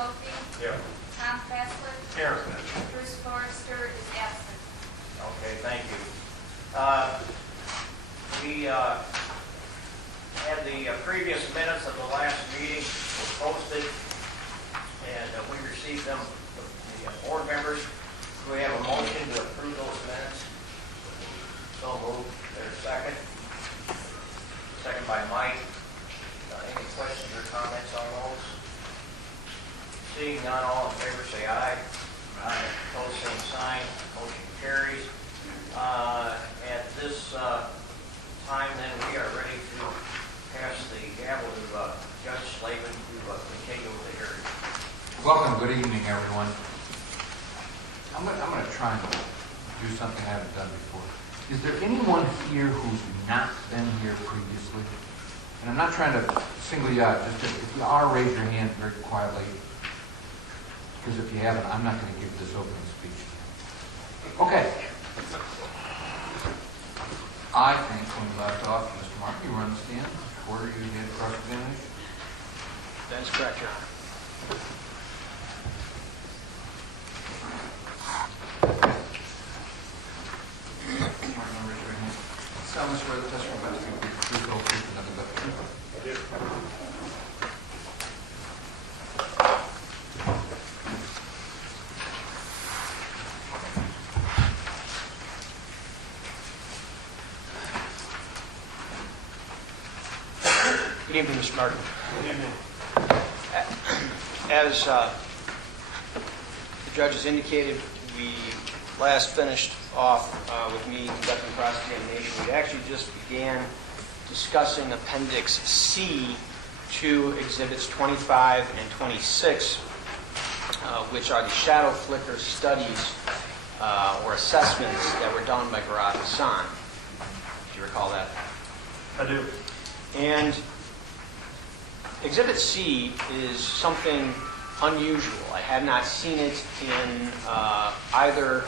Brophy. Here. Tom Fessler. Here. Bruce Forrester is absent. Okay, thank you. We had the previous minutes of the last meeting posted, and we received them, the board members. Do we have a motion to approve those minutes? So moved. There's a second. Second by Mike. Any questions or comments on those? Seeing none, all in favor say aye. Aye. Opposed, same sign. Motion carries. At this time, then, we are ready to pass the gavel to Judge Slavin to continue with the hearing. Welcome. Good evening, everyone. I'm going to try and do something I haven't done before. Is there anyone here who's not been here previously? And I'm not trying to single you out. Just if you are, raise your hand very quietly. Because if you haven't, I'm not going to give this opening speech. Okay. I think when we left off, Mr. Martin, you were on the stand. Porter, you had cross-examination. That's correct, Your Honor. Martin, raise your hand. Someone swear the testimony about to be true, the whole truth, and nothing but the truth. I do. Good evening, Mr. Martin. Good evening. As the judge has indicated, we last finished off with me conducting cross-examination. We actually just began discussing Appendix C to Exhibits 25 and 26, which are the shadow flicker studies or assessments that were done by Garat Hassan. Do you recall that? I do. And Exhibit C is something unusual. I have not seen it in either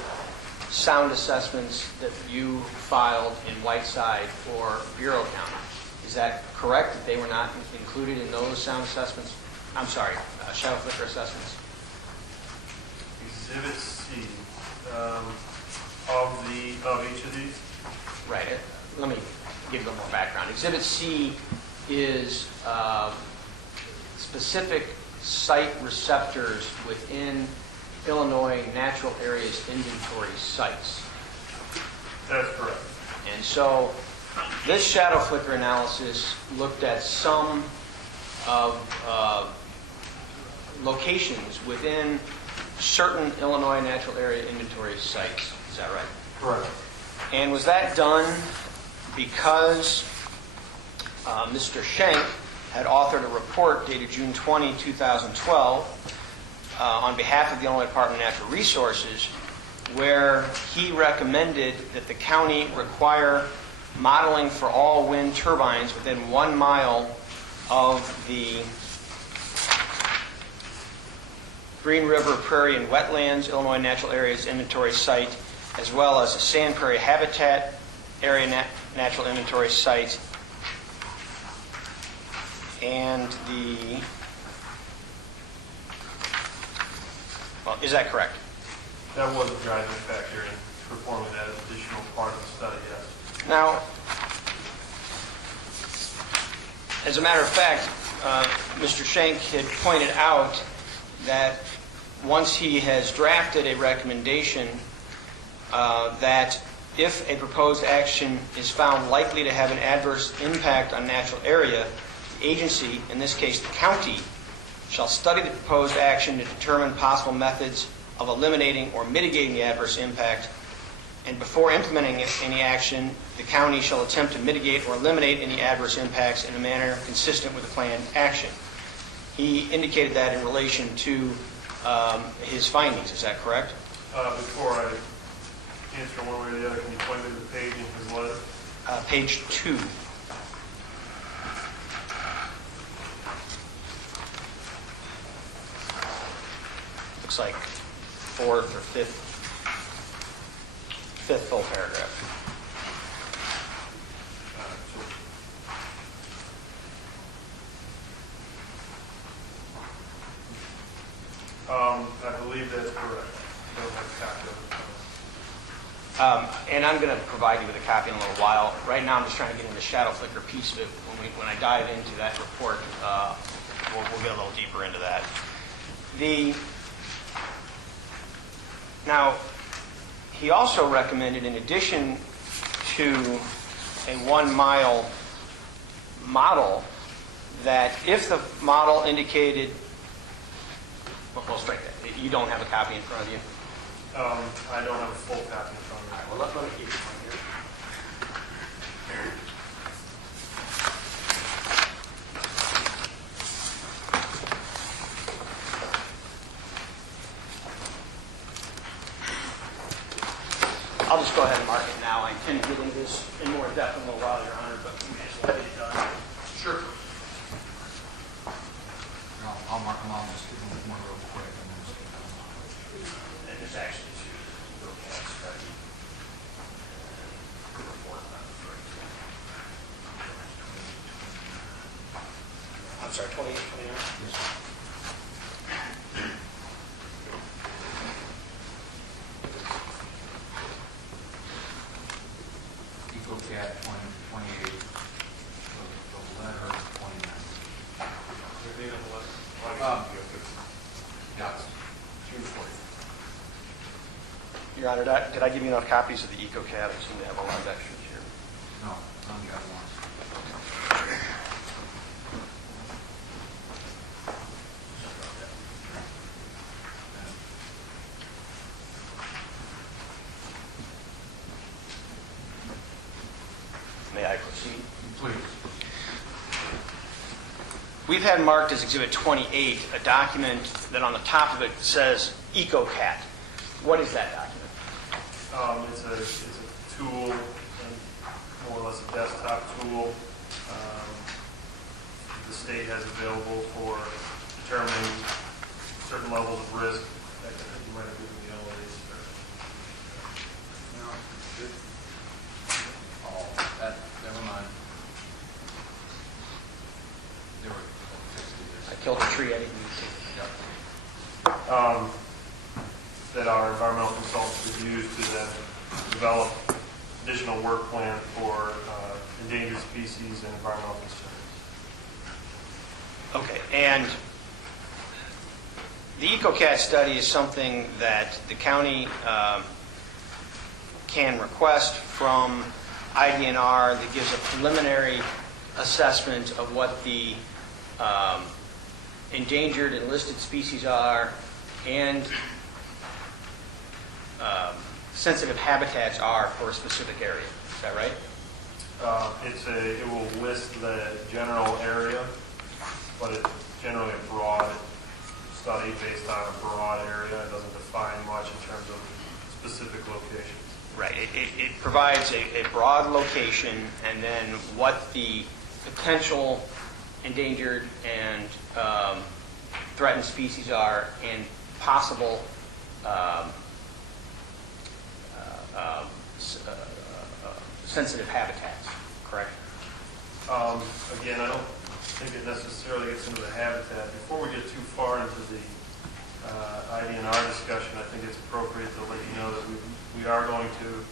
sound assessments that you filed in Whiteside or Bureau County. Is that correct, that they were not included in those sound assessments? I'm sorry, shadow flicker assessments. Exhibit C of each of these. Right. Let me give you a little more background. Exhibit C is specific site receptors within Illinois Natural Areas Inventory sites. That's correct. And so this shadow flicker analysis looked at some of locations within certain Illinois Natural Area Inventory sites. Is that right? Correct. And was that done because Mr. Schenk had authored a report dated June 20, 2012 on behalf of the Illinois Department of Natural Resources, where he recommended that the county require modeling for all wind turbines within 1 mile of the Green River Prairie and Wetlands Illinois Natural Areas Inventory Site, as well as the Sand Prairie Habitat Area Natural Inventory Site, and the, well, is that correct? That was a driving factor in performing that additional part of the study, yes. Now, as a matter of fact, Mr. Schenk had pointed out that once he has drafted a recommendation that if a proposed action is found likely to have an adverse impact on natural area, the agency, in this case the county, shall study the proposed action to determine possible methods of eliminating or mitigating the adverse impact, and before implementing any action, the county shall attempt to mitigate or eliminate any adverse impacts in a manner consistent with the planned action. He indicated that in relation to his findings. Is that correct? Before I answer one way or the other, can you point me to the page in his letter? Page 2. Looks like fourth or fifth full paragraph. I believe that's correct. I don't have a copy of it. And I'm going to provide you with a copy in a little while. Right now, I'm just trying to get into the shadow flicker piece of it. When I dive into that report, we'll get a little deeper into that. Now, he also recommended, in addition to a 1 mile model, that if the model indicated, well, we'll strike that. You don't have a copy in front of you? I don't have a full copy in front of me. Well, let me keep it one here. I'll just go ahead and mark it now. I intend to get into this in more depth in a little while, Your Honor, but we may as well get it done. Sure. I'll mark them all, just give them one real quick. And then just get them. And there's actually two little case study. And report on the first. I'm sorry, 28, 29? Yes. EcoCat 28, the letter 29. Yeah, June 40th. Your Honor, did I give you enough copies of the EcoCat? I seem to have a lot of extras here. No, only got one. May I proceed? Please. We've had marked as Exhibit 28 a document that on the top of it says EcoCat. What is that document? It's a tool, more or less a desktop tool. The state has available for determining certain levels of risk. I think you might have given me all of these. Oh, that, never mind. There were 60 I killed a tree, I didn't need to. That our environmental consultants would use to then develop additional work plan for endangered species and environmental concerns. Okay, and the EcoCat study is something that the county can request from IDNR that gives a preliminary assessment of what the endangered and listed species are and sensitive habitats are for a specific area. Is that right? It will list the general area, but it's generally a broad study based on a broad area. It doesn't define much in terms of specific locations. Right. It provides a broad location and then what the potential endangered and threatened species are and possible sensitive habitats, correct? Again, I don't think it necessarily gets into the habitat. Before we get too far into the IDNR discussion, I think it's appropriate to let you know that we are going to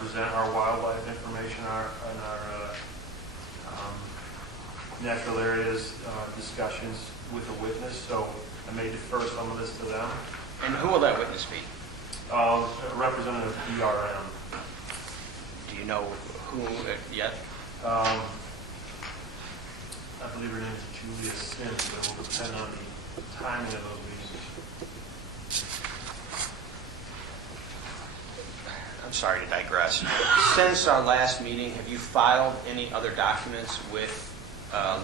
present our wildlife information and our natural areas discussions with a witness, so I may defer some of this to them. And who will that witness be? A representative of BRM. Do you know who yet? I believe her name is Julia Sims, but it will depend on the timing of those meetings. I'm sorry to digress. Since our last meeting, have you filed any other documents with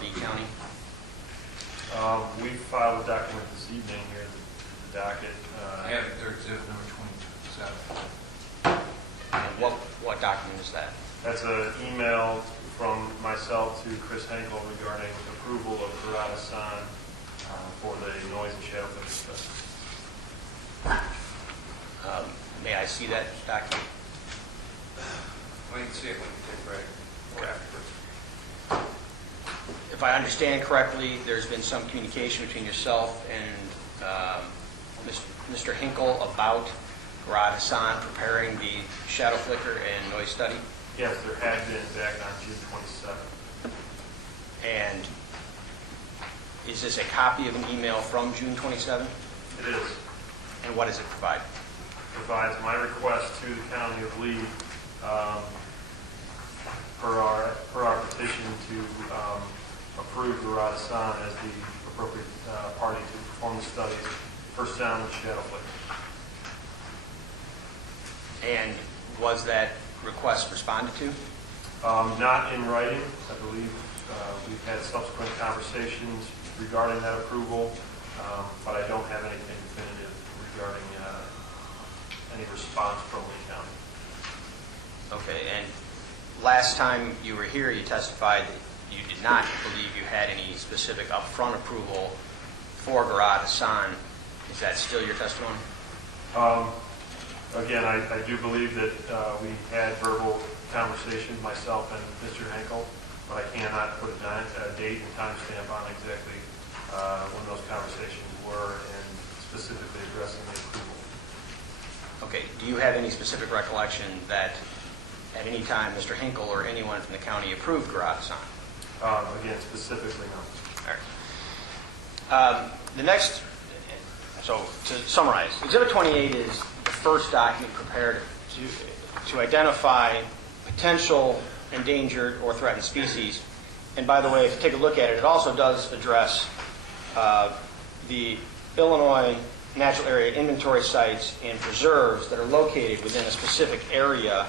Lee County? We filed a document this evening here, the docket. I have their exhibit number 27. And what document is that? That's an email from myself to Chris Henkel regarding approval of Verada San for the noise and shadow flicker study. May I see that document? We can see it when we take a break or afterwards. If I understand correctly, there's been some communication between yourself and Mr. Hinkle about Garad Hassan preparing the shadow flicker and noise study? Yes, there had been back on June 27th. And is this a copy of an email from June 27th? It is. And what does it provide? Provides my request to the County of Lee per our petition to approve Garad Hassan as the appropriate party to perform the studies for sound and shadow flicker. And was that request responded to? Not in writing. I believe we've had subsequent conversations regarding that approval, but I don't have anything definitive regarding any response from Lee County. Okay, and last time you were here, you testified that you did not believe you had any specific upfront approval for Garad Hassan. Is that still your testimony? Again, I do believe that we had verbal conversations, myself and Mr. Henkel, but I cannot put a date and time stamp on exactly when those conversations were and specifically addressing the approval. Okay, do you have any specific recollection that at any time Mr. Hinkle or anyone from the county approved Garad Hassan? Again, specifically, no. All right. The next, so to summarize, Exhibit 28 is the first document prepared to identify potential endangered or threatened species. And by the way, if you take a look at it, it also does address the Illinois natural area inventory sites and preserves that are located within a specific area,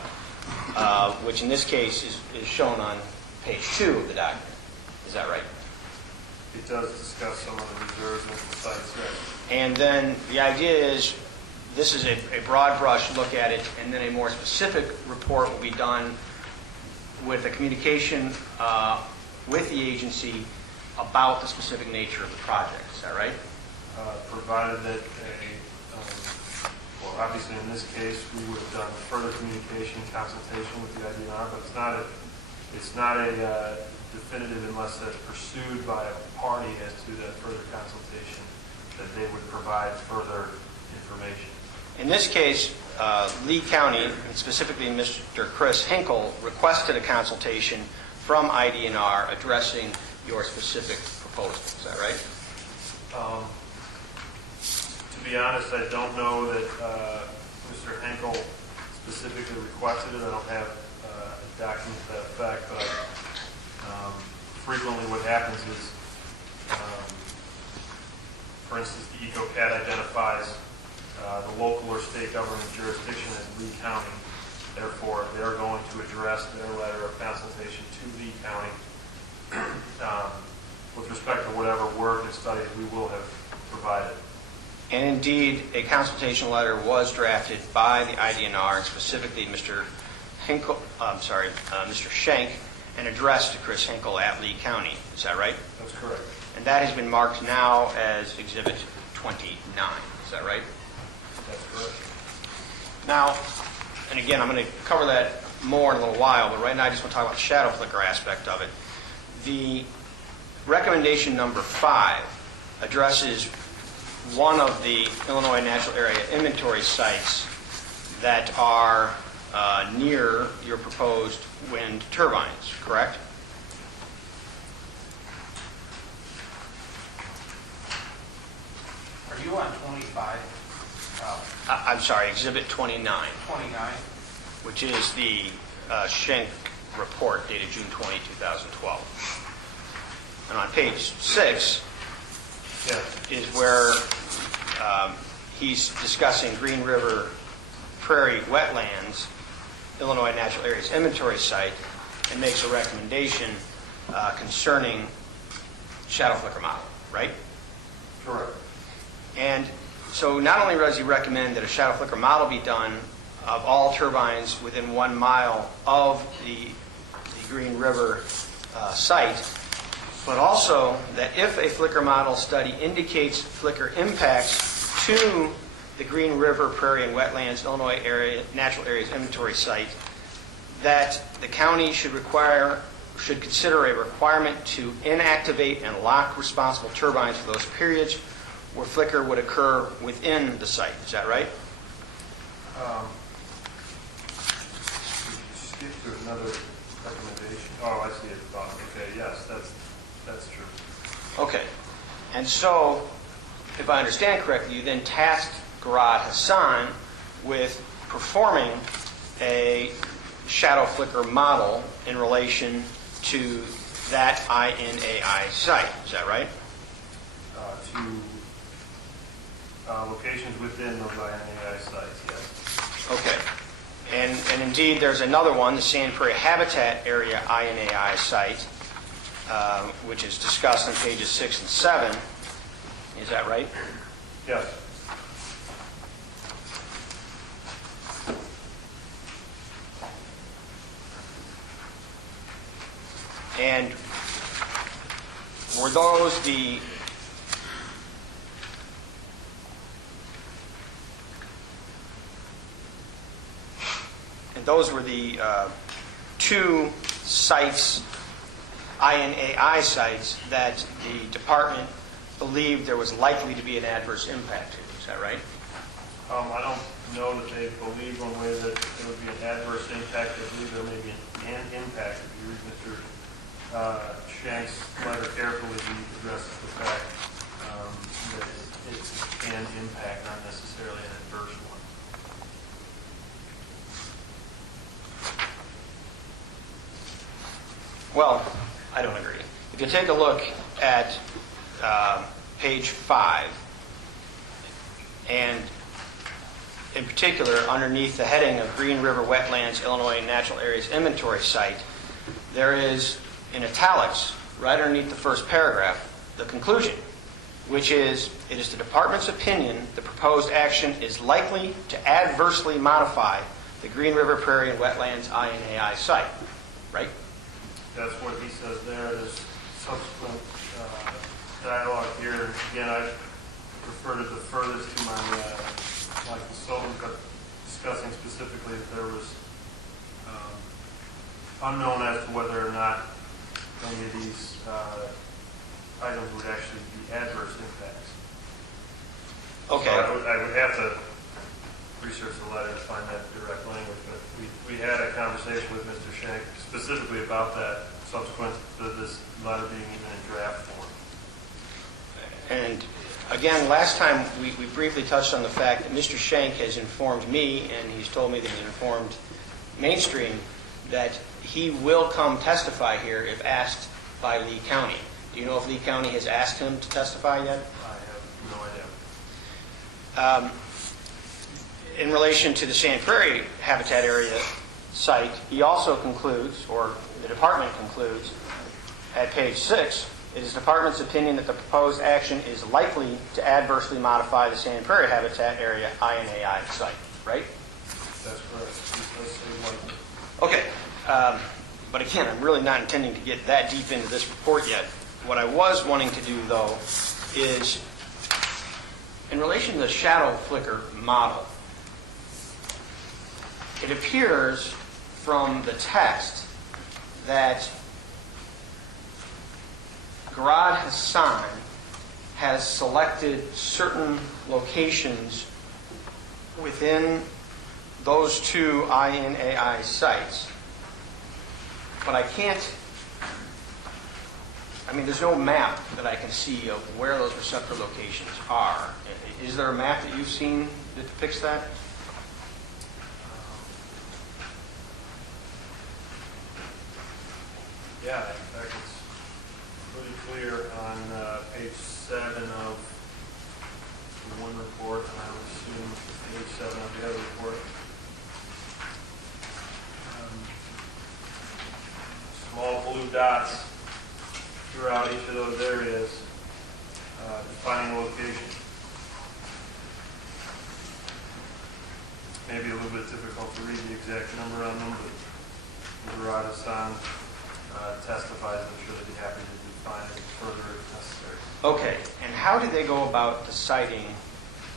which in this case is shown on page 2 of the document. Is that right? It does discuss some of the reserves and the sites, yes. And then the idea is this is a broad brush look at it, and then a more specific report will be done with a communication with the agency about the specific nature of the project. Is that right? Provided that well, obviously in this case, we would have done further communication, consultation with the IDNR, but it's not a definitive unless that's pursued by a party as to that further consultation, that they would provide further information. In this case, Lee County, and specifically Mr. Chris Hinkle, requested a consultation from IDNR addressing your specific proposal. Is that right? To be honest, I don't know that Mr. Henkel specifically requested it. I don't have a document to that effect, but frequently what happens is, for instance, the EcoCat identifies the local or state government jurisdiction as Lee County. Therefore, they're going to address their letter of consultation to Lee County with respect to whatever work and studies we will have provided. And indeed, a consultation letter was drafted by the IDNR, and specifically Mr. Hinkle, Mr. Schenk, and addressed to Chris Hinkle at Lee County. Is that right? That's correct. And that has been marked now as Exhibit 29. Is that right? That's correct. Now, and again, I'm going to cover that more in a little while, but right now I just want to talk about the shadow flicker aspect of it. The recommendation number 5 addresses one of the Illinois natural area inventory sites that are near your proposed wind turbines, correct? Are you on 25? I'm sorry, Exhibit 29, 29? which is the Schenk report dated June 20, 2012. And on page 6 Yes. is where he's discussing Green River Prairie Wetlands, Illinois Natural Areas Inventory Site, and makes a recommendation concerning shadow flicker model, right? Correct. And so not only does he recommend that a shadow flicker model be done of all turbines within 1 mile of the Green River site, but also that if a flicker model study indicates flicker impacts to the Green River Prairie and Wetlands Illinois Natural Areas Inventory Site, that the county should consider a requirement to inactivate and lock responsible turbines for those periods, where flicker would occur within the site. Is that right? Skip to another recommendation. Oh, I see it. Oh, okay, yes, that's true. Okay. And so, if I understand correctly, you then tasked Garad Hassan with performing a shadow flicker model in relation to that INAI site. Is that right? To locations within those INAI sites, yes. Okay. And indeed, there's another one, the Sand Prairie Habitat Area INAI site, which is discussed on pages 6 and 7. Is that right? Yes. And were those the two sites, INAI sites, that the department believed there was likely to be an adverse impact to? Is that right? I don't know that they believe one way that there would be an adverse impact. I believe there may be an impact. If you read Mr. Shank's letter carefully, he addresses the fact that it can impact, not necessarily an adverse one. Well, I don't agree. If you take a look at page 5, and in particular, underneath the heading of Green River Wetlands, Illinois Natural Areas Inventory Site, there is, in italics, right underneath the first paragraph, the conclusion, which is, it is the department's opinion the proposed action is likely to adversely modify the Green River Prairie and Wetlands INAI site. Right? That's what he says there. There's subsequent dialogue here. Again, I prefer to defer this to my consultant, but discussing specifically that there was unknown as to whether or not any of these items would actually be adverse impacts. Okay. So I would have to research the letter to find that direct language, but we had a conversation with Mr. Shank specifically about that subsequent to this letter being even in draft form. And again, last time we briefly touched on the fact that Mr. Shank has informed me, and he's told me that he's informed Mainstream, that he will come testify here if asked by Lee County. Do you know if Lee County has asked him to testify yet? I have no idea. In relation to the Sand Prairie Habitat Area site, he also concludes, or the department concludes, at page 6, it is the department's opinion that the proposed action is likely to adversely modify the Sand Prairie Habitat Area INAI site, right? That's correct. He does say likely. Okay. But again, I'm really not intending to get that deep into this report yet. What I was wanting to do, though, is in relation to the shadow flicker model, it appears from the text that Garad Hassan has selected certain locations within those two INAI sites. But I can't, there's no map that I can see of where those receptor locations are. Is there a map that you've seen that depicts that? Yeah, in fact, it's pretty clear on page 7 of the one report, and I would assume page 7 of the other report. Small blue dots throughout each of those areas, defining location. Maybe a little bit difficult to read the exact number on them, but Garad Hassan testifies. I'm sure they'd be happy to define it further if necessary. Okay, and how do they go about deciding,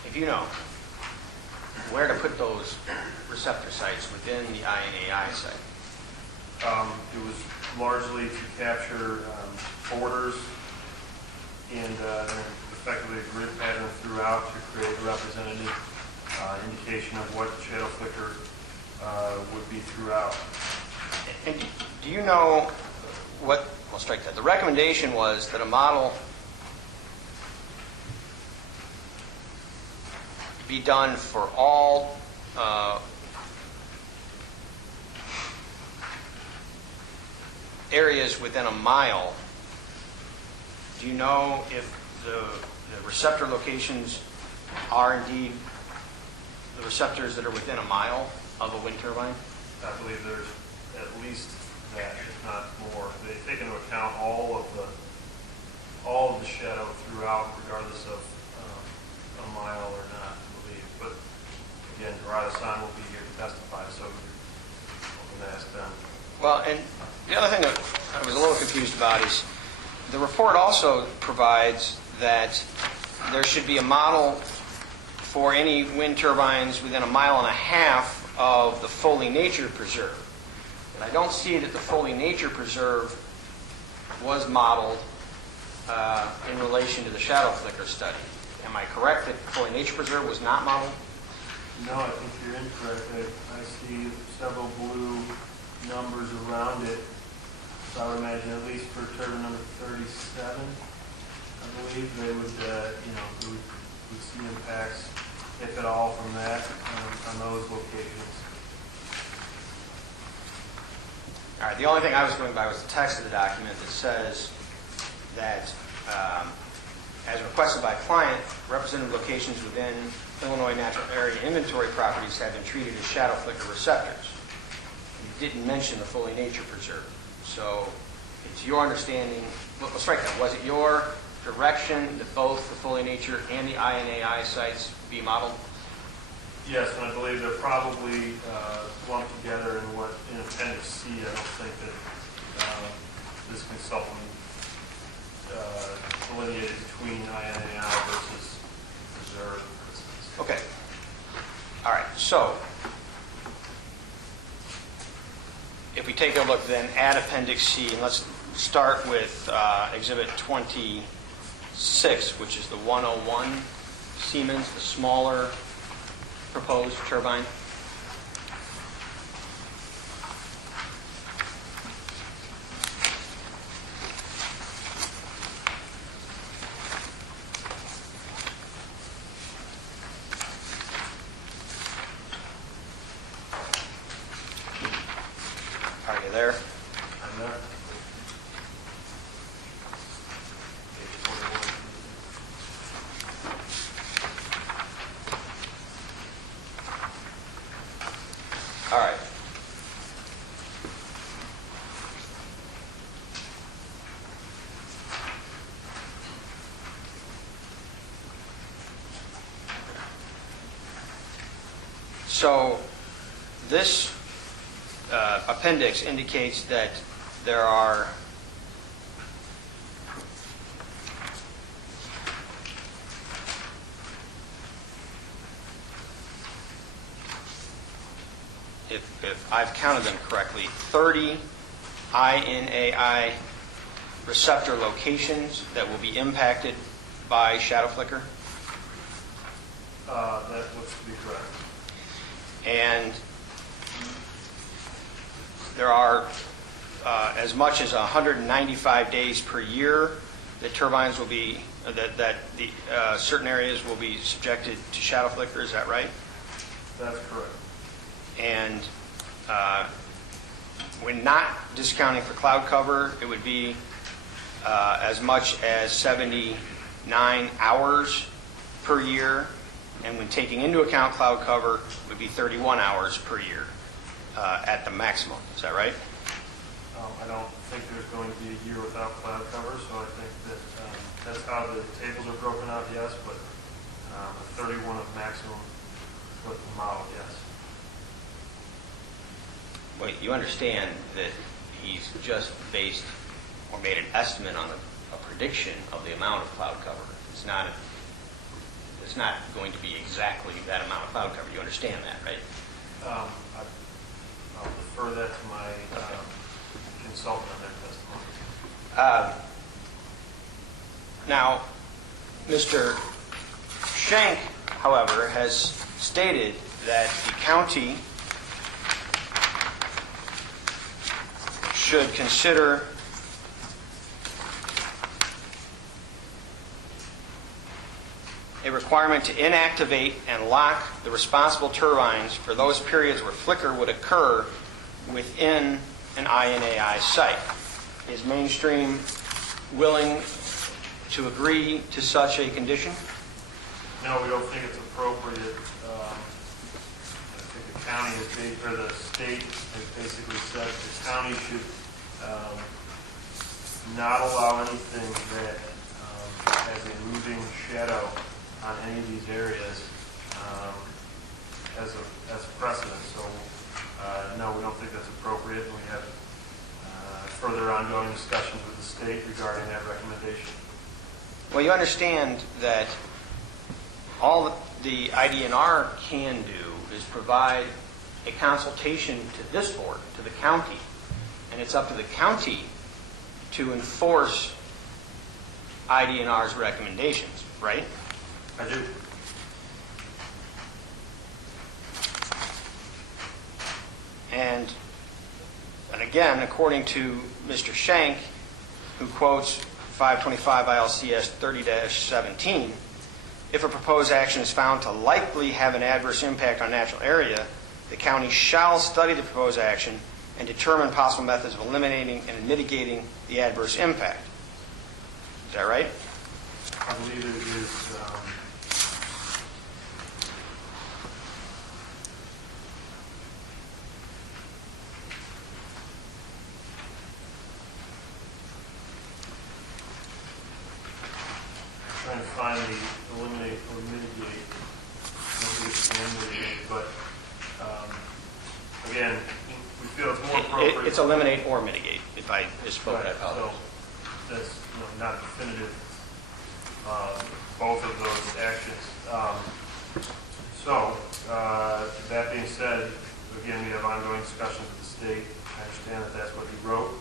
if you know, where to put those receptor sites within the INAI site? It was largely to capture borders and effectively a grid pattern throughout to create a representative indication of what shadow flicker would be throughout. And do you know what, well, strike that. The recommendation was that a model be done for all areas within a mile. Do you know if the receptor locations are indeed the receptors that are within a mile of a wind turbine? I believe there's at least that, if not more. They take into account all of the shadow throughout, regardless of a mile or not, I believe. But again, Dorada-san will be here to testify, so I'm going to ask them. Well, and the other thing that I was a little confused about is the report also provides that there should be a model for any wind turbines within 1.5 miles of the Foley Nature Preserve. But I don't see that the Foley Nature Preserve was modeled in relation to the shadow flicker study. Am I correct that Foley Nature Preserve was not modeled? No, I think you're incorrect. I see several blue numbers around it. So I would imagine at least for turbine number 37, I believe they would, we would see impacts, if at all, from that on those locations. All right, the only thing I was going by was the text of the document that says that, as requested by client, representative locations within Illinois Natural Area Inventory properties have been treated as shadow flicker receptors. You didn't mention the Foley Nature Preserve. So it's your understanding, let's strike that, was it your direction that both the Foley Nature and the INAI sites be modeled? Yes, and I believe they're probably lumped together in Appendix C. I don't think that this consultant delineated between INAI versus Preserve, for instance. Okay. All right. So if we take a look then at Appendix C, and let's start with Exhibit 26, which is the 101 Siemens, the smaller proposed turbine. Are you there? I'm there. Page 21. All right. So this appendix indicates that there are if I've counted them correctly, 30 INAI receptor locations that will be impacted by shadow flicker. That looks to be correct. And there are as much as 195 days per year that turbines will be, that the certain areas will be subjected to shadow flicker. Is that right? That's correct. And when not discounting for cloud cover, it would be as much as 79 hours per year. And when taking into account cloud cover, it would be 31 hours per year at the maximum. Is that right? I don't think there's going to be a year without cloud cover, so I think that that's how the tables are broken out, yes, but a 31 of maximum with the model, yes. Well, you understand that he's just based or made an estimate on a prediction of the amount of cloud cover. It's not going to be exactly that amount of cloud cover. You understand that, right? I'll defer that to my consultant on their testimony. Now, Mr. Schenk, however, has stated that the county should consider a requirement to inactivate and lock the responsible turbines for those periods where flicker would occur within an INAI site. Is Mainstream willing to agree to such a condition? No, we don't think it's appropriate. I think the county or the state has basically said the county should not allow anything that has a moving shadow on any of these areas as a precedent. So, no, we don't think that's appropriate, and we have further ongoing discussions with the state regarding that recommendation. Well, you understand that all that the IDNR can do is provide a consultation to this board, to the county, and it's up to the county to enforce IDNR's recommendations, right? I do. And again, according to Mr. Schenk, who quotes 525 ILCS 30-17, if a proposed action is found to likely have an adverse impact on natural area, the county shall study the proposed action and determine possible methods of eliminating and mitigating the adverse impact. Is that right? I believe it is. Trying to find the eliminate or mitigate. I don't think it's the mitigate, but again, we feel it's more appropriate. It's eliminate or mitigate, if I misspoke. Right, so that's not definitive, both of those actions. That being said, again, we have ongoing discussions with the state. I understand that that's what he wrote.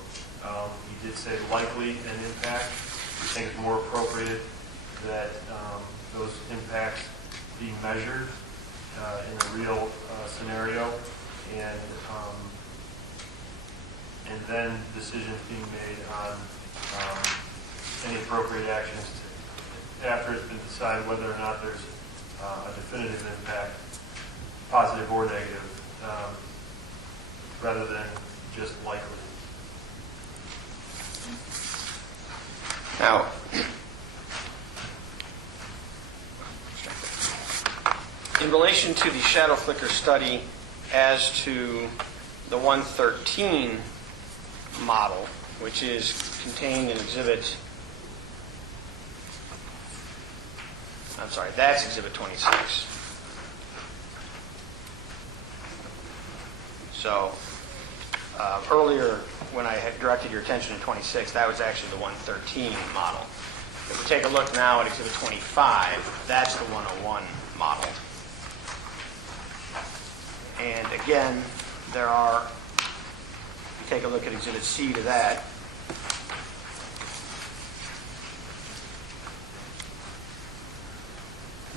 He did say likely an impact. We think it's more appropriate that those impacts be measured in a real scenario, and then decisions being made on any appropriate actions after it's been decided whether or not there's a definitive impact, positive or negative, rather than just likely. Now, in relation to the shadow flicker study as to the 113 model, which is contained in that's Exhibit 26. So, earlier when I had directed your attention to 26, that was actually the 113 model. If we take a look now at Exhibit 25, that's the 101 model. And again, if you take a look at Exhibit C to that,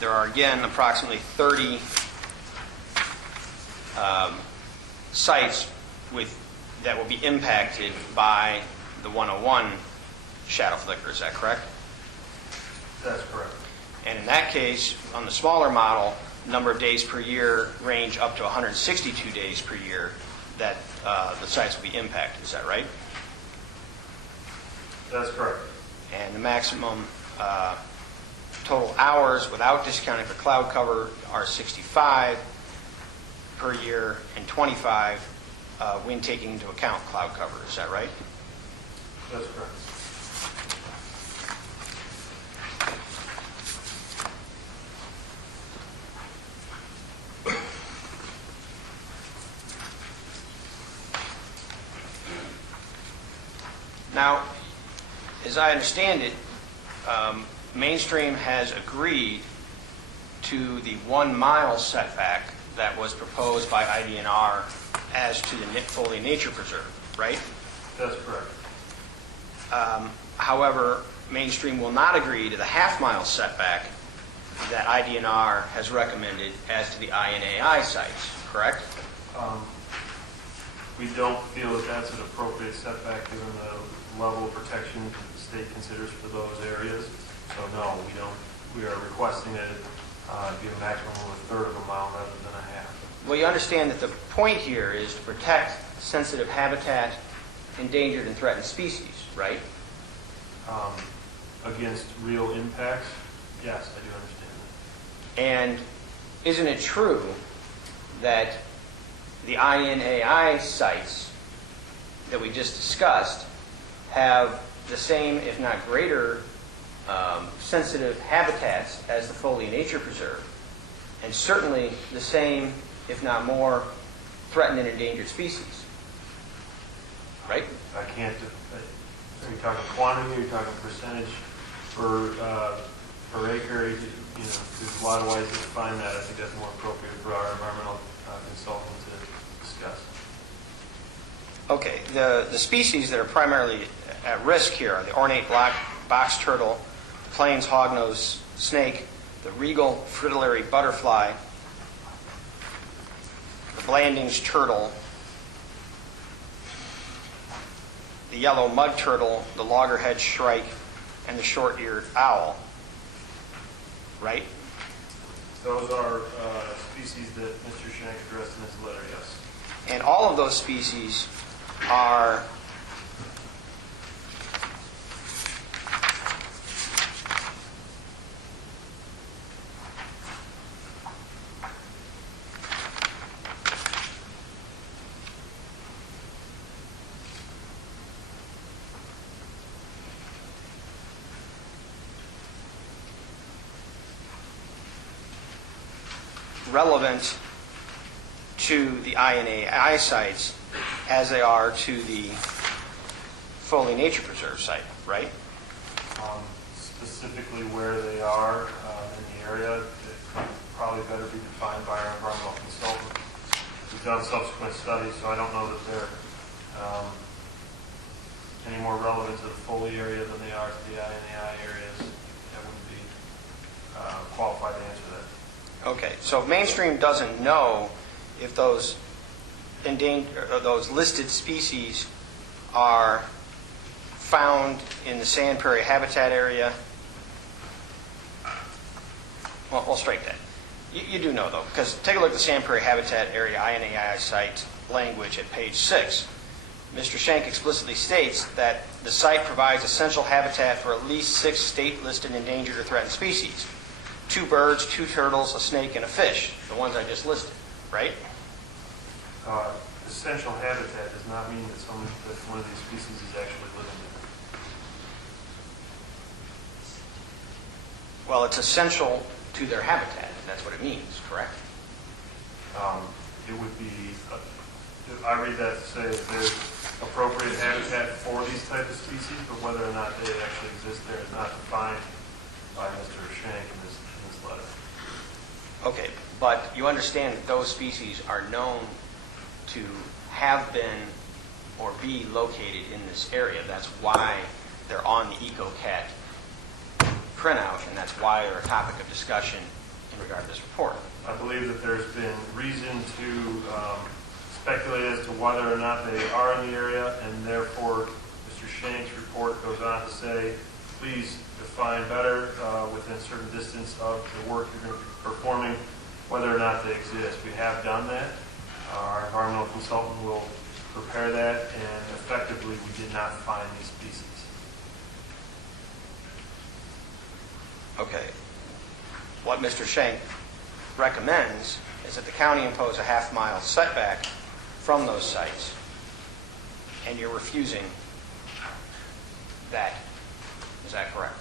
there are again approximately 30 sites that will be impacted by the 101 shadow flicker. Is that correct? That's correct. And in that case, on the smaller model, number of days per year range up to 162 days per year that the sites will be impacted. Is that right? That's correct. And the maximum total hours without discounting for cloud cover are 65 per year and 25 when taking into account cloud cover. Is that right? That's correct. Now, as I understand it, Mainstream has agreed to the 1 mile setback that was proposed by IDNR as to the Foley Nature Preserve, right? That's correct. However, Mainstream will not agree to the half-mile setback that IDNR has recommended as to the INAI sites, correct? We don't feel that that's an appropriate setback given the level of protection the state considers for those areas. So no, we don't. We are requesting that it be a maximum of a third of a mile rather than a half. Well, you understand that the point here is to protect sensitive habitat, endangered and threatened species, right? Against real impacts, yes, I do understand that. And isn't it true that the INAI sites that we just discussed have the same, if not greater, sensitive habitats as the Foley Nature Preserve, and certainly the same, if not more, threatened and endangered species, right? I can't, are you talking quantity, are you talking percentage per acre? You know, there's a lot of ways to define that. I think that's more appropriate for our environmental consultant to discuss. Okay, the species that are primarily at risk here are the ornate black box turtle, the plains hognose snake, the regal fritillary butterfly, the Blanding's turtle, the yellow mud turtle, the loggerhead shrike, and the short-eared owl, right? Those are species that Mr. Shank addressed in his letter, yes. And all of those species are relevant to the INAI sites as they are to the Foley Nature Preserve site, right? Specifically where they are in the area, it probably better be defined by our environmental consultant. We've done subsequent studies, so I don't know that they're any more relevant to the Foley area than they are to the INAI areas. I wouldn't be qualified to answer that. Okay, so if Mainstream doesn't know if those those listed species are found in the sand prairie habitat area, well, we'll strike that. You do know, though, because take a look at the sand prairie habitat area INAI site language at page 6. Mr. Shank explicitly states that the site provides essential habitat for at least 6 state-listed endangered or threatened species. 2 birds, 2 turtles, a snake, and a fish, the ones I just listed, right? Essential habitat does not mean that one of these species is actually living there. Well, it's essential to their habitat, and that's what it means, correct? It would be, I read that to say that there's appropriate habitat for these type of species, but whether or not they actually exist there is not defined by Mr. Shank in this letter. Okay, but you understand that those species are known to have been or be located in this area. That's why they're on the EcoCat printout, and that's why they're a topic of discussion in regard to this report. I believe that there's been reason to speculate as to whether or not they are in the area, and therefore Mr. Shank's report goes on to say, please define better within a certain distance of the work you're going to be performing whether or not they exist. We have done that. Our environmental consultant will prepare that, and effectively we did not find these species. Okay. What Mr. Shank recommends is that the county impose a half-mile setback from those sites, and you're refusing that. Is that correct?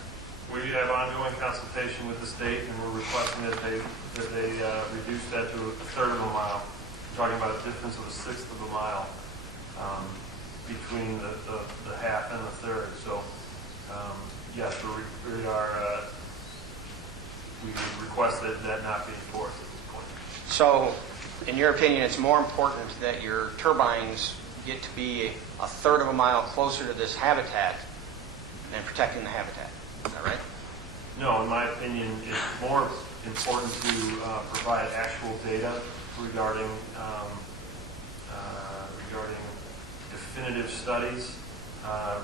We have ongoing consultation with the state, and we're requesting that they reduce that to a third of a mile. We're talking about a difference of a sixth of a mile between the half and the third. So, yes, we request that that not be enforced at this point. So, in your opinion, it's more important that your turbines get to be a third of a mile closer to this habitat than protecting the habitat. Is that right? No, in my opinion, it's more important to provide actual data regarding definitive studies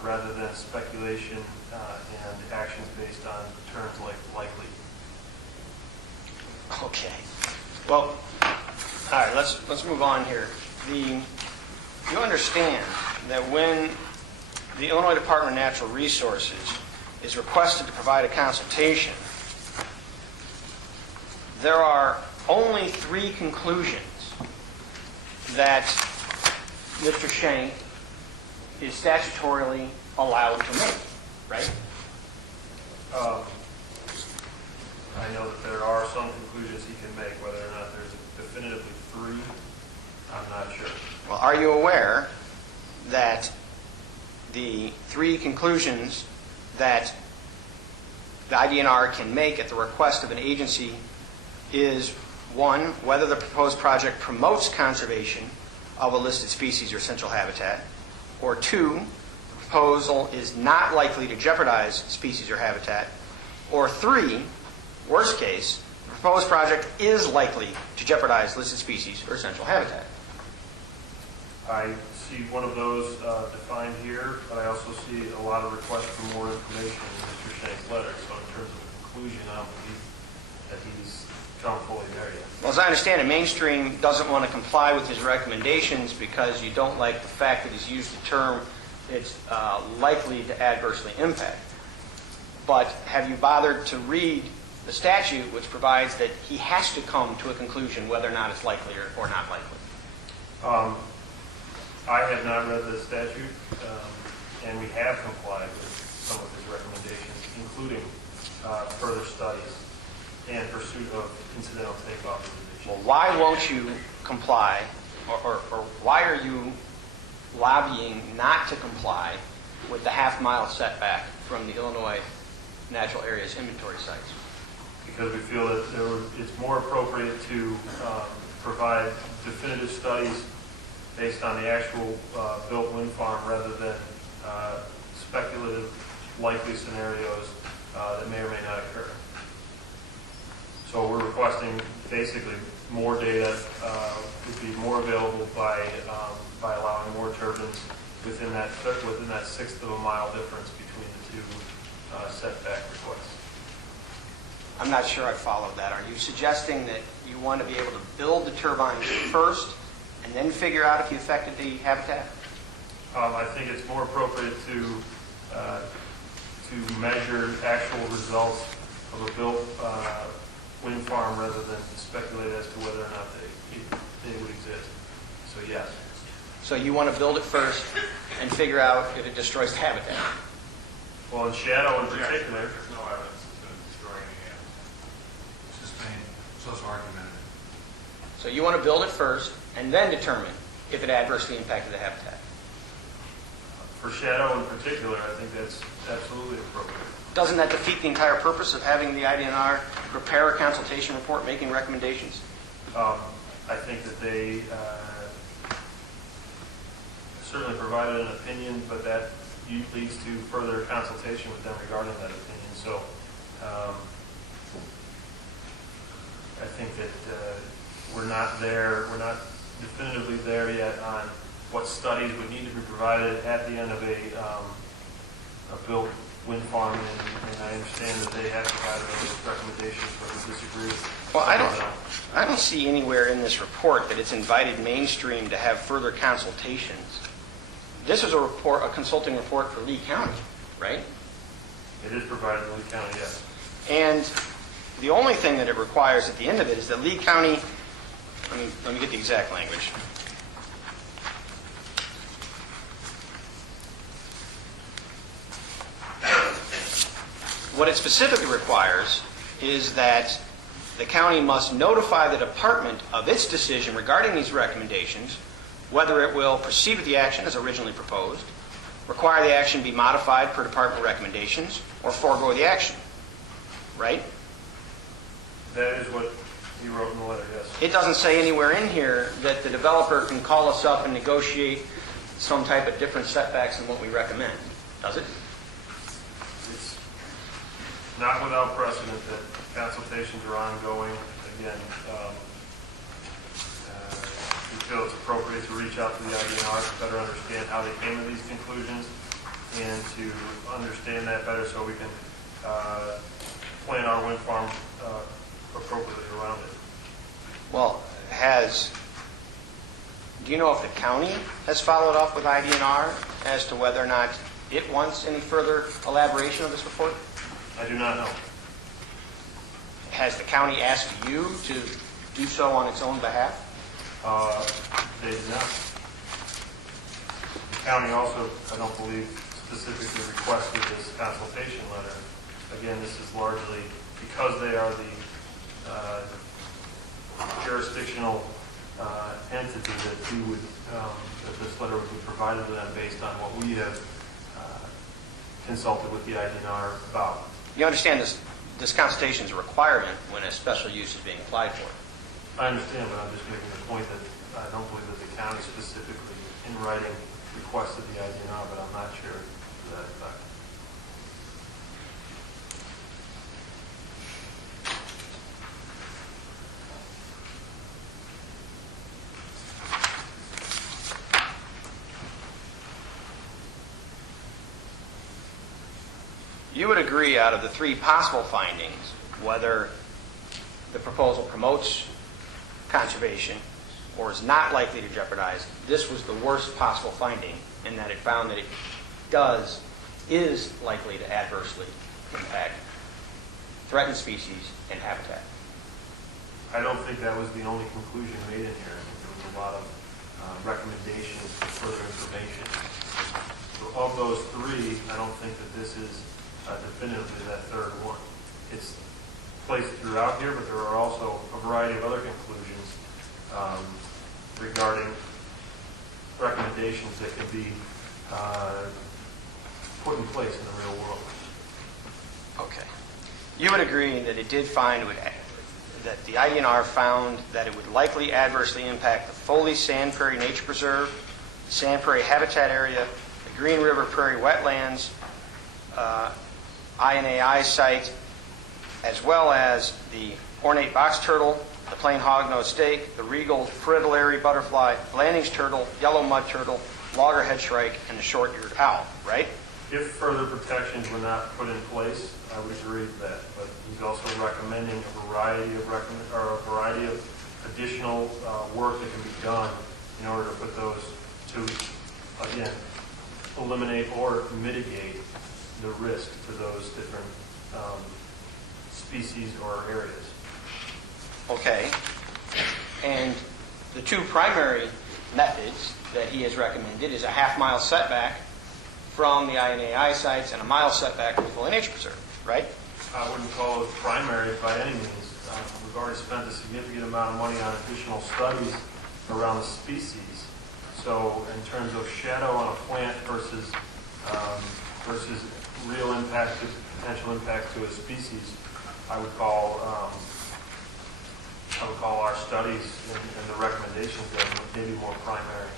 rather than speculation and actions based on terms like likely. Okay. Well, all right, let's move on here. You understand that when the Illinois Department of Natural Resources is requested to provide a consultation, there are only 3 conclusions that Mr. Schenk is statutorily allowed to make, right? I know that there are some conclusions he can make. Whether or not there's definitively 3, I'm not sure. Well, are you aware that the 3 conclusions that the IDNR can make at the request of an agency is, 1, whether the proposed project promotes conservation of a listed species or essential habitat, or 2, the proposal is not likely to jeopardize species or habitat, or 3, worst case, the proposed project is likely to jeopardize listed species or essential habitat. I see one of those defined here, but I also see a lot of requests for more information in Mr. Schenk's letter. So in terms of the conclusion, I don't believe that he's come fully there yet. Well, as I understand it, Mainstream doesn't want to comply with his recommendations because you don't like the fact that he's used the term it's likely to adversely impact. But have you bothered to read the statute, which provides that he has to come to a conclusion whether or not it's likely or not likely? I have not read the statute, and we have complied with some of his recommendations, including further studies and pursuit of incidental takeoff of the Well, why won't you comply, or why are you lobbying not to comply with the half-mile setback from the Illinois Natural Areas Inventory sites? Because we feel that it's more appropriate to provide definitive studies based on the actual built wind farm rather than speculative likely scenarios that may or may not occur. So we're requesting basically more data would be more available by allowing more turbines within that 1/6 of a mile difference between the 2 setback requests. I'm not sure I followed that. Are you suggesting that you want to be able to build the turbines first and then figure out if you affected the habitat? I think it's more appropriate to measure actual results of a built wind farm rather than speculate as to whether or not they would exist. So yes. So you want to build it first and figure out if it destroys the habitat? Well, in shadow in particular, There's no evidence it's going to destroy any habitat. It's just saying, it's also argumentative. So you want to build it first and then determine if it adversely impacted the habitat? for shadow in particular, I think that's absolutely appropriate. Doesn't that defeat the entire purpose of having the IDNR prepare a consultation report making recommendations? I think that they certainly provided an opinion, but that leads to further consultation with them regarding that opinion. So I think that we're not definitively there yet on what studies would need to be provided at the end of a built wind farm, and I understand that they have provided those recommendations, but we disagree with Well, some of them. I don't see anywhere in this report that it's invited Mainstream to have further consultations. This is a consulting report for Lee County, right? It is provided in Lee County, yes. And the only thing that it requires at the end of it is that Lee County, let me get the exact language. What it specifically requires is that the county must notify the department of its decision regarding these recommendations, whether it will proceed with the action as originally proposed, require the action be modified per department recommendations, or forego the action. Right? That is what he wrote in the letter, yes. It doesn't say anywhere in here that the developer can call us up and negotiate some type of different setbacks than what we recommend, does it? not without precedent that consultations are ongoing. Again, we feel it's appropriate to reach out to the IDNR to better understand how they came to these conclusions and to understand that better so we can plan our wind farm appropriately around it. Well, do you know if the county has followed up with IDNR as to whether or not it wants any further elaboration of this report? I do not know. Has the county asked you to do so on its own behalf? They did not. The county also, I don't believe, specifically requested this consultation letter. Again, this is largely because they are the jurisdictional entity that that this letter would be provided to them based on what we have consulted with the IDNR about. You understand this consultation is a requirement when a special use is being applied for. I understand, but I'm just making the point that I don't believe that the county specifically in writing requested the IDNR, but I'm not sure to that effect. You would agree out of the three possible findings, whether the proposal promotes conservation or is not likely to jeopardize, this was the worst possible finding in that it found that it is likely to adversely impact threatened species and habitat. I don't think that was the only conclusion made in here. I think there was a lot of recommendations for further information. So of those three, I don't think that this is definitively that third one. It's placed throughout here, but there are also a variety of other conclusions regarding recommendations that can be put in place in the real world. Okay. You would agree that it did find that the IDNR found that it would likely adversely impact the Foley Sand Prairie Nature Preserve, the Sand Prairie Habitat Area, the Green River Prairie Wetlands, INAI site, as well as the ornate box turtle, the plain hognose stake, the regal fritillary butterfly, Blanding's turtle, yellow mud turtle, loggerhead shrike, and the short-eared owl, right? If further protections were not put in place, I would agree with that. But he's also recommending a variety of additional work that can be done in order to put those to, again, eliminate or mitigate the risk to those different species or areas. Okay. And the two primary methods that he has recommended is a half-mile setback from the INAI sites and a mile setback from the Foley Nature Preserve, right? I wouldn't call it primary by any means. We've already spent a significant amount of money on additional studies around the species. So in terms of shadow on a plant versus real impact, potential impact to a species, I would call our studies and the recommendations that maybe more primary.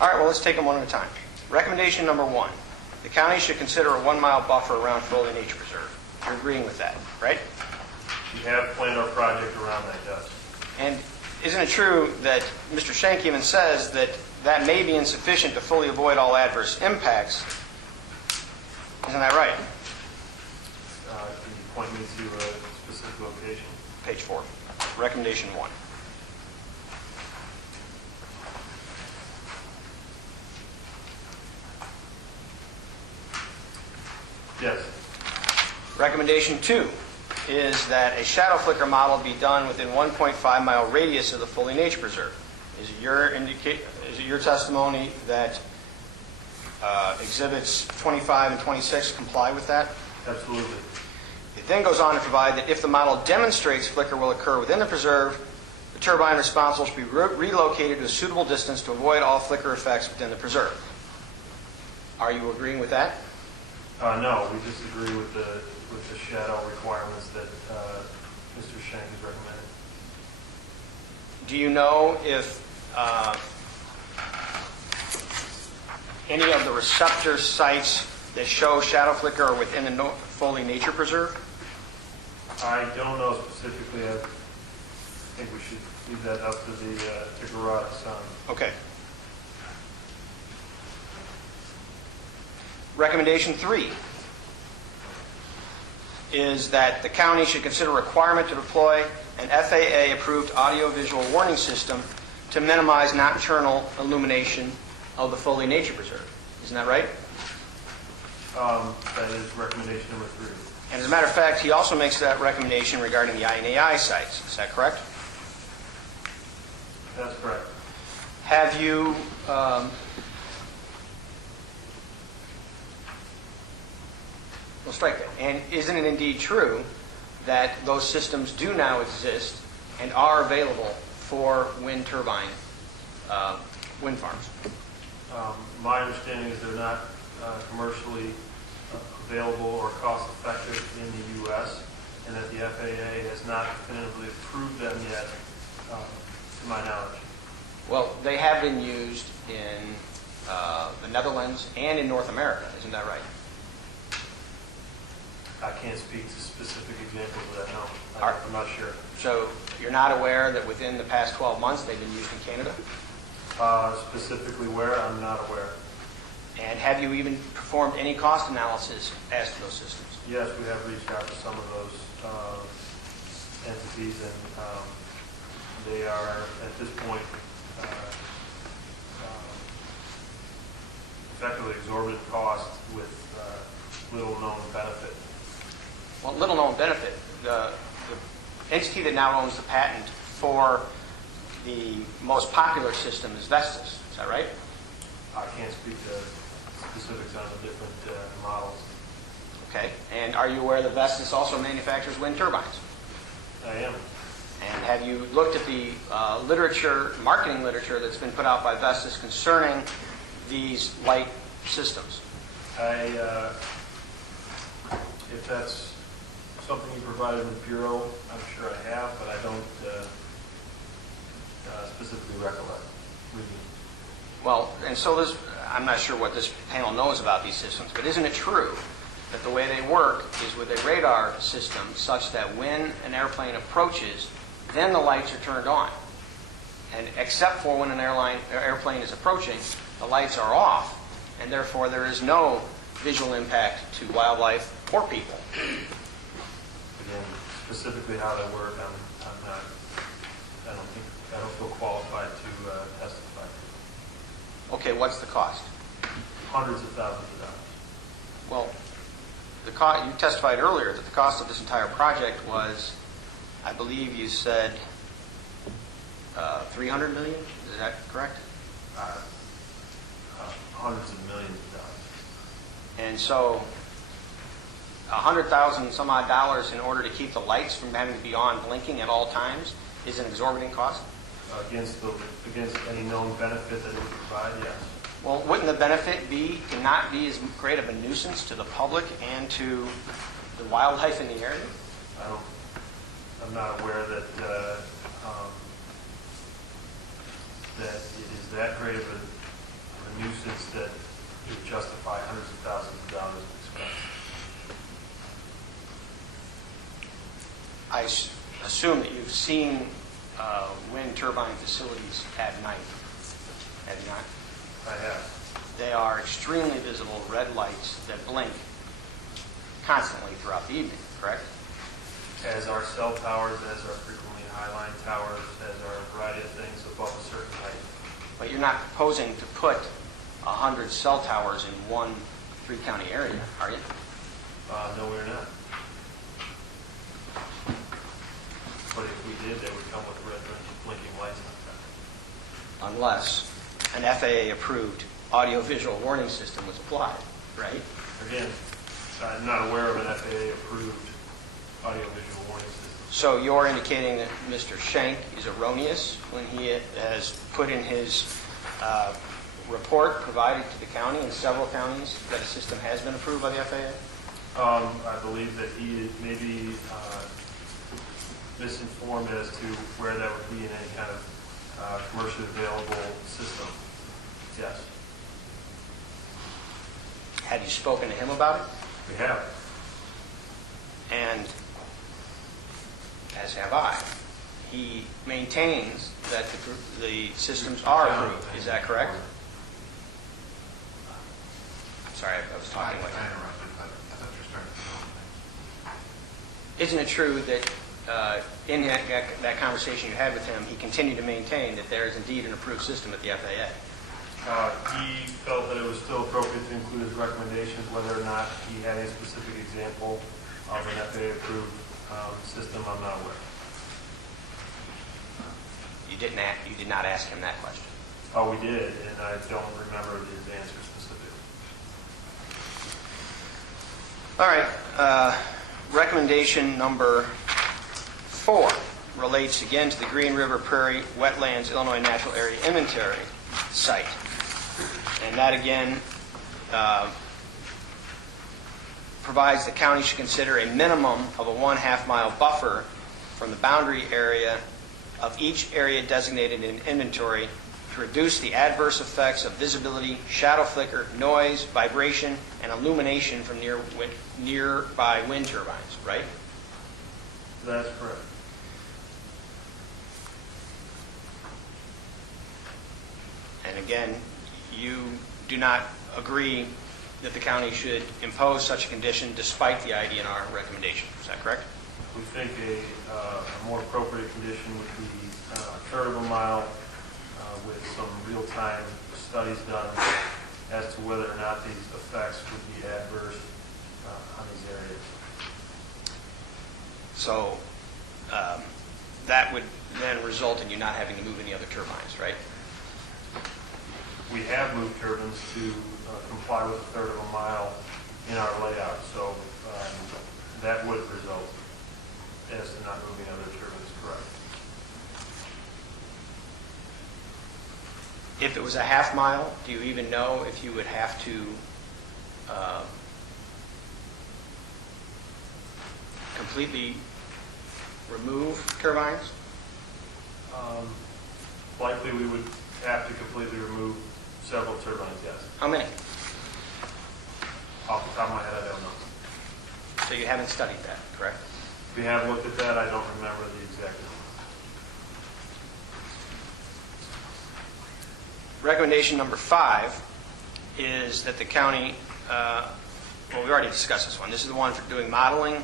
All right, well, let's take them one at a time. Recommendation number one, the county should consider a 1-mile buffer around Foley Nature Preserve. You're agreeing with that, right? We have planned our project around that, yes. And isn't it true that Mr. Shank even says that that may be insufficient to fully avoid all adverse impacts? Isn't that right? Can you point me to a specific location? Page 4, recommendation 1. Yes. Recommendation 2 is that a shadow flicker model be done within 1.5-mile radius of the Foley Nature Preserve. Is it your testimony that exhibits 25 and 26 comply with that? Absolutely. It then goes on to provide that if the model demonstrates flicker will occur within the preserve, the turbine responsible should be relocated to a suitable distance to avoid all flicker effects within the preserve. Are you agreeing with that? No, we disagree with the shadow requirements that Mr. Shank has recommended. Do you know if any of the receptor sites that show shadow flicker are within the Foley Nature Preserve? I don't know specifically. I think we should leave that up to the garage son. Okay. Recommendation 3 is that the county should consider a requirement to deploy an FAA-approved audiovisual warning system to minimize nocturnal illumination of the Foley Nature Preserve. Isn't that right? That is recommendation number 3. And as a matter of fact, he also makes that recommendation regarding the INAI sites. Is that correct? That's correct. Have you well, strike that. And isn't it indeed true that those systems do now exist and are available for wind turbine wind farms? My understanding is they're not commercially available or cost-effective in the U.S., and that the FAA has not definitively approved them yet, to my knowledge. Well, they have been used in the Netherlands and in North America. Isn't that right? I can't speak to specific examples of that, no. Are- I'm not sure. So you're not aware that within the past 12 months they've been used in Canada? Specifically where, I'm not aware. And have you even performed any cost analysis as to those systems? Yes, we have reached out to some of those entities, and they are, at this point, effectively exorbitant cost with little known benefit. Well, little known benefit. The entity that now owns the patent for the most popular system is Vestas. Is that right? I can't speak to specifics on the different models. Okay. And are you aware that Vestas also manufactures wind turbines? I am. And have you looked at the literature, marketing literature that's been put out by Vestas concerning these light systems? If that's something you provided in the Bureau, I'm sure I have, but I don't specifically recollect reading. Well, and so this, I'm not sure what this panel knows about these systems, but isn't it true that the way they work is with a radar system such that when an airplane approaches, then the lights are turned on. And except for when an airplane is approaching, the lights are off, and therefore there is no visual impact to wildlife or people. Again, specifically how they work, I'm not, I don't feel qualified to testify. Okay, what's the cost? Hundreds of thousands of dollars. Well, you testified earlier that the cost of this entire project was, I believe you said, $300 million? Is that correct? Hundreds of millions of dollars. And so, $100,000 some odd dollars in order to keep the lights from having to be on blinking at all times is an exorbitant cost? Against any known benefit that it would provide, yes. Well, wouldn't the benefit be to not be as great of a nuisance to the public and to the wildlife in the area? I'm not aware that that it is that great of a nuisance that it would justify hundreds of thousands of dollars of expense. I assume that you've seen wind turbine facilities at night, have you not? I have. They are extremely visible red lights that blink constantly throughout the evening, correct? As are cell towers, as are frequently highline towers, as are a variety of things above a certain height. But you're not proposing to put 100 cell towers in one three-county area, are you? No, we're not. But if we did, they would come with red blinking lights on Unless an FAA-approved audio-visual warning system was applied, right? Again, I'm not aware of an FAA-approved audiovisual warning system. So you're indicating that Mr. Schenk is erroneous when he has put in his report provided to the county and several counties that a system has been approved by the FAA? I believe that he may be misinformed as to where that would be in any kind of commercially available system. Yes. Had you spoken to him about it? We have. And as have I. He maintains that the systems are approved. Is that correct? I'm sorry, I was talking like... I interrupted, but I thought you were starting to know things. Isn't it true that in that conversation you had with him, he continued to maintain that there is indeed an approved system at the FAA? He felt that it was still appropriate to include his recommendations, whether or not he had a specific example of an FAA-approved system, I'm not aware. You did not ask him that question. Oh, we did, and I don't remember his answer specifically. All right. Recommendation number 4 relates again to the Green River Prairie Wetlands Illinois Natural Area Inventory site. And that again provides the county should consider a minimum of a 1/2 mile buffer from the boundary area of each area designated in inventory to reduce the adverse effects of visibility, shadow flicker, noise, vibration, and illumination from nearby wind turbines, right? That's correct. And again, you do not agree that the county should impose such a condition despite the IDNR recommendation. Is that correct? We think a more appropriate condition would be a third of a mile with some real-time studies done as to whether or not these effects would be adverse on these areas. So that would then result in you not having to move any other turbines, right? We have moved turbines to comply with a third of a mile in our layout, so that would result as to not moving other turbines, correct. If it was a 1/2 mile, do you even know if you would have to completely remove turbines? Likely we would have to completely remove several turbines, yes. How many? Off the top of my head, I don't know. So you haven't studied that, correct? We have looked at that, I don't remember the exact number. Recommendation number 5 is that the county, well, we already discussed this one. This is the one for doing modeling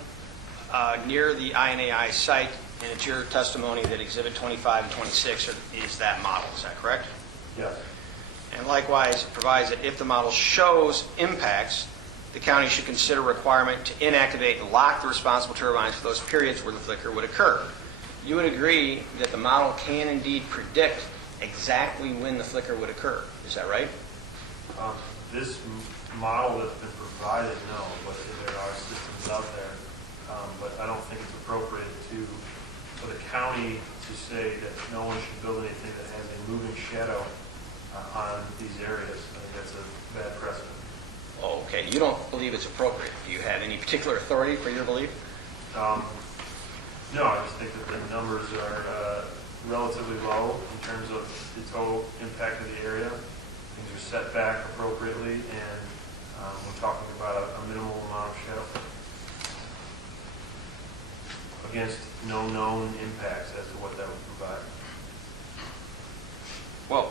near the INAI site, and it's your testimony that Exhibit 25 and 26 is that model. Is that correct? Yes. And likewise, it provides that if the model shows impacts, the county should consider a requirement to inactivate and lock the responsible turbines for those periods where the flicker would occur. You would agree that the model can indeed predict exactly when the flicker would occur. Is that right? This model that's been provided, no, but there are systems out there. But I don't think it's appropriate for the county to say that no one should build anything that has a moving shadow on these areas. I think that's a bad precedent. Oh, okay. You don't believe it's appropriate. Do you have any particular authority for your belief? No, I just think that the numbers are relatively low in terms of the total impact of the area. Things are set back appropriately, and we're talking about a minimal amount of shadow against no known impacts as to what that would provide. Well,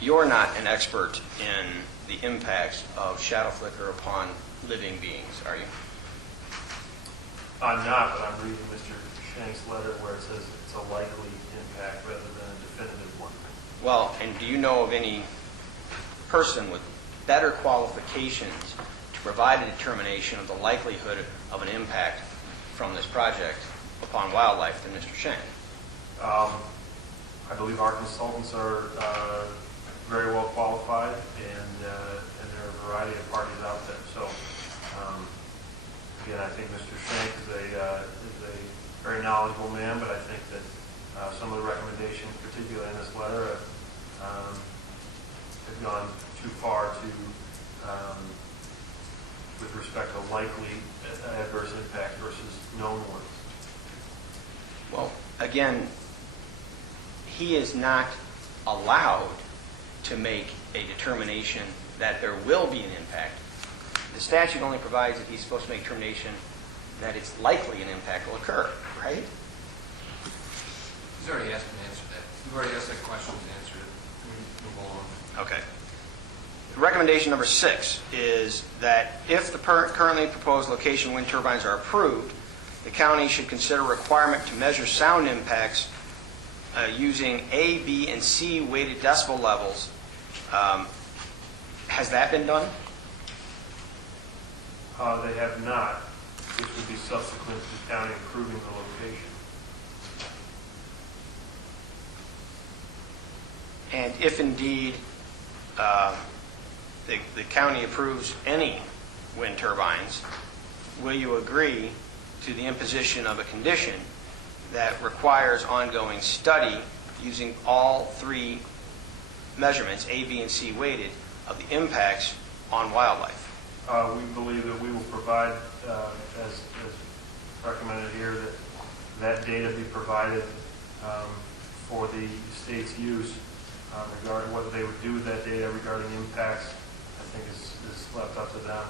you're not an expert in the impacts of shadow flicker upon living beings, are you? I'm not, but I'm reading Mr. Shank's letter where it says it's a likely impact rather than a definitive one. Well, and do you know of any person with better qualifications to provide a determination of the likelihood of an impact from this project upon wildlife than Mr. Shank? I believe our consultants are very well qualified, and there are a variety of parties out there. So, again, I think Mr. Shank is a very knowledgeable man, but I think that some of the recommendations, particularly in this letter, have gone too far with respect to likely adverse impact versus known ones. Well, again, he is not allowed to make a determination that there will be an impact. The statute only provides that he's supposed to make a determination that it's likely an impact will occur, right? He's already asked and answered that. You've already asked that question and answered it. We move on. Okay. Recommendation number 6 is that if the currently proposed location wind turbines are approved, the county should consider a requirement to measure sound impacts using A, B, and C weighted decibel levels. Has that been done? They have not. This would be subsequent to the county approving the location. And if indeed the county approves any wind turbines, will you agree to the imposition of a condition that requires ongoing study using all 3 measurements, A, B, and C weighted, of the impacts on wildlife? We believe that we will provide, as recommended here, that data be provided for the state's use regarding what they would do with that data regarding impacts. I think is left up to them.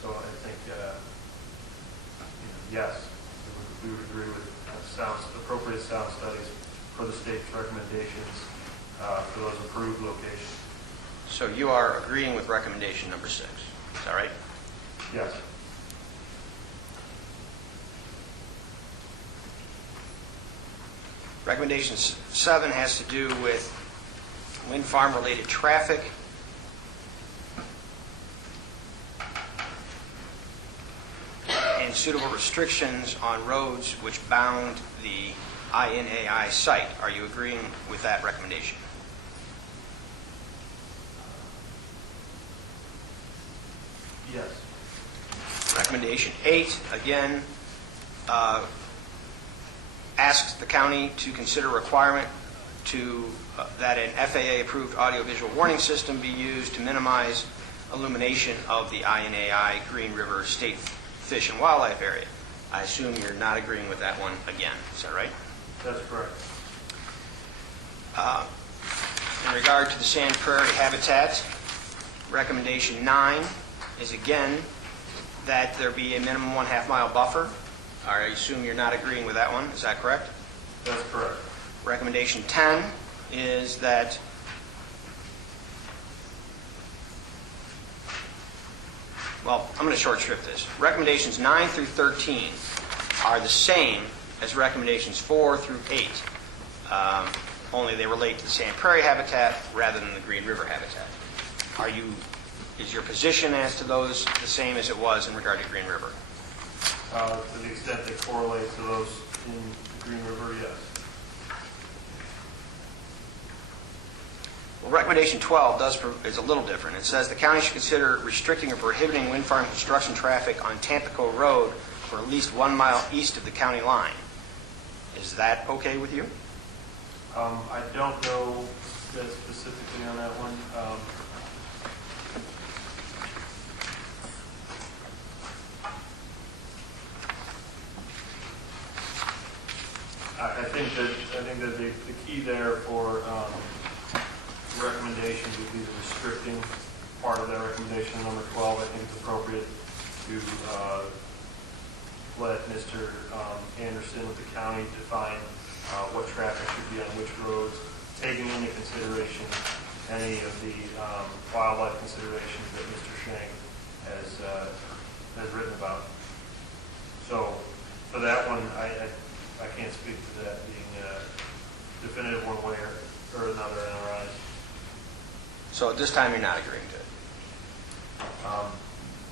So I think, yes, we would agree with appropriate sound studies for the state's recommendations for those approved locations. So you are agreeing with recommendation number 6. Is that right? Yes. Recommendation 7 has to do with wind farm related traffic. And suitable restrictions on roads which bound the INAI site. Are you agreeing with that recommendation? Yes. Recommendation 8, again, asks the county to consider requirement that an FAA-approved audiovisual warning system be used to minimize illumination of the INAI Green River State Fish and Wildlife Area. I assume you're not agreeing with that one again. Is that right? That's correct. In regard to the sand prairie habitat, recommendation 9 is again that there be a minimum 1/2 mile buffer. I assume you're not agreeing with that one. Is that correct? That's correct. Recommendation 10 is that I'm going to short shrift this. Recommendations 9 through 13 are the same as recommendations 4 through 8, only they relate to the sand prairie habitat rather than the Green River habitat. Is your position as to those the same as it was in regard to Green River? To the extent they correlate to those in Green River, yes. Well, recommendation 12 is a little different. It says the county should consider restricting or prohibiting wind farm construction traffic on Tampico Road for at least 1 mile east of the county line. Is that okay with you? I don't know that specifically on that one. I think that the key there for recommendations would be the restricting part of that recommendation, number 12. I think it's appropriate to let Mr. Anderson with the county define what traffic should be on which roads, taking into consideration any of the wildlife considerations that Mr. Shank has written about. So for that one, I can't speak to that being definitive one way or another in our eyes. So at this time, you're not agreeing to it?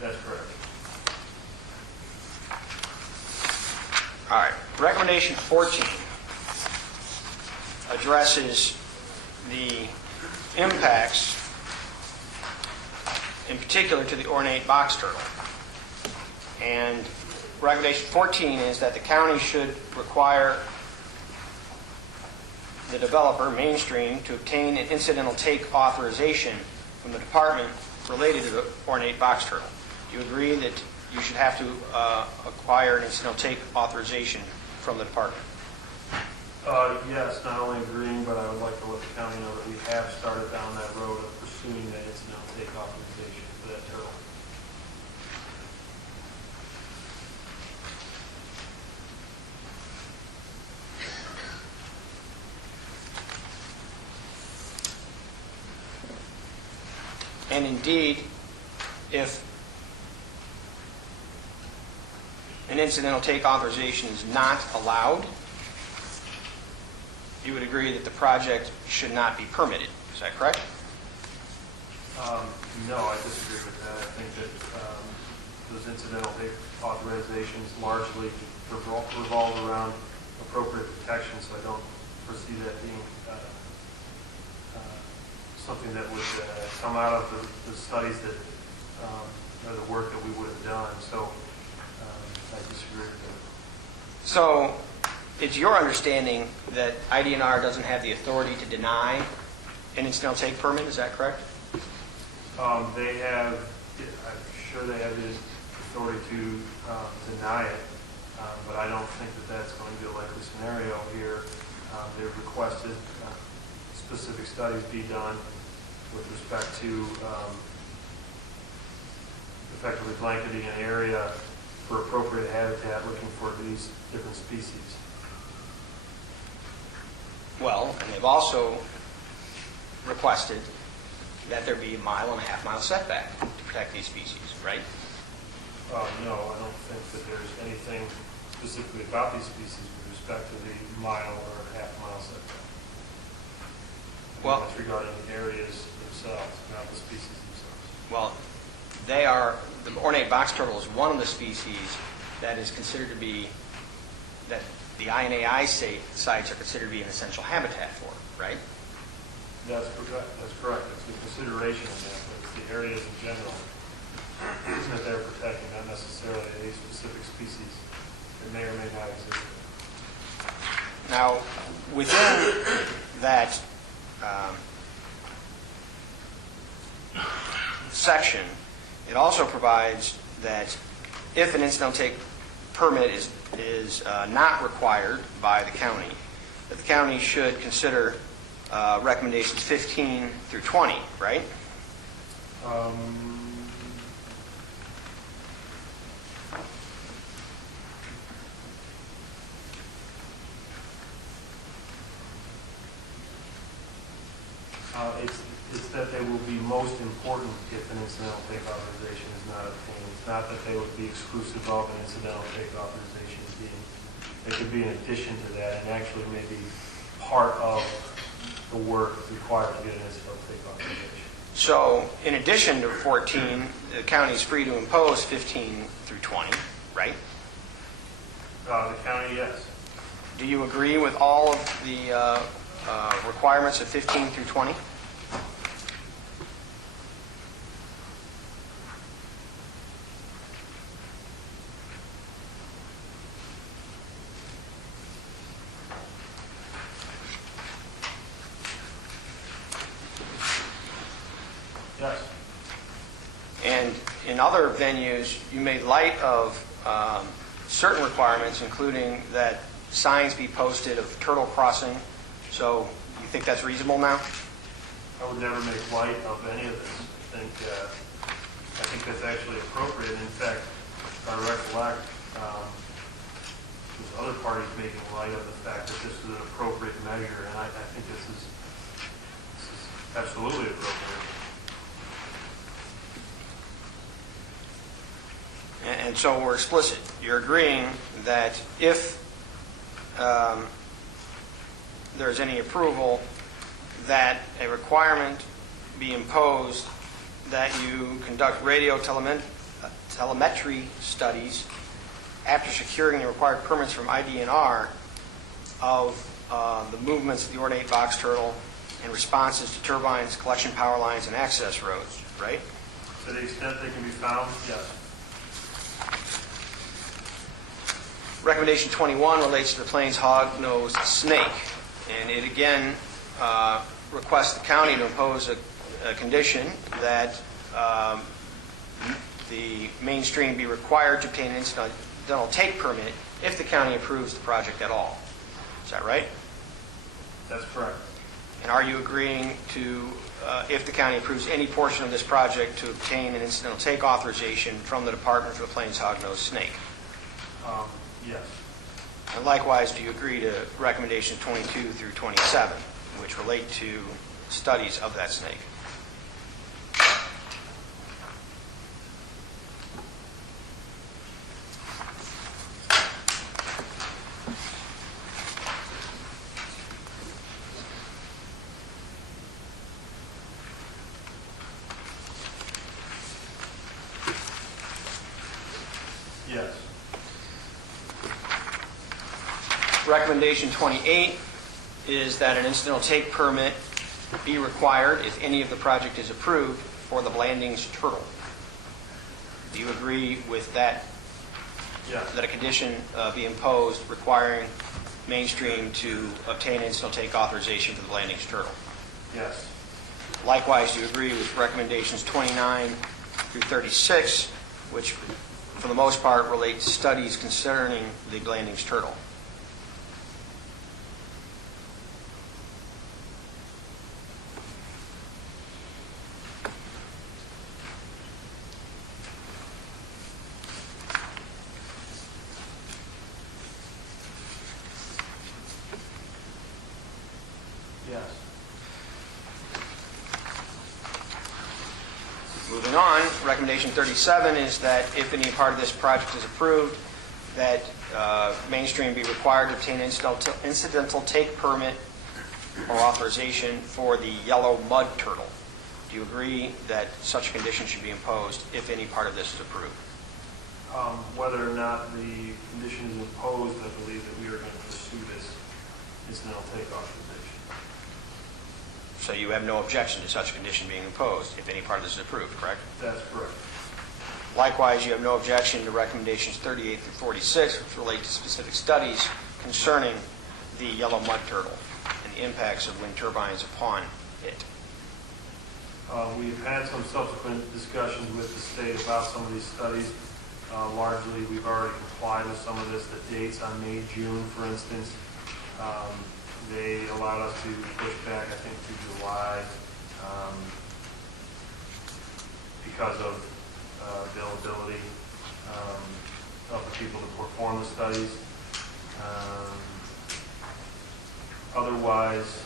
That's correct. All right. Recommendation 14 addresses the impacts, in particular to the ornate box turtle. And recommendation 14 is that the county should require the developer, Mainstream, to obtain an incidental take authorization from the department related to the ornate box turtle. Do you agree that you should have to acquire an incidental take authorization from the department? Yes, not only agreeing, but I would like to let the county know that we have started down that road of pursuing pursuing that incidental take authorization for that turtle. And indeed, if an incidental take authorization is not allowed, you would agree that the project should not be permitted. Is that correct? No, I disagree with that. I think that those incidental take authorizations largely revolve around appropriate protection, so I don't foresee that being something that would come out of the studies that, or the work that we would have done. So I disagree with that. So it's your understanding that IDNR doesn't have the authority to deny an incidental take permit, is that correct? They have, I'm sure they have the authority to deny it, but I don't think that that's going to be a likely scenario here. They've requested specific studies be done with respect to effectively blanketing an area for appropriate habitat, looking for these different species. Well, and they've also requested that there be a 1.5 mile setback to protect these species, right? No, I don't think that there's anything specifically about these species with respect to the mile or half-mile setback. Well, That's regarding the areas themselves, not the species themselves. Well, the ornate box turtle is one of the species that is considered to be, that the INAI sites are considered to be an essential habitat for, right? That's correct. That's correct. It's the consideration of that, but it's the areas in general that they're protecting, not necessarily a specific species that may or may not exist. Now, within that section, it also provides that if an incidental take permit is not required by the county, that the county should consider recommendations 15 through 20, right? It's that they will be most important if an incidental take authorization is not obtained. It's not that they would be exclusive of an incidental take authorization being. They could be in addition to that and actually maybe part of the work required to get an incidental take authorization. So, in addition to 14, the county is free to impose 15 through 20, right? The county, yes. Do you agree with all of the requirements of 15 through 20? Yes. And in other venues, you made light of certain requirements, including that signs be posted of turtle crossing. So you think that's reasonable now? I would never make light of any of this. I think that's actually appropriate. In fact, if I recollect, there's other parties making light of the fact that this is an appropriate measure, and I think this is absolutely appropriate. And so we're explicit. You're agreeing that if there's any approval, that a requirement be imposed that you conduct radio telemetry studies after securing the required permits from IDNR of the movements of the ornate box turtle and responses to turbines, collection power lines, and access roads, right? To the extent they can be found, yes. Recommendation 21 relates to the Plains hog-nosed snake, and it again requests the county to impose a condition that the mainstream be required to obtain an incidental take permit if the county approves the project at all. Is that right? That's correct. And are you agreeing to, if the county approves any portion of this project, to obtain an incidental take authorization from the Department for the Plains Hognose Snake? Yes. And likewise, do you agree to recommendations 22 through 27, which relate to studies of that snake? Yes. Recommendation 28 is that an incidental take permit be required if any of the project is approved for the Blandings turtle. Do you agree with that, Yes. that a condition be imposed requiring Mainstream to obtain incidental take authorization for the Blandings turtle? Yes. Likewise, do you agree with recommendations 29 through 36, which for the most part relate to studies concerning the Blandings turtle? Yes. Moving on, recommendation 37 is that if any part of this project is approved, that Mainstream be required to obtain incidental take permit or authorization for the yellow mud turtle. Do you agree that such a condition should be imposed if any part of this is approved? Whether or not the condition is imposed, I believe that we are going to pursue this incidental take authorization. So you have no objection to such a condition being imposed if any part of this is approved, correct? That's correct. Likewise, you have no objection to recommendations 38 through 46, which relate to specific studies concerning the yellow mud turtle and the impacts of wind turbines upon it. We've had some subsequent discussions with the state about some of these studies. Largely, we've already complied with some of this. The dates on May, June, for instance, they allowed us to push back, I think, to July because of availability of the people to perform the studies. Otherwise,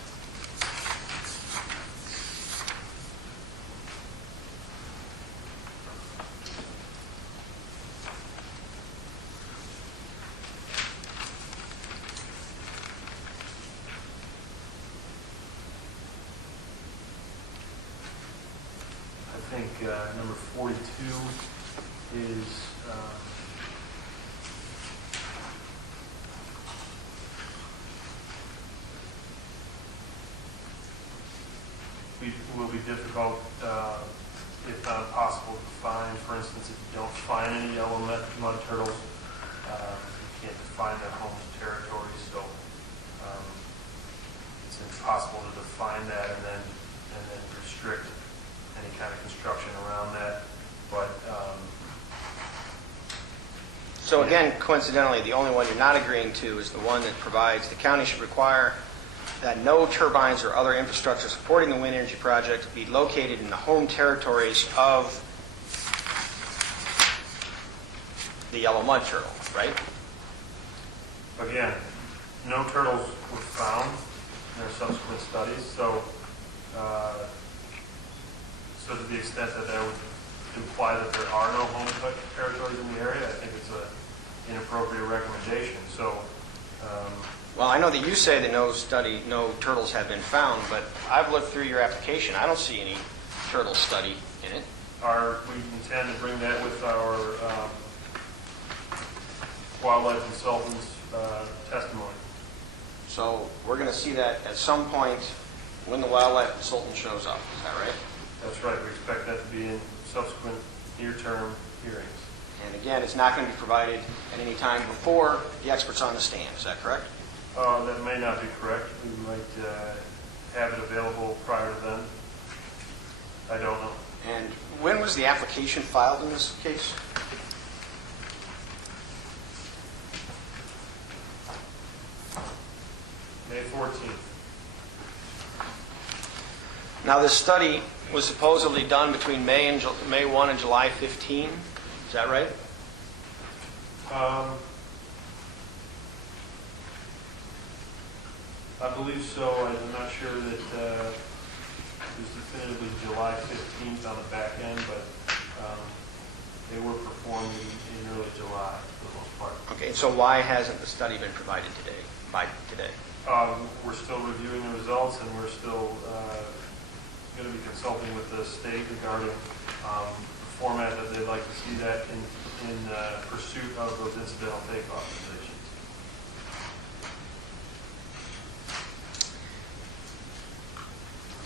I think number 42 is will be difficult, if not impossible, to find. For instance, if you don't find any yellow mud turtles, you can't define their home territory, so it's impossible to define that and then restrict any kind of construction around that. But So again, coincidentally, the only one you're not agreeing to is the one that provides the county should require that no turbines or other infrastructure supporting the wind energy project be located in the home territories of the yellow mud turtle, right? again, no turtles were found in our subsequent studies, so so to the extent that that would imply that there are no home territories in the area, I think it's an inappropriate recommendation. So, Well, I know that you say that no turtles have been found, but I've looked through your application. I don't see any turtle study in it. we intend to bring that with our wildlife consultant's testimony. So we're going to see that at some point when the wildlife consultant shows up. Is that right? That's right. We expect that to be in subsequent near-term hearings. And again, it's not going to be provided at any time before the expert's on the stand. Is that correct? That may not be correct. We might have it available prior to then. I don't know. And when was the application filed in this case? May 14th. Now, this study was supposedly done between May 1 and July 15. Is that right? I believe so. I'm not sure that it was definitively July 15th on the back end, but they were performed in early July for the most part. Okay, so why hasn't the study been provided by today? We're still reviewing the results, and we're still going to be consulting with the state regarding the format that they'd like to see that in pursuit of those incidental take authorizations.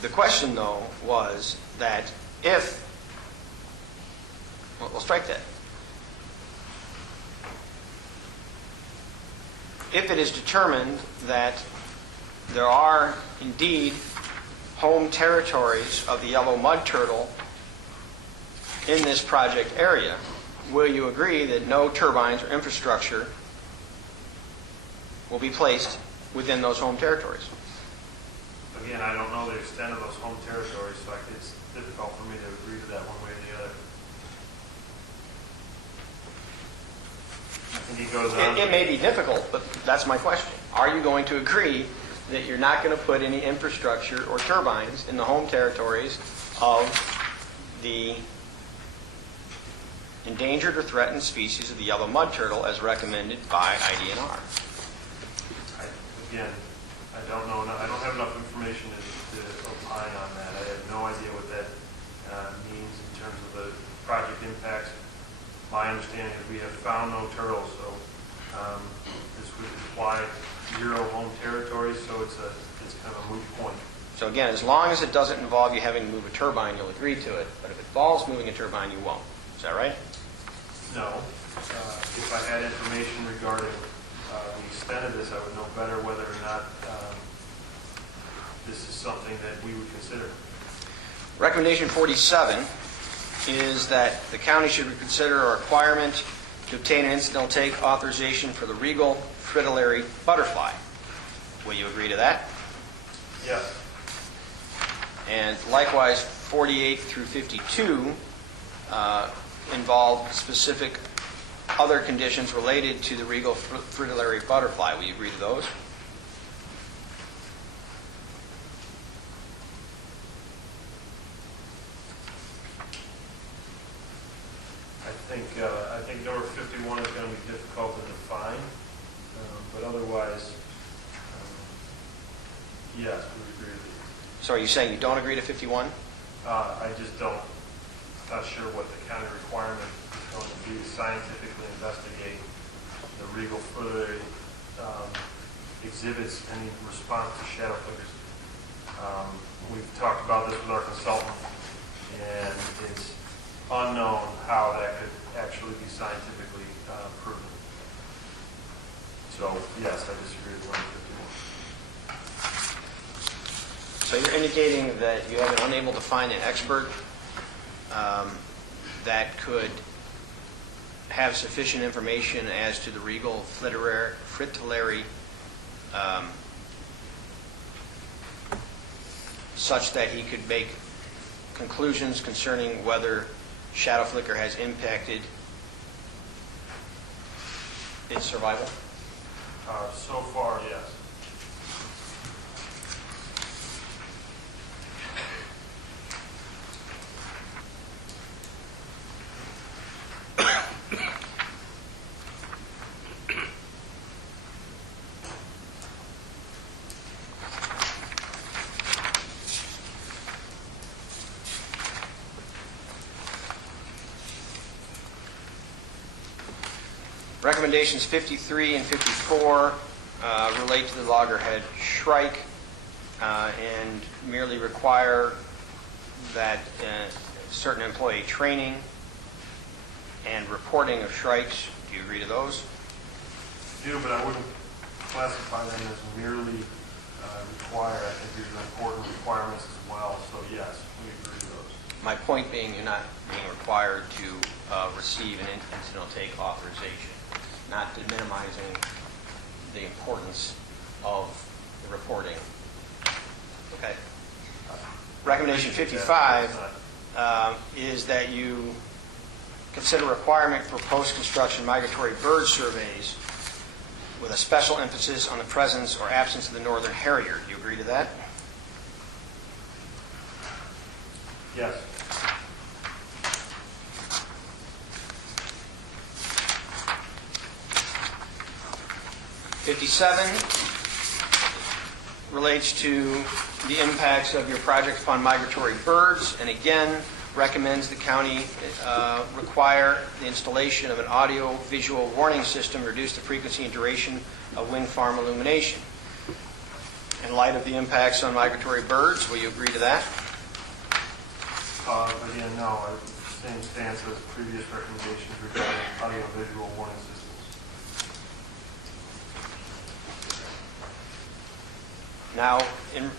The question, though, was that if, well, we'll strike that. If it is determined that there are indeed home territories of the yellow mud turtle in this project area, will you agree that no turbines or infrastructure will be placed within those home territories? Again, I don't know the extent of those home territories, so it's difficult for me to agree to that one way or the other. And he goes on. It may be difficult, but that's my question. Are you going to agree that you're not going to put any infrastructure or turbines in the home territories of the endangered or threatened species of the yellow mud turtle as recommended by IDNR? Again, I don't know. I don't have enough information to opine on that. I have no idea what that means in terms of the project impacts. My understanding is we have found no turtles, so this would imply 0 home territories, so it's kind of a moot point. So again, as long as it doesn't involve you having to move a turbine, you'll agree to it. But if it involves moving a turbine, you won't. Is that right? No. If I had information regarding the extent of this, I would know better whether or not this is something that we would consider. Recommendation 47 is that the county should reconsider a requirement to obtain an incidental take authorization for the regal fritillary butterfly. Will you agree to that? Yes. And likewise, 48 through 52 involve specific other conditions related to the regal fritillary butterfly. Will you agree to those? I think number 51 is going to be difficult to define, but otherwise, yes, we agree with you. So are you saying you don't agree to 51? I just don't, not sure what the county requirement is going to be to scientifically investigate the regal fritillary exhibits in response to shadow flickers. We've talked about this with our consultant, and it's unknown how that could actually be scientifically proven. So, yes, I disagree with number 51. So you're indicating that you have been unable to find an expert that could have sufficient information as to the regal fritillary such that he could make conclusions concerning whether shadow flicker has impacted its survival? So far, yes. Recommendations 53 and 54 relate to the loggerhead shrike and merely require that certain employee training and reporting of shrikes. Do you agree to those? I do, but I wouldn't classify them as merely required. I think these are important requirements as well, so yes, we agree to those. My point being, you're not being required to receive an incidental take authorization, not minimizing the importance of the reporting. Okay. recommendation 55 is that you consider requirement for post-construction migratory bird surveys with a special emphasis on the presence or absence of the northern harrier. Do you agree to that? Yes. '57 relates to the impacts of your project upon migratory birds, and again, recommends the county require the installation of an audio-visual warning system to reduce the frequency and duration of wind farm illumination. In light of the impacts on migratory birds, will you agree to that? Again, no, same stance as previous recommendations regarding audio-visual warning systems. Now, in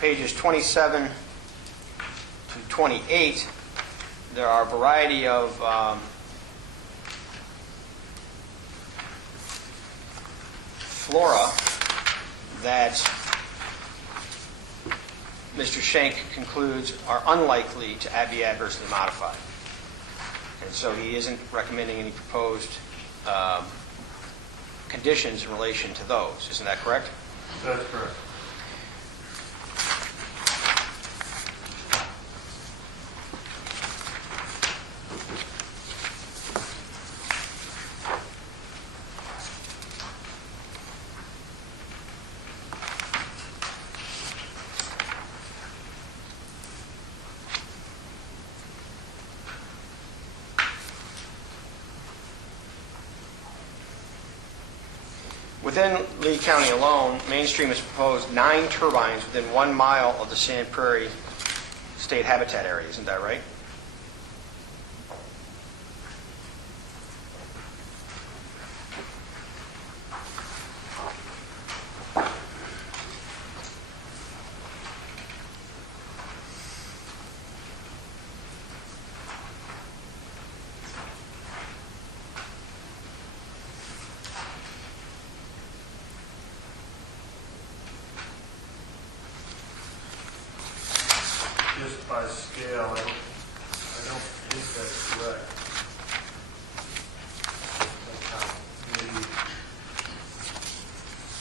pages 27 to 28, there are a variety of flora that Mr. Schenk concludes are unlikely to be adversely modified. And so he isn't recommending any proposed conditions in relation to those. Isn't that correct? That's correct. Within Lee County alone, Mainstream has proposed 9 turbines within 1 mile of the Sand Prairie State Habitat Area. Isn't that right? Just by scale, I don't think that's correct. Maybe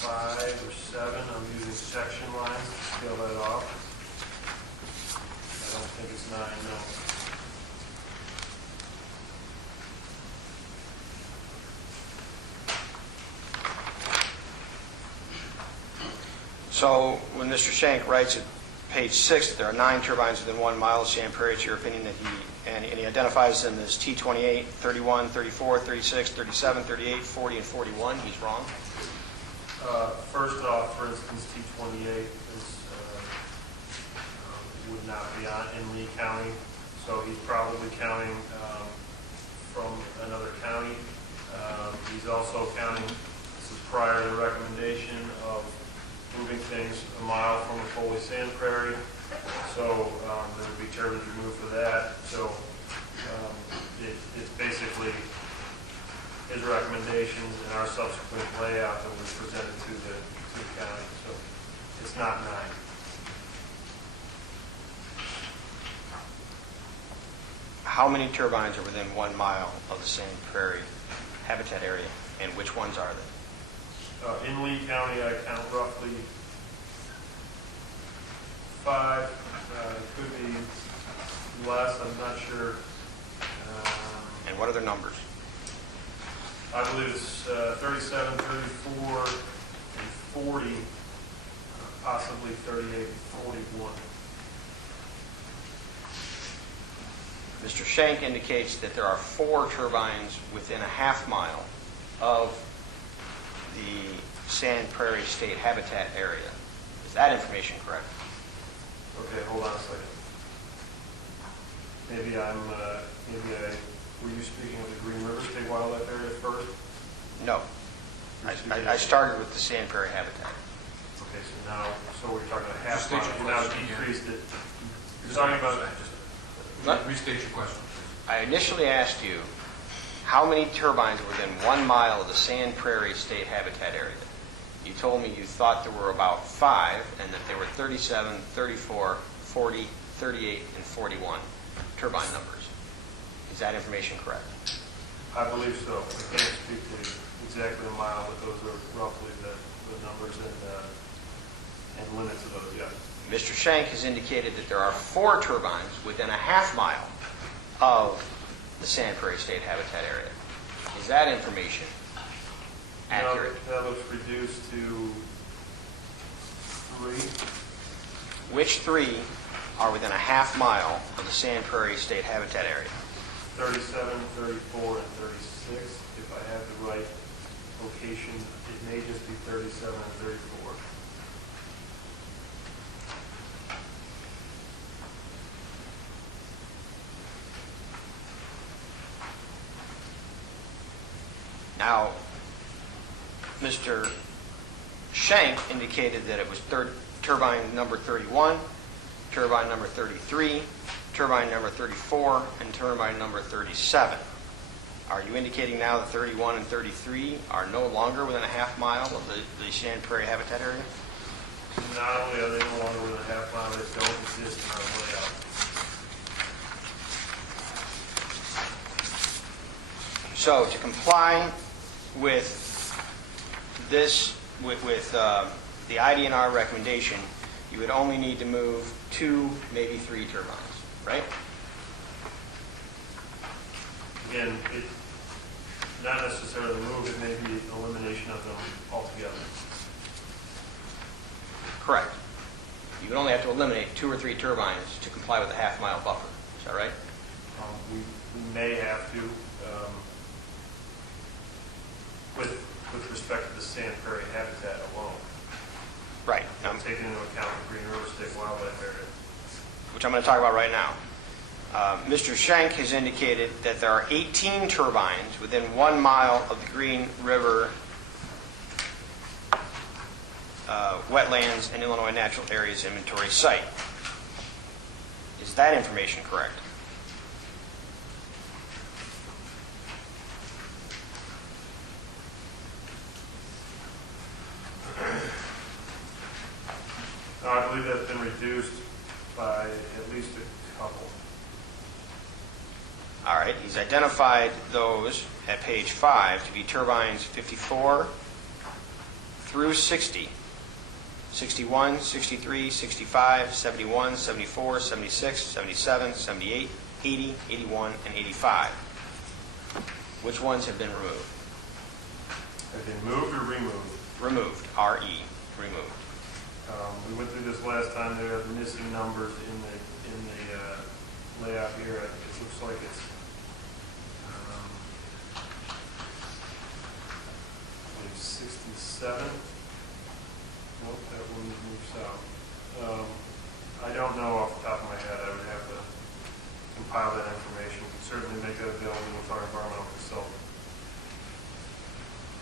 5 or 7. I'm using section lines to scale that off. I don't think it's 9, no. So when Mr. Schenk writes at page 6 that there are 9 turbines within 1 mile of Sand Prairie, it's your opinion that he identifies them as T28, 31, 34, 36, 37, 38, 40, and 41. He's wrong. First off, for instance, T28 would not be in Lee County, so he's probably counting from another county. He's also counting, this is prior to the recommendation of moving things a mile from the Foley Sand Prairie, so there would be turbines removed for that. So it's basically his recommendations and our subsequent layout that was presented to the county. So it's not 9. How many turbines are within 1 mile of the Sand Prairie Habitat Area, and which ones are they? In Lee County, I count roughly 5. It could be less, I'm not sure. And what are their numbers? I believe it's 37, 34, and 40, possibly 38 and 41. Mr. Schenk indicates that there are 4 turbines within a half mile of the Sand Prairie State Habitat Area. Is that information correct? Okay, hold on a second. Were you speaking of the Green River State Wildlife Area first? No. I started with the Sand Prairie Habitat. Okay, so we're talking a half Just state mile, your you now question again. decreased it. You're talking about, Restate your question, please. I initially asked you how many turbines are within 1 mile of the Sand Prairie State Habitat Area. You told me you thought there were about 5 and that they were 37, 34, 40, 38, and 41 turbine numbers. Is that information correct? I believe so. I can't speak to exactly a mile, but those are roughly the numbers and limits of those, yeah. Mr. Shank has indicated that there are 4 turbines within a half mile of the Sand Prairie State Habitat Area. Is that information accurate? No, that looks reduced to 3. Which 3 are within a half mile of the Sand Prairie State Habitat Area? 37, 34, and 36. If I have the right location, it may just be 37 and 34. Now, Mr. Shank indicated that it was turbine number 31, turbine number 33, turbine number 34, and turbine number 37. Are you indicating now that 31 and 33 are no longer within a half mile of the Sand Prairie Habitat Area? Not only are they no longer within a half mile, they don't exist in our layout. So to comply with this, with the IDNR recommendation, you would only need to move 2, maybe 3 turbines, right? Again, it, not necessarily move, it may be elimination of them altogether. Correct. You would only have to eliminate 2 or 3 turbines to comply with the half-mile buffer. Is that right? We may have to, with respect to the Sand Prairie habitat alone, Right. taking into account the Green River State Wildlife Area. Which I'm going to talk about right now. Mr. Shank has indicated that there are 18 turbines within 1 mile of the Green River Wetlands and Illinois Natural Areas Inventory site. Is that information correct? I believe that's been reduced by at least a couple. All right, he's identified those at page 5 to be turbines 54 through 60, 61, 63, 65, 71, 74, 76, 77, 78, 80, 81, and 85. Which ones have been removed? Have been moved or removed? Removed, R-E, removed. We went through this last time. There are missing numbers in the layout here. It looks like it's like 67. Nope, that one moved south. I don't know off the top of my head. I would have to compile that information. Certainly make that available with our environmental consultant.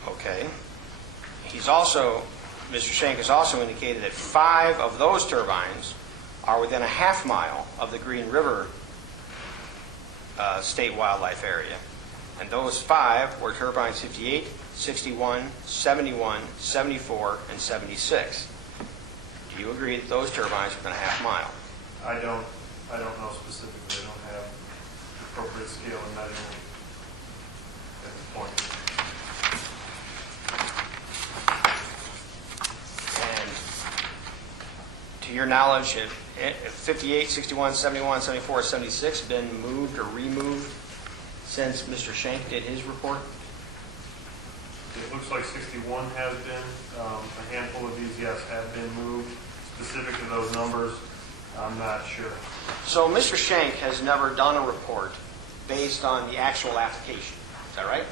Okay. He's also, Mr. Shank has also indicated that 5 of those turbines are within a half mile of the Green River State Wildlife Area. And those 5 were turbines 58, 61, 71, 74, and 76. Do you agree that those turbines are within a half mile? I don't know specifically. I don't have the appropriate scale and measurement at this point. And to your knowledge, have 58, 61, 71, 74, 76 been moved or removed since Mr. Shank did his report? It looks like 61 has been. A handful of these, yes, have been moved. Specific to those numbers, I'm not sure. So Mr. Shank has never done a report based on the actual application. Is that right?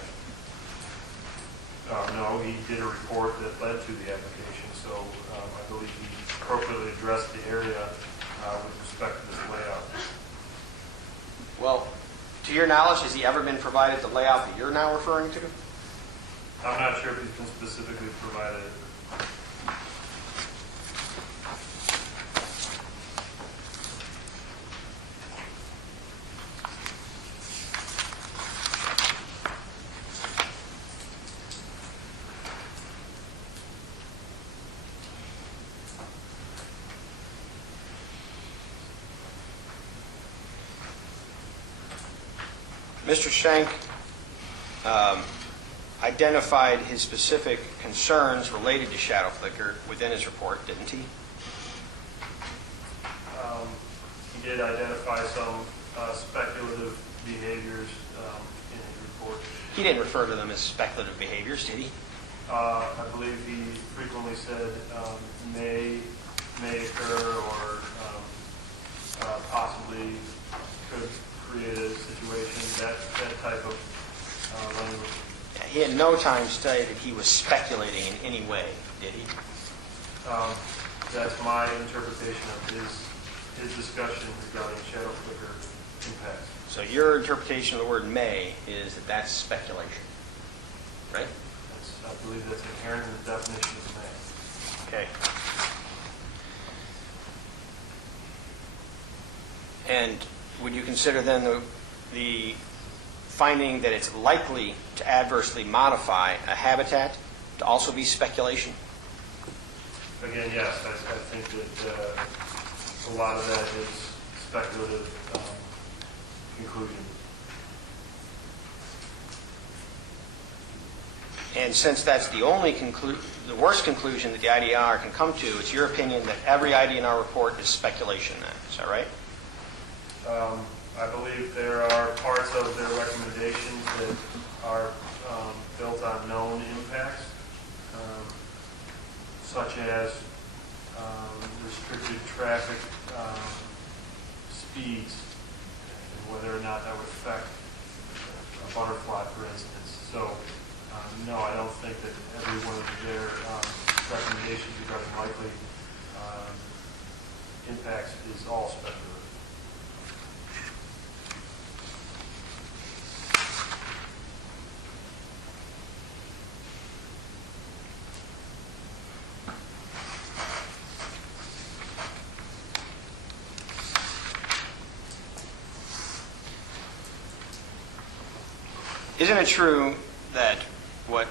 No, he did a report that led to the application, so I believe he appropriately addressed the area with respect to this layout. Well, to your knowledge, has he ever been provided the layout that you're now referring to? I'm not sure if he's been specifically provided. Mr. Schenk identified his specific concerns related to shadow flicker within his report, didn't he? He did identify some speculative behaviors in his report. He didn't refer to them as speculative behaviors, did he? I believe he frequently said may occur or possibly could create a situation, that type of language. He at no time stated he was speculating in any way, did he? That's my interpretation of his discussion regarding shadow flicker impacts. So your interpretation of the word may is that that's speculation, right? I believe that's inherent in the definition of may. Okay. And would you consider then the finding that it's likely to adversely modify a habitat to also be speculation? Again, yes, I think that a lot of that is speculative conclusion. And since that's the only the worst conclusion that the IDNR can come to, it's your opinion that every IDNR report is speculation then, is that right? I believe there are parts of their recommendations that are built on known impacts, such as restricted traffic speeds, and whether or not that would affect a butterfly, for instance. So, no, I don't think that every one of their recommendations regarding likely impacts is all speculative. Isn't it true that what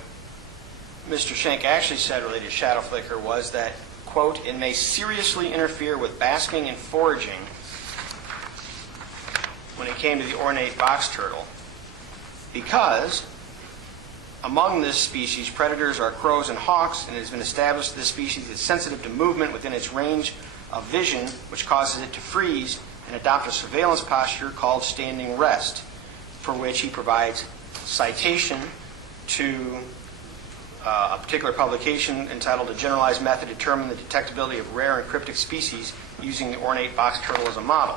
Mr. Schenk actually said related to shadow flicker was that, quote, it may seriously interfere with basking and foraging when it came to the ornate box turtle, because among this species, predators are crows and hawks, and it has been established that this species is sensitive to movement within its range of vision, which causes it to freeze and adopt a surveillance posture called standing rest, for which he provides citation to a particular publication entitled A Generalized Method to Determine the Detectability of Rare and Cryptic Species Using the Ornate Box Turtle as a Model.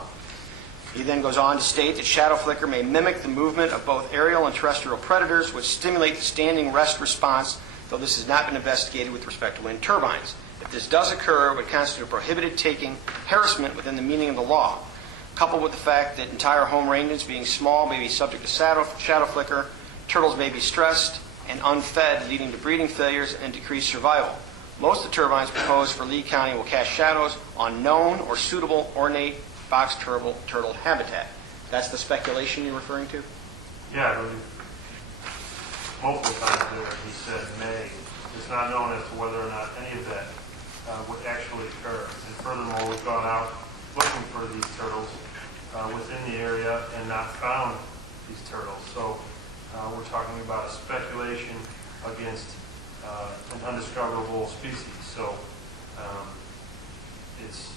He then goes on to state that shadow flicker may mimic the movement of both aerial and terrestrial predators, which stimulate the standing rest response, though this has not been investigated with respect to wind turbines. If this does occur, it would constitute a prohibited taking, harassment within the meaning of the law. Coupled with the fact that entire home ranges, being small, may be subject to shadow flicker, turtles may be stressed and unfed, leading to breeding failures and decreased survival. Most of the turbines proposed for Lee County will cast shadows on known or suitable ornate box turtle habitat. That's the speculation you're referring to? Yeah, I believe multiple times there he said may. It's not known as to whether or not any of that would actually occur. And furthermore, we've gone out looking for these turtles within the area and not found these turtles. So we're talking about a speculation against an undiscoverable species. So it's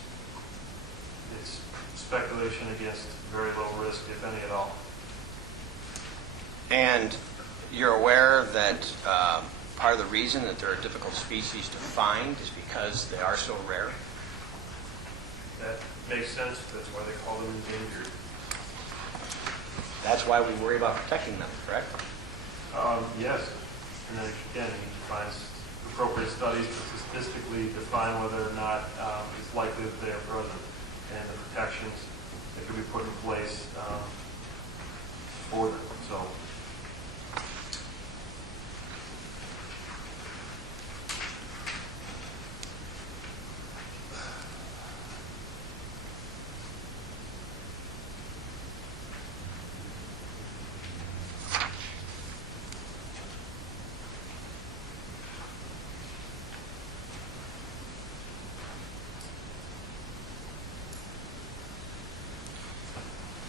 speculation against very low risk, if any at all. And you're aware that part of the reason that they're a difficult species to find is because they are so rare? That makes sense. That's why they call them endangered. That's why we worry about protecting them, correct? Yes. And then again, he defines appropriate studies to statistically define whether or not it's likely that they are present and the protections that can be put in place for them. So.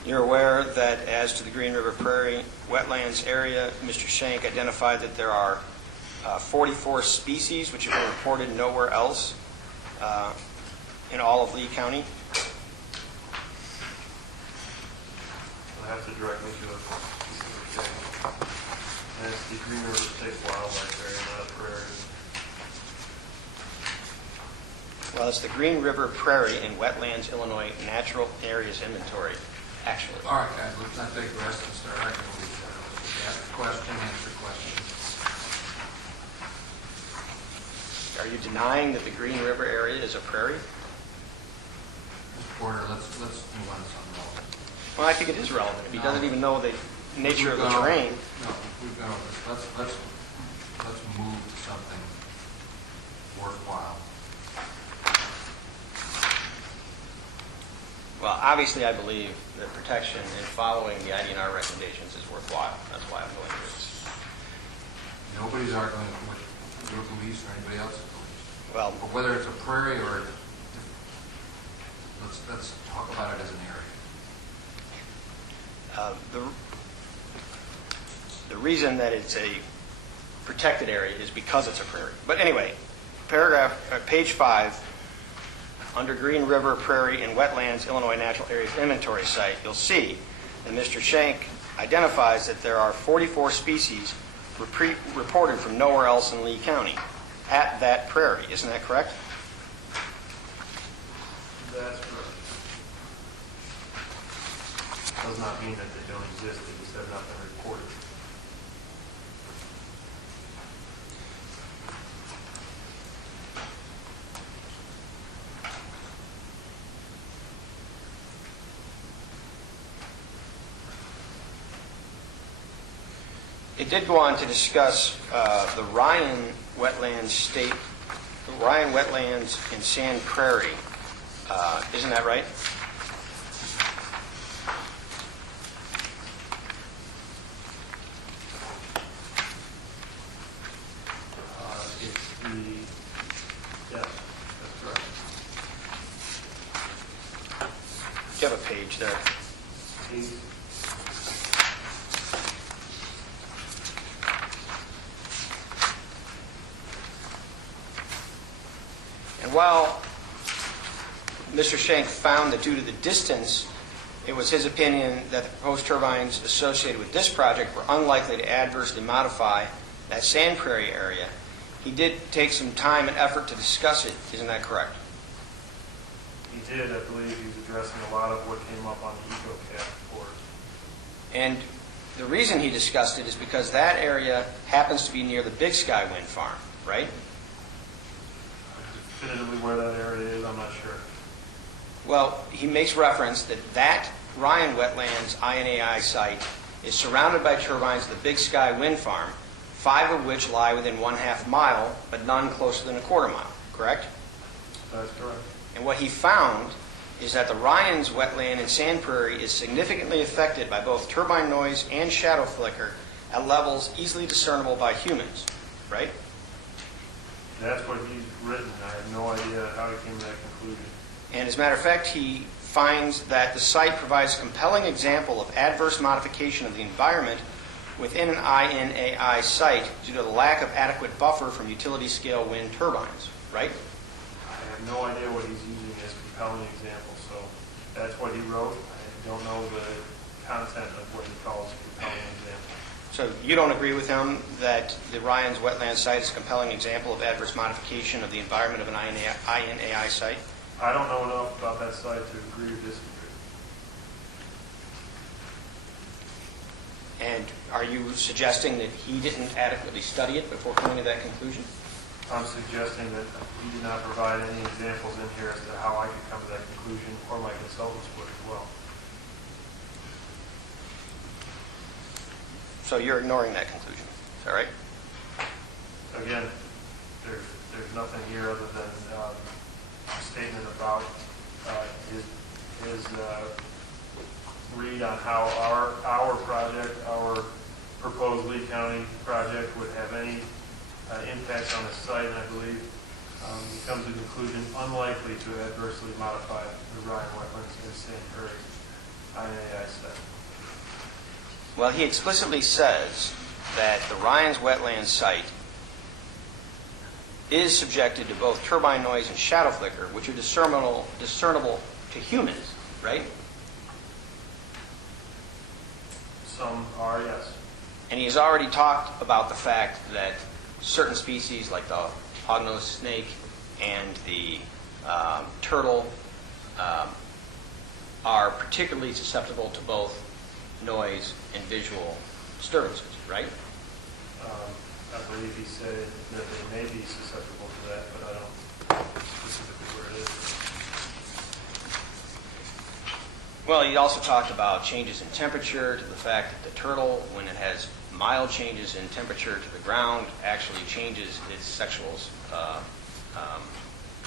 You're aware that as to the Green River Prairie wetlands area, Mr. Shank identified that there are 44 species which have been reported nowhere else in all of Lee County. I have to direct me to a specific thing. And it's the Green River State Wildlife Area, not a prairie. Well, it's the Green River Prairie and Wetlands, Illinois Natural Areas Inventory, actually. All right, guys, let's not take rest and start acting. Ask a question, answer question. Are you denying that the Green River area is a prairie? Mr. Porter, let's move on to something else. Well, I think it is relevant. If he doesn't even know the nature of the We've gone over- terrain. No, we've gone over this. Let's move to something worthwhile. Well, obviously, I believe that protection and following the IDNR recommendations is worthwhile. That's why I'm going to this. Nobody's arguing with your beliefs or anybody else's beliefs. Well, But whether it's a prairie or, let's talk about it as an area. the reason that it's a protected area is because it's a prairie. But anyway, page 5, under Green River Prairie and Wetlands, Illinois Natural Areas Inventory Site, you'll see that Mr. Shank identifies that there are 44 species reported from nowhere else in Lee County at that prairie. Isn't that correct? That's correct. Does not mean that they don't exist, they just have not been reported. It did go on to discuss the Ryan Wetlands and Sand Prairie. Isn't that right? It's the, yes, that's correct. You have a page there. And while Mr. Shank found that due to the distance, it was his opinion that the proposed turbines associated with this project were unlikely to adversely modify that sand prairie area, he did take some time and effort to discuss it. Isn't that correct? He did, I believe he was addressing a lot of what came up on the EcoCat report. And the reason he discussed it is because that area happens to be near the Big Sky Wind Farm, right? Definitively where that area is, I'm not sure. Well, he makes reference that that Ryan Wetlands INAI site is surrounded by turbines of the Big Sky Wind Farm, 5 of which lie within 1/2 mile, but none closer than 1/4 mile, correct? That's correct. And what he found is that the Ryan's wetland and sand prairie is significantly affected by both turbine noise and shadow flicker at levels easily discernible by humans, right? That's what he's written. I have no idea how he came to that conclusion. And as a matter of fact, he finds that the site provides a compelling example of adverse modification of the environment within an INAI site due to the lack of adequate buffer from utility-scale wind turbines, right? I have no idea what he's using as compelling example, so that's what he wrote. I don't know the content of what he calls compelling example. So you don't agree with him that the Ryan's wetland site is a compelling example of adverse modification of the environment of an INAI site? I don't know enough about that site to agree or disagree. And are you suggesting that he didn't adequately study it before coming to that conclusion? I'm suggesting that he did not provide any examples in here as to how I could come to that conclusion, or my consultants would as well. So you're ignoring that conclusion, is that right? Again, there's nothing here other than a statement about his read on how our project, our proposed Lee County project would have any impacts on the site, and I believe he comes to the conclusion unlikely to adversely modify the Ryan wetlands and sand prairie. INAI site. Well, he explicitly says that the Ryan's wetland site is subjected to both turbine noise and shadow flicker, which are discernible to humans, right? Some are, yes. And he's already talked about the fact that certain species, like the hognose snake and the turtle, are particularly susceptible to both noise and visual disturbances, right? I believe he said that they may be susceptible to that, but I don't know specifically where it is. Well, he also talked about changes in temperature, to the fact that the turtle, when it has mild changes in temperature to the ground, actually changes its sexual,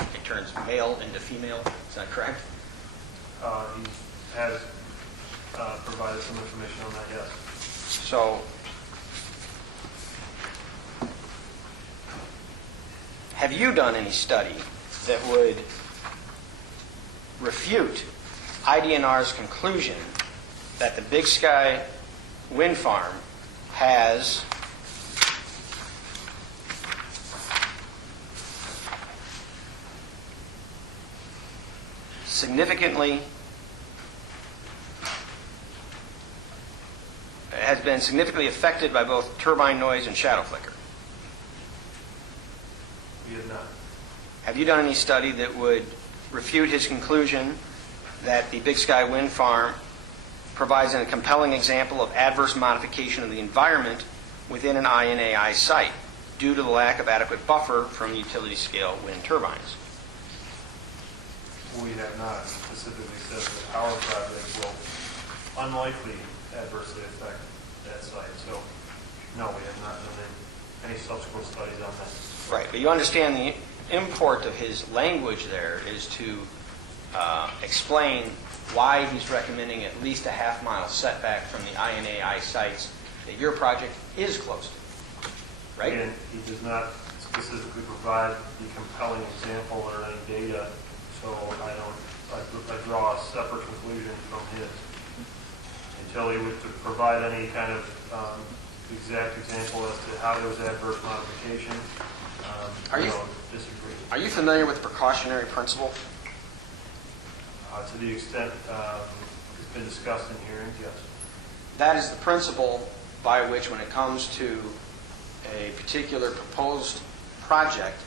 it turns male into female. Is that correct? He has provided some information on that, yes. So, have you done any study that would refute IDNR's conclusion that the Big Sky wind farm has been significantly affected by both turbine noise and shadow flicker? We have not. Have you done any study that would refute his conclusion that the Big Sky wind farm provides a compelling example of adverse modification of the environment within an INAI site due to the lack of adequate buffer from utility scale wind turbines? We have not specifically said that our project will unlikely adversely affect that site. So, no, we have not done any subsequent studies on that. Right, but you understand the import of his language there is to explain why he's recommending at least a half-mile setback from the INAI sites that your project is close to, right? And he does not specifically provide the compelling example or any data, so I draw a separate conclusion from his. Until he would provide any kind of exact example as to how there was adverse modification, disagree. Are you familiar with the precautionary principle? To the extent it's been discussed in hearings, yes. That is the principle by which, when it comes to a particular proposed project,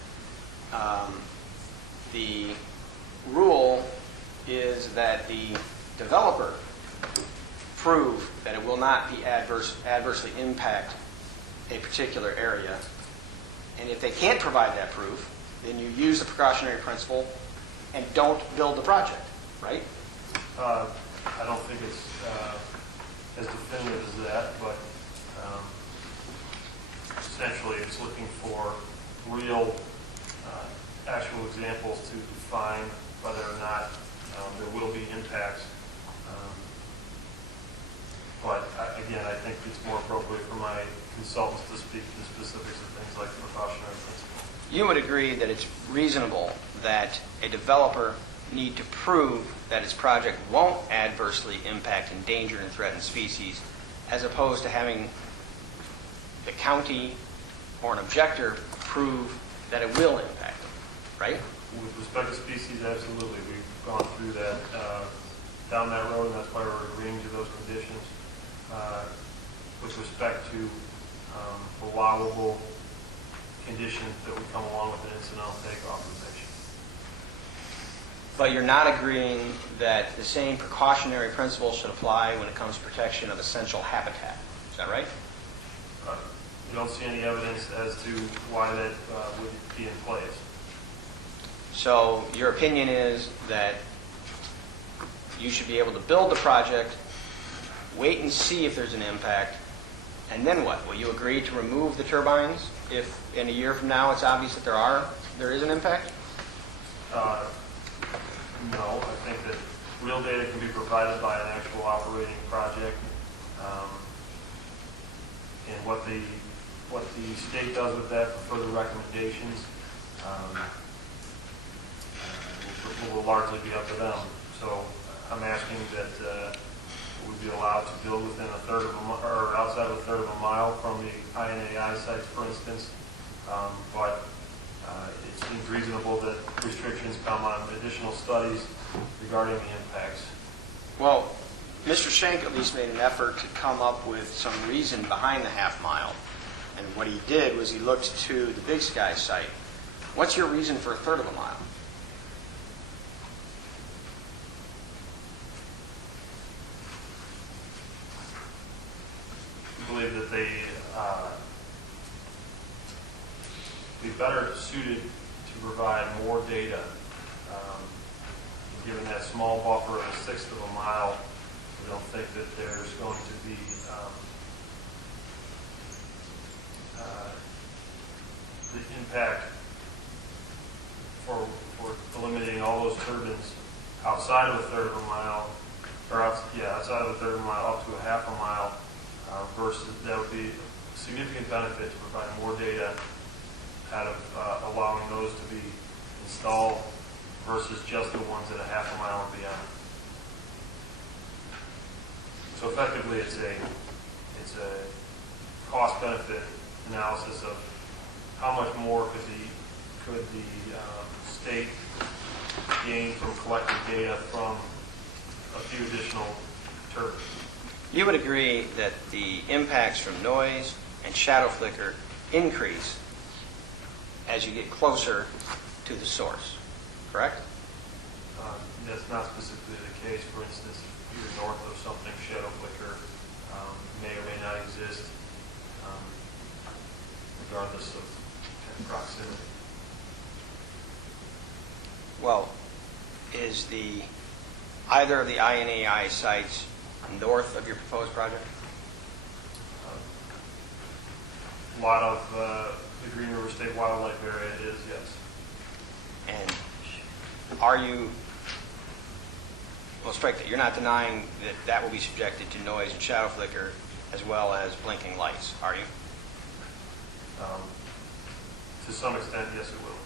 the rule is that the developer prove that it will not be adversely impact a particular area. And if they can't provide that proof, then you use the precautionary principle and don't build the project, right? I don't think it's as definitive as that, but essentially it's looking for real, actual examples to define whether or not there will be impacts. But again, I think it's more appropriate for my consultants to speak to the specifics of things like the precautionary principle. You would agree that it's reasonable that a developer need to prove that its project won't adversely impact endangered and threatened species, as opposed to having the county or an objector prove that it will impact them, right? With respect to species, absolutely. We've gone through that, down that road, and that's why we're agreeing to those conditions. With respect to allowable conditions that would come along with an incidental take authorization. But you're not agreeing that the same precautionary principle should apply when it comes to protection of essential habitat. Is that right? You don't see any evidence as to why that would be in place. So your opinion is that you should be able to build the project, wait and see if there's an impact, and then what? Will you agree to remove the turbines if in a year from now it's obvious that there is an impact? No, I think that real data can be provided by an actual operating project, and what the state does with that for further recommendations will largely be up to them. So I'm asking that would be allowed to build within a third of a mile, or outside of a third of a mile from the INAI sites, for instance. But it seems reasonable that restrictions come on additional studies regarding the impacts. Well, Mr. Schenk at least made an effort to come up with some reason behind the half mile. And what he did was he looked to the Big Sky site. What's your reason for a third of a mile? I believe that they be better suited to provide more data. Given that small buffer of a sixth of a mile, we don't think that there's going to be the impact for eliminating all those turbines outside of a third of a mile, or outside of a third of a mile up to a half a mile, versus that would be a significant benefit to provide more data out of allowing those to be installed versus just the ones at a half a mile and beyond. So effectively, it's a cost-benefit analysis of how much more could the state gain from collecting data from a few additional turbines. You would agree that the impacts from noise and shadow flicker increase as you get closer to the source, correct? That's not specifically the case. For instance, if you're north of something, shadow flicker may or may not exist, regardless of proximity. Well, is either of the INAI sites north of your proposed project? A lot of the Green River State Wildlife Area is, yes. And are you, well, strike that, you're not denying that that will be subjected to noise and shadow flicker as well as blinking lights, are you? To some extent, yes, it will.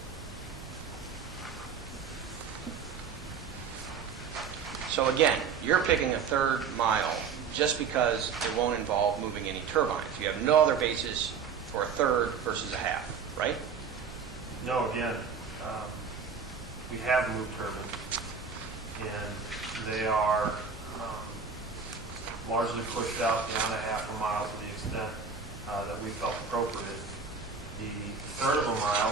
So again, you're picking a third mile just because it won't involve moving any turbines. You have no other basis for a third versus a half, right? No, again, we have moved turbines, and they are largely pushed out beyond a half a mile to the extent that we felt appropriate. The third of a mile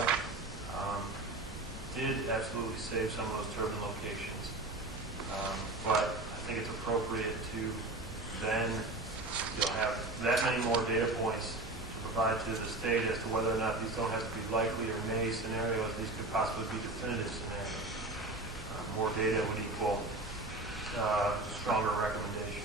did absolutely save some of those turbine locations, but I think it's appropriate to then have that many more data points to provide to the state as to whether or not these don't have to be likely or may scenarios. These could possibly be definitive scenarios. More data would equal stronger recommendation.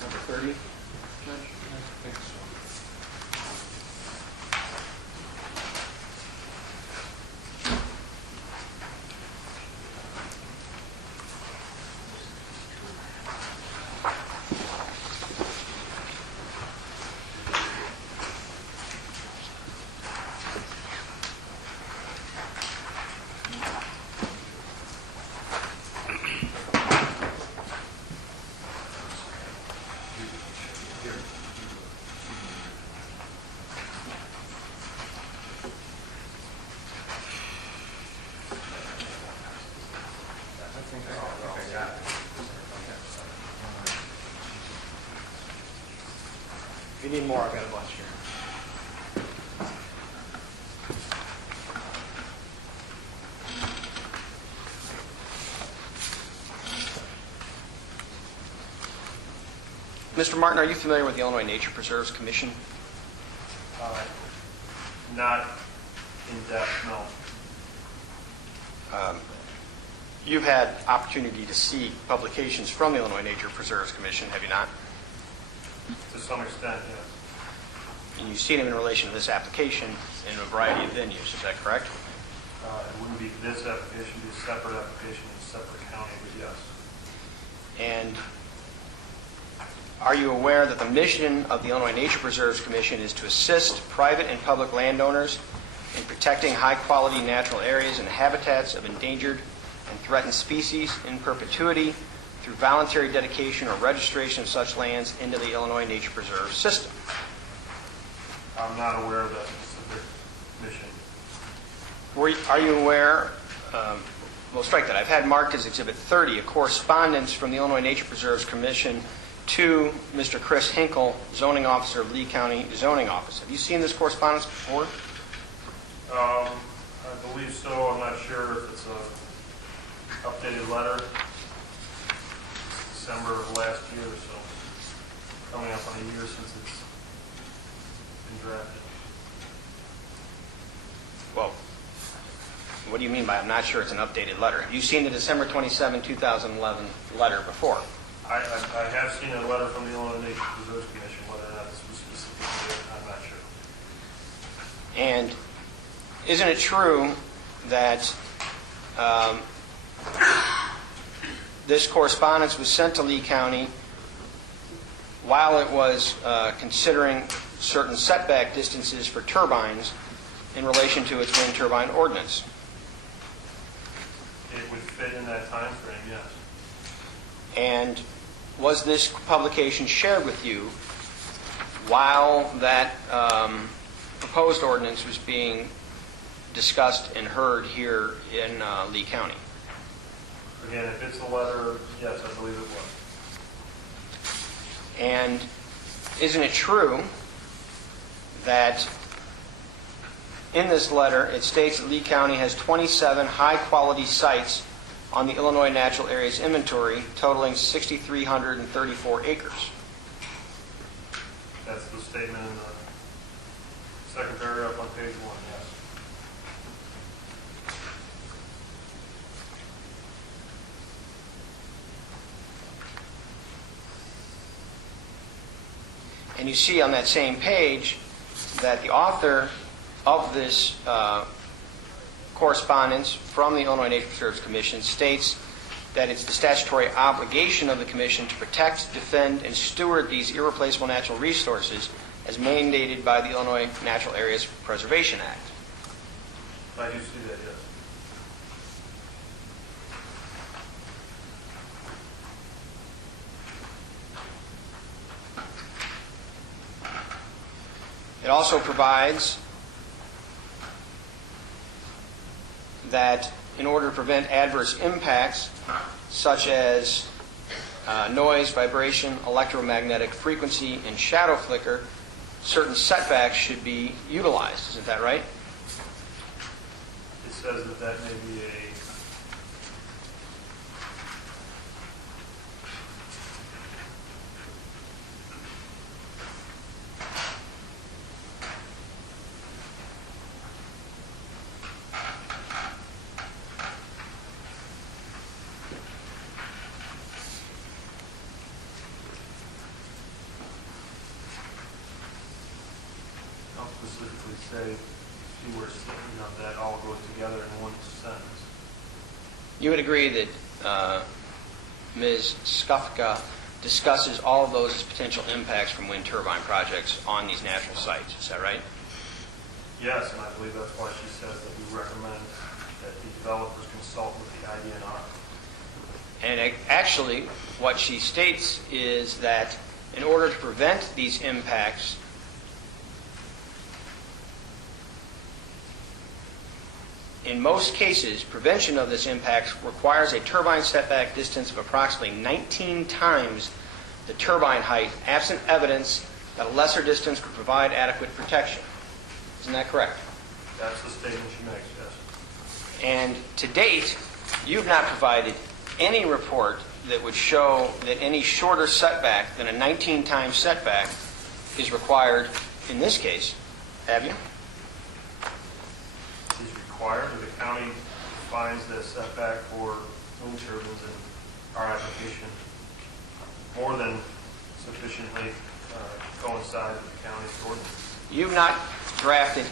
Number 30? I think so. If you need more, I've got a bunch here. Mr. Martin, are you familiar with the Illinois Nature Preserves Commission? Not in depth, no. You've had opportunity to see publications from the Illinois Nature Preserves Commission, have you not? To some extent, yes. And you've seen them in relation to this application in a variety of venues, is that correct? It wouldn't be this application, it'd be a separate application in a separate county, but yes. And are you aware that the mission of the Illinois Nature Preserves Commission is to assist private and public landowners in protecting high-quality natural areas and habitats of endangered and threatened species in perpetuity through voluntary dedication or registration of such lands into the Illinois Nature Preserve system? I'm not aware of that specific mission. Are you aware, well, strike that, I've had marked as Exhibit 30, a correspondence from the Illinois Nature Preserves Commission to Mr. Chris Hinkle, zoning officer of Lee County Zoning Office. Have you seen this correspondence before? I believe so. I'm not sure if it's a updated letter. It's December of last year, so coming up on a year since it's been drafted. Well, what do you mean by I'm not sure it's an updated letter? Have you seen the December 27, 2011 letter before? I have seen a letter from the Illinois Nature Preserves Commission. Whether or not this was specifically it, I'm not sure. And isn't it true that this correspondence was sent to Lee County while it was considering certain setback distances for turbines in relation to its wind turbine ordinance? It would fit in that time frame, yes. And was this publication shared with you while that proposed ordinance was being discussed and heard here in Lee County? Again, if it's a letter, yes, I believe it was. And isn't it true that in this letter it states that Lee County has 27 high-quality sites on the Illinois Natural Areas Inventory totaling 6,334 acres? That's the statement in the second paragraph on page 1, yes. And you see on that same page that the author of this correspondence from the Illinois Nature Preserves Commission states that it's the statutory obligation of the Commission to protect, defend, and steward these irreplaceable natural resources as mandated by the Illinois Natural Areas Preservation Act. I do see that, yes. It also provides that in order to prevent adverse impacts such as noise, vibration, electromagnetic frequency, and shadow flicker, certain setbacks should be utilized. Isn't that right? It says that that may be a specifically say, if you were saying that all goes together in one sentence. You would agree that Ms. Skufka discusses all of those as potential impacts from wind turbine projects on these natural sites. Is that right? Yes, and I believe that's why she says that we recommend that the developers consult with the IDNR. And actually, what she states is that in order to prevent these impacts, in most cases, prevention of this impact requires a turbine setback distance of approximately 19 times the turbine height, absent evidence that a lesser distance could provide adequate protection. Isn't that correct? That's the statement she makes, yes. And to date, you've not provided any report that would show that any shorter setback than a 19-time setback is required in this case, have you? Is required, or the county defines the setback for wind turbines, and our application more than sufficiently coincides with the county's ordinance. You've not drafted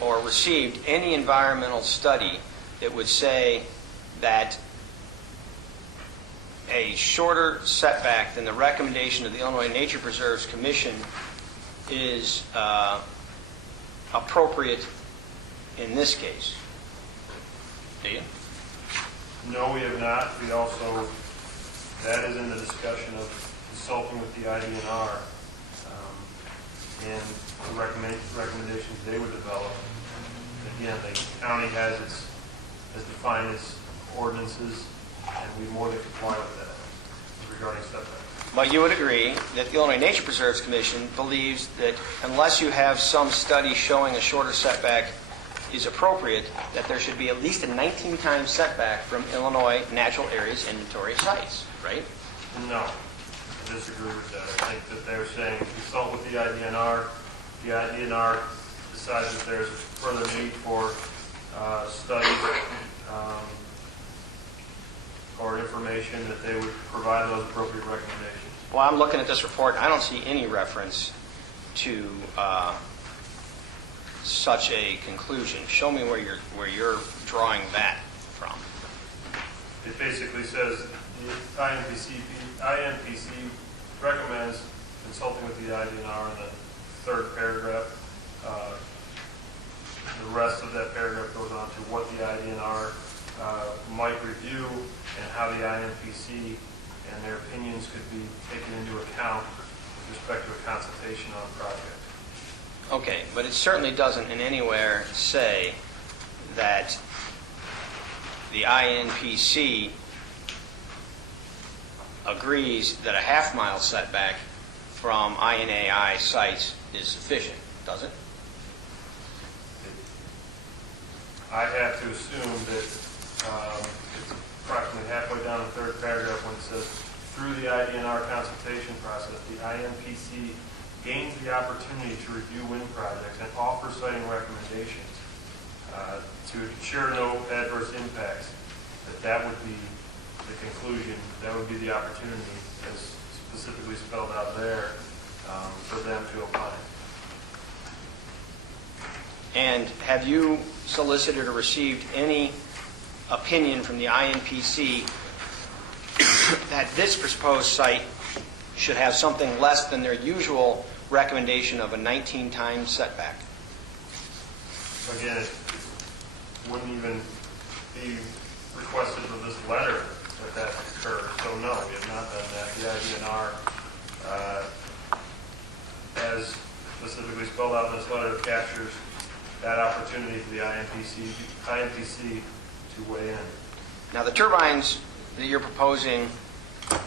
or received any environmental study that would say that a shorter setback than the recommendation of the Illinois Nature Preserves Commission is appropriate in this case. Do you? No, we have not. We also, that is in the discussion of consulting with the IDNR and the recommendations they would develop. Again, the county has defined its ordinances, and we more than comply with that regarding setbacks. But you would agree that the Illinois Nature Preserves Commission believes that unless you have some study showing a shorter setback is appropriate, that there should be at least a 19-time setback from Illinois Natural Areas Inventory sites, right? No, I disagree with that. I think that they're saying consult with the IDNR. The IDNR decides that there's further need for studies or information, that they would provide those appropriate recommendations. Well, I'm looking at this report, and I don't see any reference to such a conclusion. Show me where you're drawing that from. It basically says the INPC recommends consulting with the IDNR in the third paragraph. The rest of that paragraph goes on to what the IDNR might review and how the INPC and their opinions could be taken into account with respect to a consultation on a project. Okay, but it certainly doesn't in anywhere say that the INPC agrees that a half-mile setback from INAI sites is sufficient, does it? I have to assume that it's approximately halfway down the third paragraph when it says, through the IDNR consultation process, the INPC gains the opportunity to review wind projects and offer siting recommendations to ensure no adverse impacts. That would be the conclusion. That would be the opportunity, as specifically spelled out there, for them to opine. And have you solicited or received any opinion from the INPC that this proposed site should have something less than their usual recommendation of a 19-time setback? Again, it wouldn't even be requested for this letter that occurs. So no, we have not done that. The IDNR, as specifically spelled out in this letter, captures that opportunity for the INPC to weigh in. Now, the turbines that you're proposing,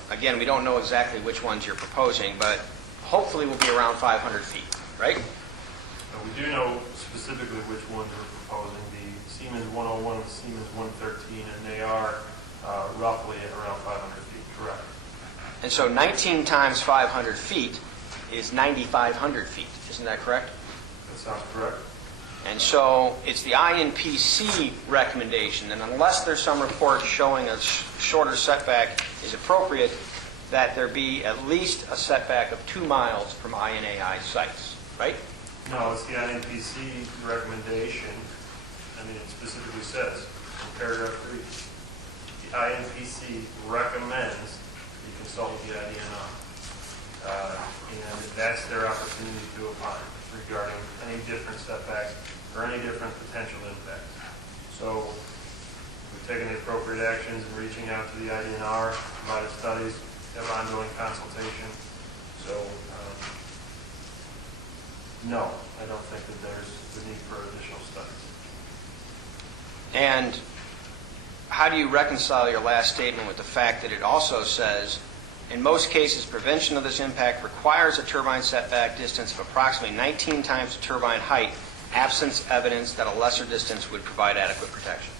again, we don't know exactly which ones you're proposing, but hopefully will be around 500 feet, right? We do know specifically which ones we're proposing, the Siemens 101 and the Siemens 113, and they are roughly at around 500 feet, correct. And so 19 times 500 feet is 9,500 feet. Isn't that correct? That sounds correct. And so it's the INPC recommendation, and unless there's some report showing a shorter setback is appropriate, that there be at least a setback of 2 miles from INAI sites, right? No, it's the INPC recommendation. I mean, it specifically says in paragraph 3, the INPC recommends you consult with the IDNR. And that's their opportunity to opine regarding any different setbacks or any different potential impacts. So we've taken the appropriate actions in reaching out to the IDNR, provided studies, have ongoing consultation. So no, I don't think that there's the need for additional studies. And how do you reconcile your last statement with the fact that it also says, in most cases, prevention of this impact requires a turbine setback distance of approximately 19 times the turbine height, absence evidence that a lesser distance would provide adequate protection?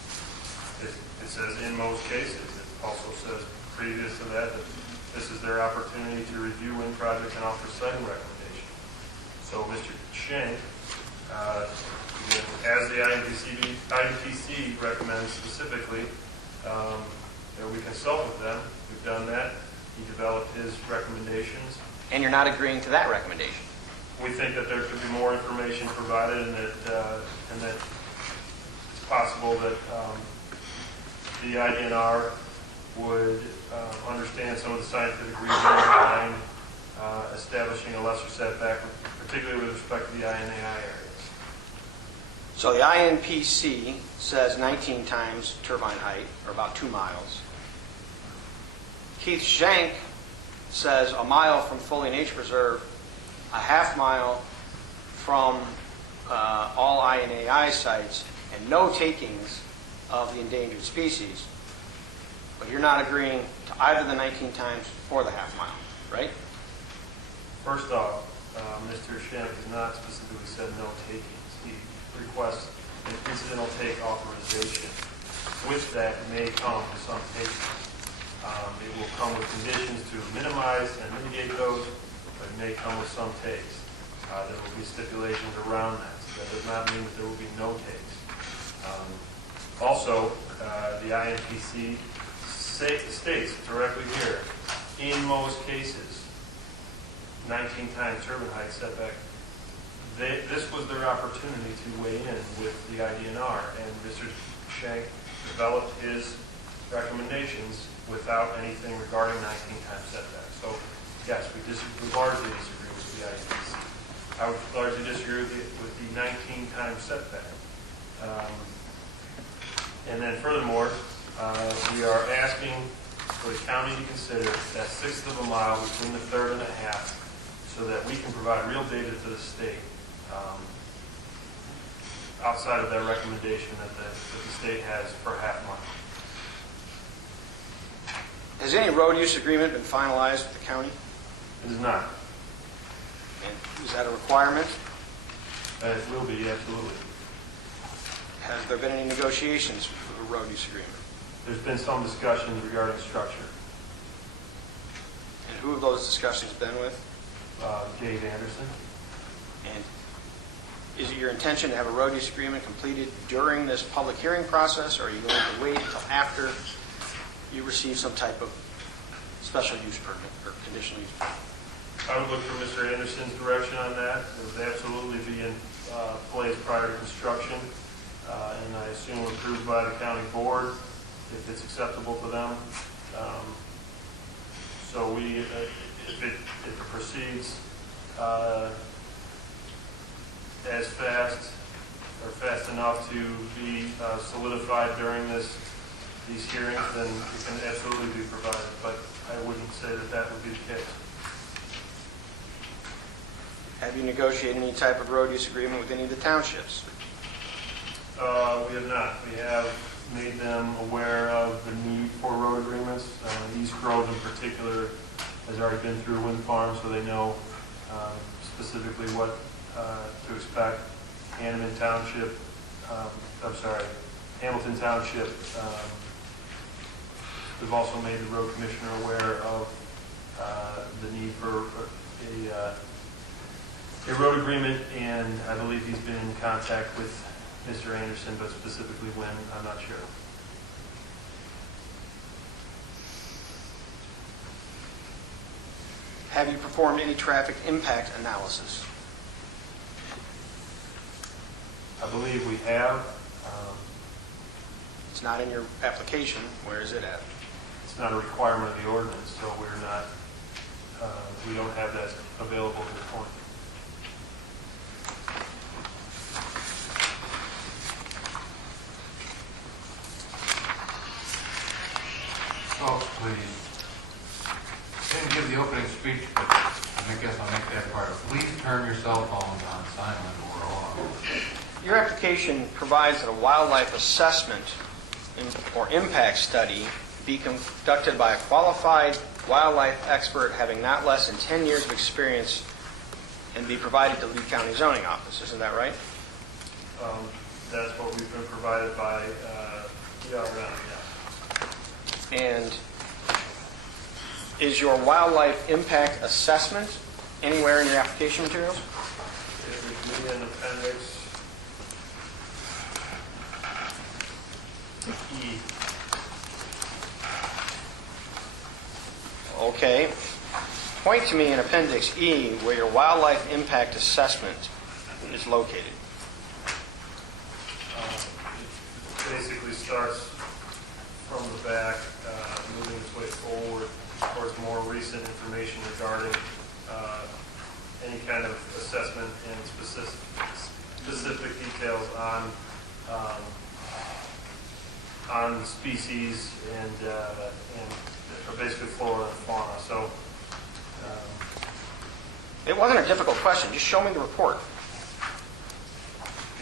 It says in most cases. It also says previous to that this is their opportunity to review wind projects and offer siting recommendations. So Mr. Schenk, as the INPC recommends specifically, we consult with them. We've done that. He developed his recommendations. And you're not agreeing to that recommendation? We think that there could be more information provided, and that it's possible that the IDNR would understand some of the scientific reasoning behind establishing a lesser setback, particularly with respect to the INAI areas. So the INPC says 19 times turbine height, or about 2 miles. Keith Schenk says a mile from Foley Nature Preserve, a half mile from all INAI sites, and no takings of the endangered species. But you're not agreeing to either the 19 times or the half mile, right? First off, Mr. Schenk has not specifically said no takings. He requests an incidental take authorization. With that may come some takings. It will come with conditions to minimize and mitigate those, but it may come with some takes. There will be stipulations around that. So that does not mean that there will be no takes. Also, the INPC states directly here, in most cases, 19 times turbine height setback. This was their opportunity to weigh in with the IDNR, and Mr. Schenk developed his recommendations without anything regarding 19 times setback. So, yes, we largely disagree with the IDNC. I would largely disagree with the 19 times setback. And then furthermore, we are asking for the county to consider that 1/6 of a mile between the third and a half, so that we can provide real data to the state outside of that recommendation that the state has for half mile. Has any road use agreement been finalized with the county? It is not. And is that a requirement? It will be, absolutely. Has there been any negotiations for the road use agreement? There's been some discussions regarding structure. And who have those discussions been with? Dave Anderson. And is it your intention to have a road use agreement completed during this public hearing process, or are you going to wait until after you receive some type of special use permit or conditional use permit? I would look for Mr. Anderson's direction on that. It would absolutely be in place prior to construction, and I assume approved by the county board if it's acceptable to them. So we, if it proceeds as fast or fast enough to be solidified during these hearings, then it can absolutely be provided. But I wouldn't say that that would be the case. Have you negotiated any type of road use agreement with any of the townships? We have not. We have made them aware of the need for road agreements. East Grove in particular has already been through wind farms, so they know specifically what to expect. Hamilton Township, we've also made the road commissioner aware of the need for a road agreement, and I believe he's been in contact with Mr. Anderson, but specifically when, I'm not sure. Have you performed any traffic impact analysis? I believe we have. It's not in your application. Where is it at? It's not a requirement of the ordinance, so we're not, we don't have that available at this point. Folks, please. Didn't give the opening speech, but I guess I'll make that part. Please turn your cell phones on silent or off. Your application provides that a wildlife assessment or impact study be conducted by a qualified wildlife expert having not less than 10 years of experience and be provided to Lee County Zoning Office. Isn't that right? That's what we've been provided by yeah. And is your wildlife impact assessment anywhere in your application materials? It would be in appendix E. Okay. Point to me in Appendix E where your wildlife impact assessment is located. It basically starts from the back, moving its way forward towards more recent information regarding any kind of assessment and specific details on species and or basically flora and fauna. So It wasn't a difficult question. Just show me the report.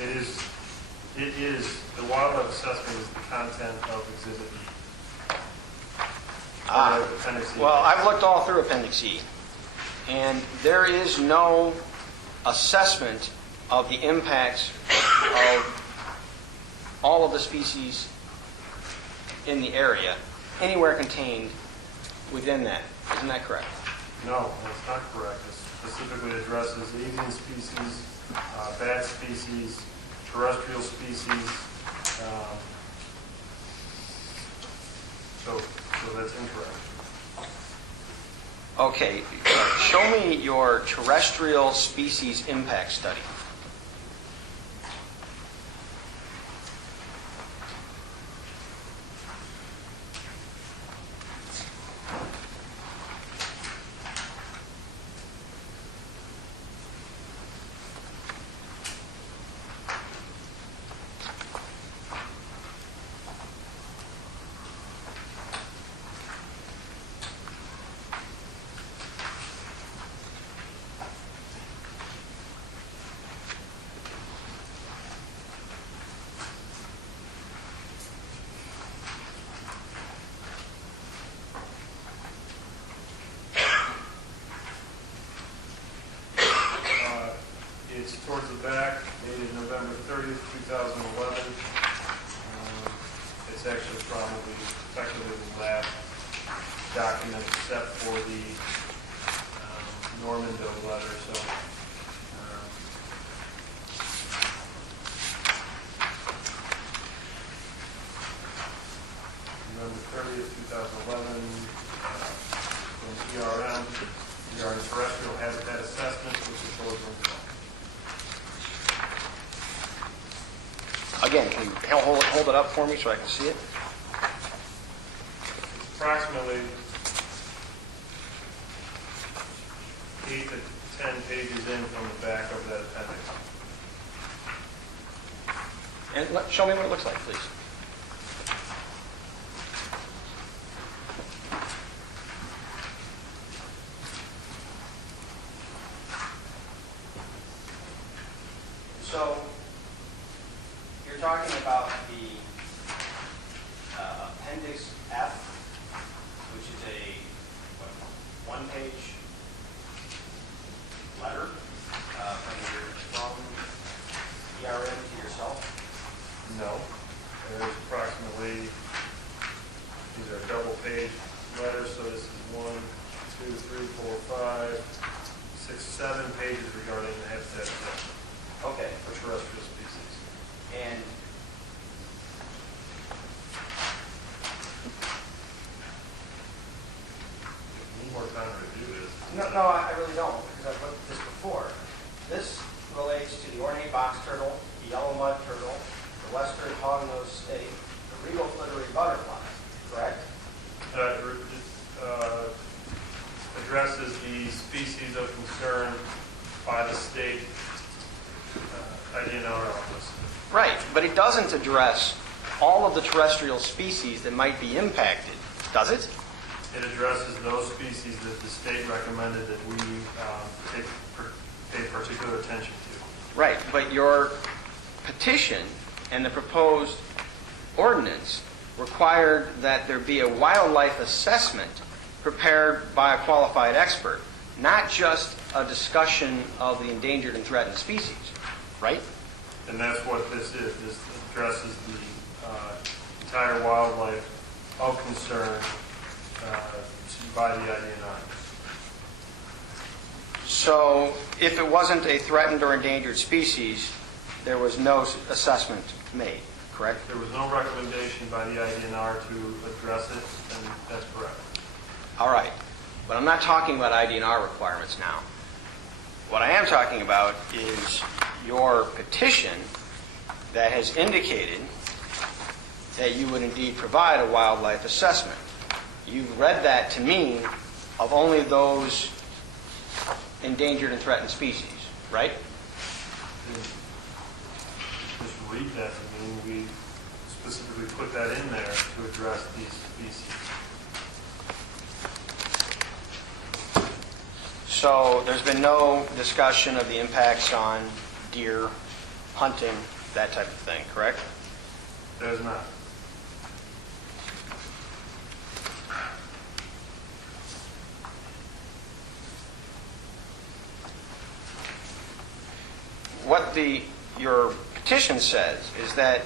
it is the wildlife assessment is the content of Exhibit E. Appendix E. Well, I've looked all through Appendix E, and there is no assessment of the impacts of all of the species in the area anywhere contained within that. Isn't that correct? No, that's not correct. It specifically addresses avian species, bat species, terrestrial species. So that's incorrect. Okay, show me your terrestrial species impact study. It's towards the back, dated November 30th, 2011. It's actually probably technically the last document except for the Normando letter. So November 30th, 2011, from ERM regarding terrestrial habitat assessment, which is towards Again, can you hold it up for me so I can see it? approximately 8 to 10 pages in from the back of that appendix. And show me what it looks like, please. So, you're talking about the Appendix F, which is a one-page letter from ERM to yourself? No. There's approximately, these are double-page letters, so this is 1, 2, 3, 4, 5, 6, 7 pages regarding the habitat assessment Okay. for terrestrial species. And Need more time to review this. no, I really don't, because I've looked at this before. This relates to the ornate box turtle, the yellow mud turtle, the western hognose snake, the regal flittery butterfly, correct? Addresses the species of concern by the state IDNR office. Right, but it doesn't address all of the terrestrial species that might be impacted, does it? It addresses those species that the state recommended that we pay particular attention to. Right, but your petition and the proposed ordinance required that there be a wildlife assessment prepared by a qualified expert, not just a discussion of the endangered and threatened species, right? And that's what this is. This addresses the entire wildlife of concern by the IDNR. So if it wasn't a threatened or endangered species, there was no assessment made, correct? There was no recommendation by the IDNR to address it, and that's correct. All right. But I'm not talking about IDNR requirements now. What I am talking about is your petition that has indicated that you would indeed provide a wildlife assessment. You've read that to mean of only those endangered and threatened species, right? Just read that to mean we specifically put that in there to address these species. So there's been no discussion of the impacts on deer, hunting, that type of thing, correct? There's not. What your petition says is that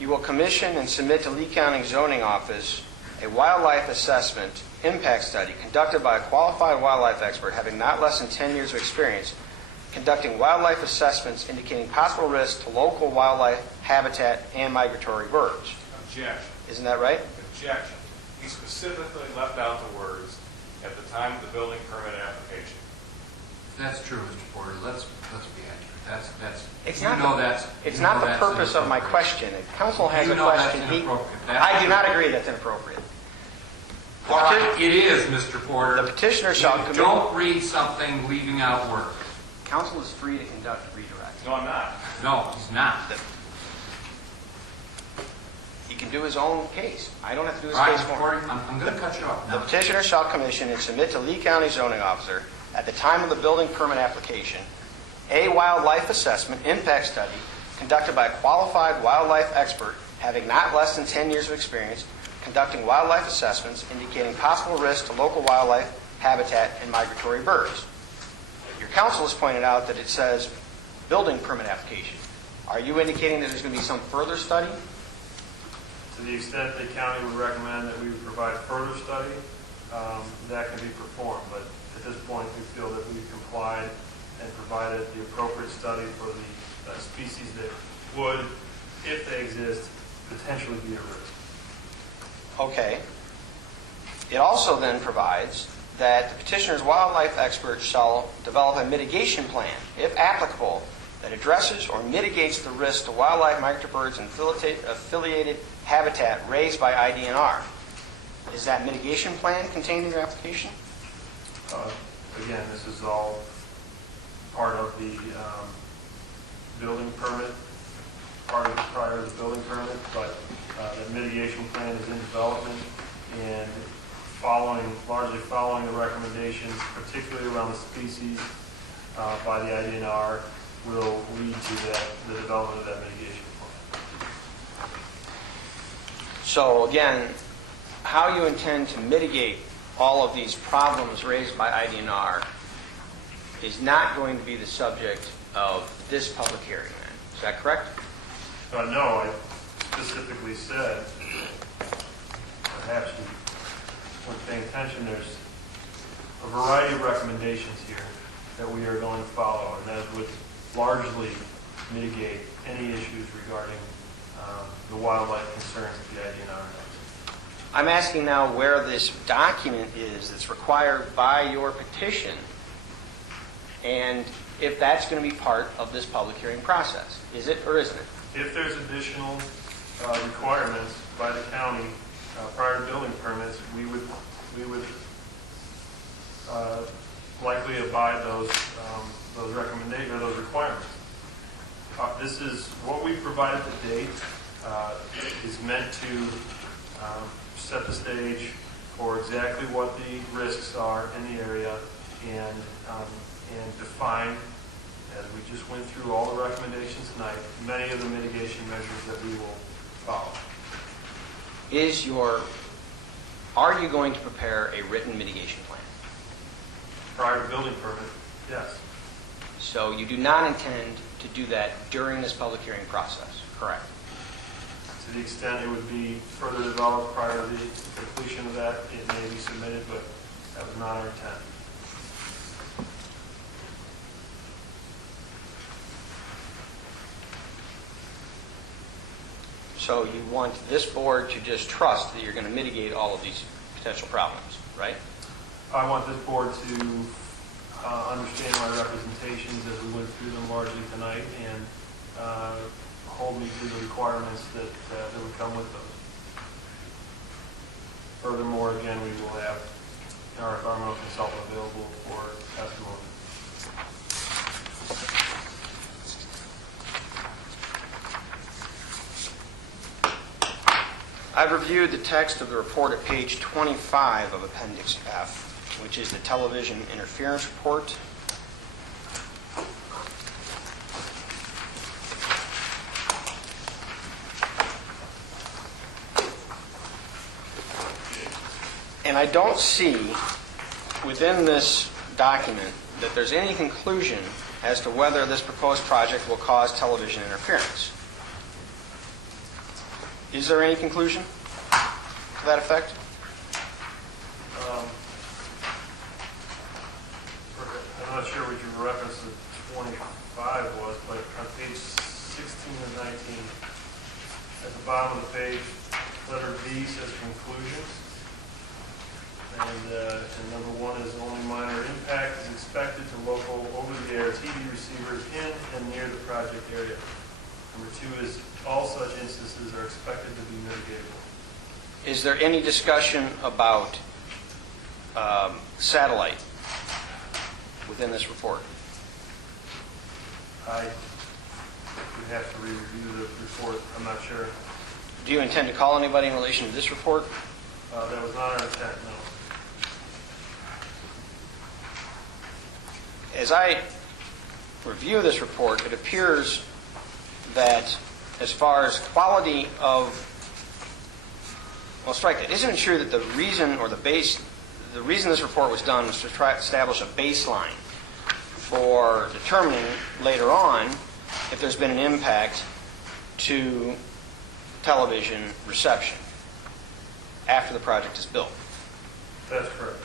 you will commission and submit to Lee County Zoning Office a wildlife assessment impact study conducted by a qualified wildlife expert having not less than 10 years of experience conducting wildlife assessments indicating possible risks to local wildlife habitat and migratory birds. Objection. Isn't that right? Objection. He specifically left out the words, "at the time of the building permit application." That's true, Mr. Porter. Let's be accurate. That's. It's you not know the, that's. it's you know not the that's purpose of my inappropriate. question. If council has You a know that's question, inappropriate. That's I do true. not agree that's inappropriate. All right, it is, Mr. Porter. The petitioner shall commit. Don't read something leaving out words. Council is free to conduct redirect. No, I'm not. No, he's not. He can do his own case. I don't have to do his All right, case Mr. for him. Porter, I'm going to cut you off The now. petitioner shall commission and submit to Lee County Zoning Officer at the time of the building permit application a wildlife assessment impact study conducted by a qualified wildlife expert having not less than 10 years of experience conducting wildlife assessments indicating possible risks to local wildlife habitat and migratory birds. Your counsel has pointed out that it says building permit application. Are you indicating that there's going to be some further study? To the extent the county would recommend that we would provide further study, that can be performed. But at this point, we feel that we've complied and provided the appropriate study for the species that would, if they exist, potentially be at risk. Okay. It also then provides that the petitioner's wildlife expert shall develop a mitigation plan, if applicable, that addresses or mitigates the risk to wildlife, migratory birds, and affiliated habitat raised by IDNR. Is that mitigation plan contained in your application? Again, this is all part of the building permit, prior to the building permit, but the mitigation plan is in development and largely following the recommendations, particularly around the species by the IDNR, will lead to the development of that mitigation plan. So again, how you intend to mitigate all of these problems raised by IDNR is not going to be the subject of this public hearing then. Is that correct? No, I specifically said, perhaps you weren't paying attention, there's a variety of recommendations here that we are going to follow, and that would largely mitigate any issues regarding the wildlife concerns that the IDNR has. I'm asking now where this document is that's required by your petition and if that's going to be part of this public hearing process. Is it or isn't it? If there's additional requirements by the county prior to building permits, we would likely abide those recommendations or those requirements. This is what we provided to date is meant to set the stage for exactly what the risks are in the area and define, as we just went through all the recommendations tonight, many of the mitigation measures that we will follow. Are you going to prepare a written mitigation plan? Prior to building permit, yes. So you do not intend to do that during this public hearing process, correct? To the extent it would be further developed prior to the completion of that, it may be submitted, but that was not our intent. So you want this board to just trust that you're going to mitigate all of these potential problems, right? I want this board to understand my representations as we went through them largely tonight and hold me to the requirements that would come with those. Furthermore, again, we will have our environmental consultant available for testimony. I've reviewed the text of the report at page 25 of Appendix F, which is the television interference report. And I don't see within this document that there's any conclusion as to whether this proposed project will cause television interference. Is there any conclusion to that effect? I'm not sure what your reference to 25 was, but on page 16 and 19, at the bottom of the page, letter B says conclusions. And number 1 is only minor impact is expected to local over-the-air TV receivers in and near the project area. Number 2 is all such instances are expected to be mitigatable. Is there any discussion about satellite within this report? I would have to review the report. I'm not sure. Do you intend to call anybody in relation to this report? That was not our intent, no. As I review this report, it appears that as far as quality of, well, strike that. Isn't it true that the reason this report was done was to try to establish a baseline for determining later on if there's been an impact to television reception after the project is built? That's correct.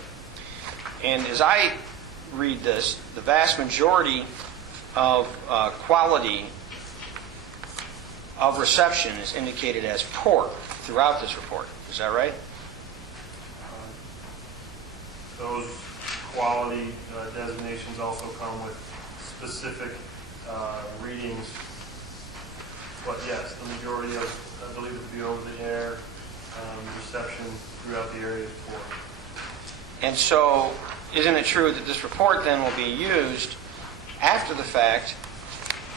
And as I read this, the vast majority of quality of reception is indicated as poor throughout this report. Is that right? Those quality designations also come with specific readings. But yes, the majority of, I believe, it would be over-the-air reception throughout the area is poor. And so, isn't it true that this report then will be used after the fact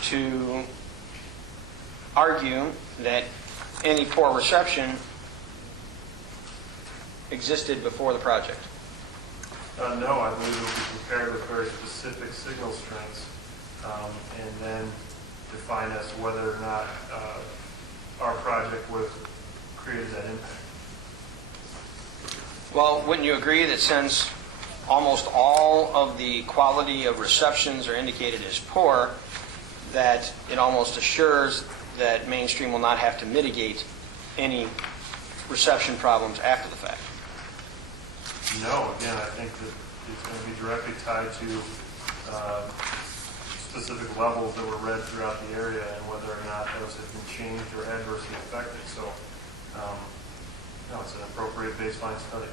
to argue that any poor reception existed before the project? No, I believe it will be compared with very specific signal strengths and then define as to whether or not our project would have created that impact. Well, wouldn't you agree that since almost all of the quality of receptions are indicated as poor, that it almost assures that Mainstream will not have to mitigate any reception problems after the fact? No, again, I think that it's going to be directly tied to specific levels that were read throughout the area and whether or not those have been changed or adversely affected. So, no, it's an appropriate baseline study.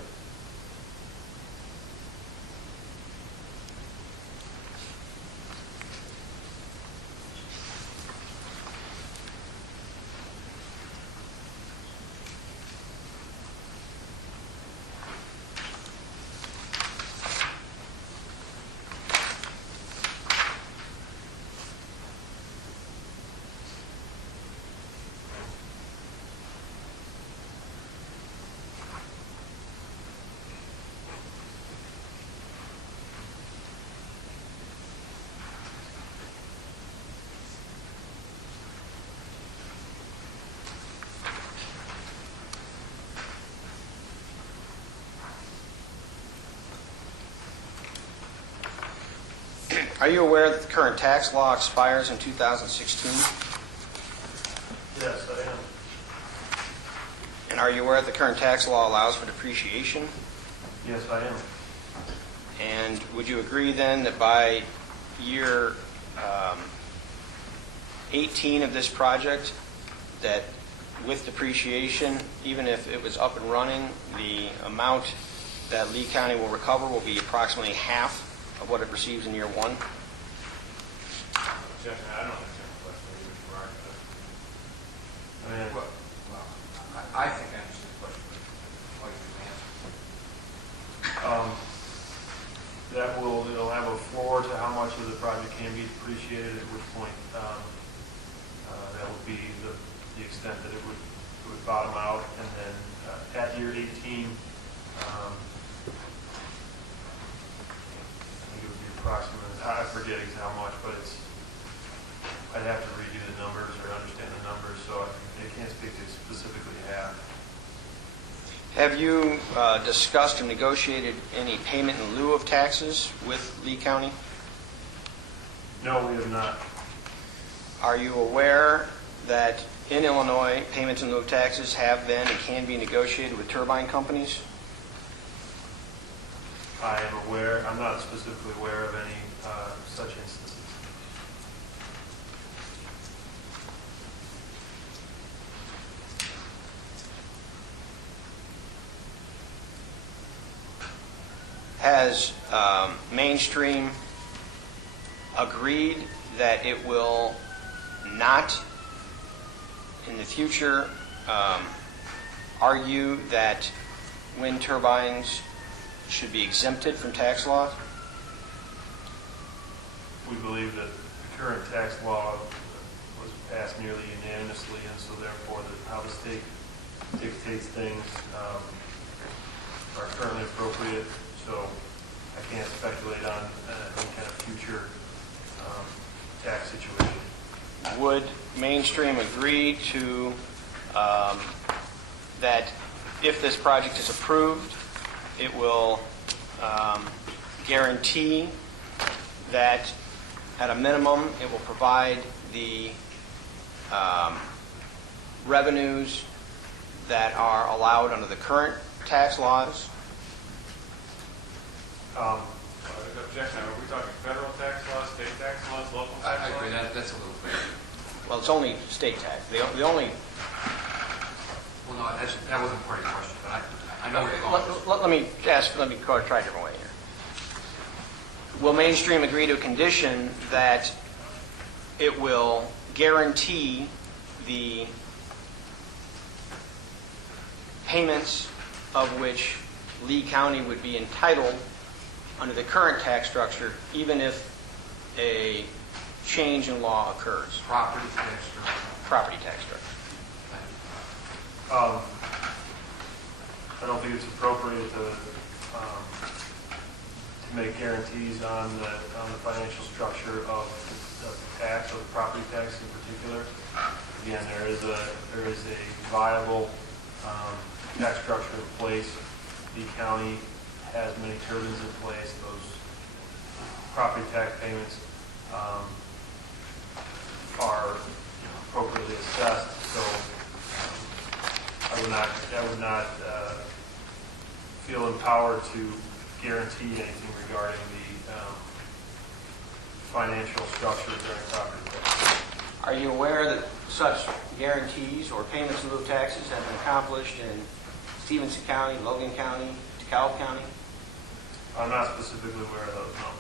Are you aware that the current tax law expires in 2016? Yes, I am. And are you aware that the current tax law allows for depreciation? Yes, I am. And would you agree then that by year 18 of this project, that with depreciation, even if it was up and running, the amount that Lee County will recover will be approximately half of what it receives in year one. Objection, I don't understand the question. Maybe Mr. Mark does. I mean, Well, I think I understand the question, but I'd like you to answer. it'll have a floor to how much of the project can be depreciated, at which point that would be the extent that it would bottom out, and then at year 18, I think it would be approximately, I forget exactly how much, but I'd have to redo the numbers or understand the numbers, so I can't speak to specifically half. Have you discussed or negotiated any payment in lieu of taxes with Lee County? No, we have not. Are you aware that in Illinois, payments in lieu of taxes have been and can be negotiated with turbine companies? I am aware, I'm not specifically aware of any such instances. Has Mainstream agreed that it will not, in the future, argue that wind turbines should be exempted from tax law? We believe that the current tax law was passed nearly unanimously, and so therefore how the state dictates things are currently appropriate. So I can't speculate on any kind of future tax situation. Would Mainstream agree to that if this project is approved, it will guarantee that at a minimum it will provide the revenues that are allowed under the current tax laws? Objection, are we talking federal tax laws, state tax laws, local tax I laws? agree, that's a little clear. Well, it's only state tax. The only... Well, no, that wasn't part of your question, but I know where you're going. Let me try a different way here. Will Mainstream agree to a condition that it will guarantee the payments of which Lee County would be entitled under the current tax structure, even if a change in law occurs? Property tax structure. Property tax structure. I don't think it's appropriate to make guarantees on the financial structure of the tax, of the property tax in particular. Again, there is a viable tax structure in place. Lee County has many turbines in place. Those property tax payments are appropriately assessed. So I would not feel empowered to guarantee anything regarding the financial structure during property tax. Are you aware that such guarantees or payments in lieu of taxes have been accomplished in Stevenson County, Logan County, DeKalb County? I'm not specifically aware of those, no.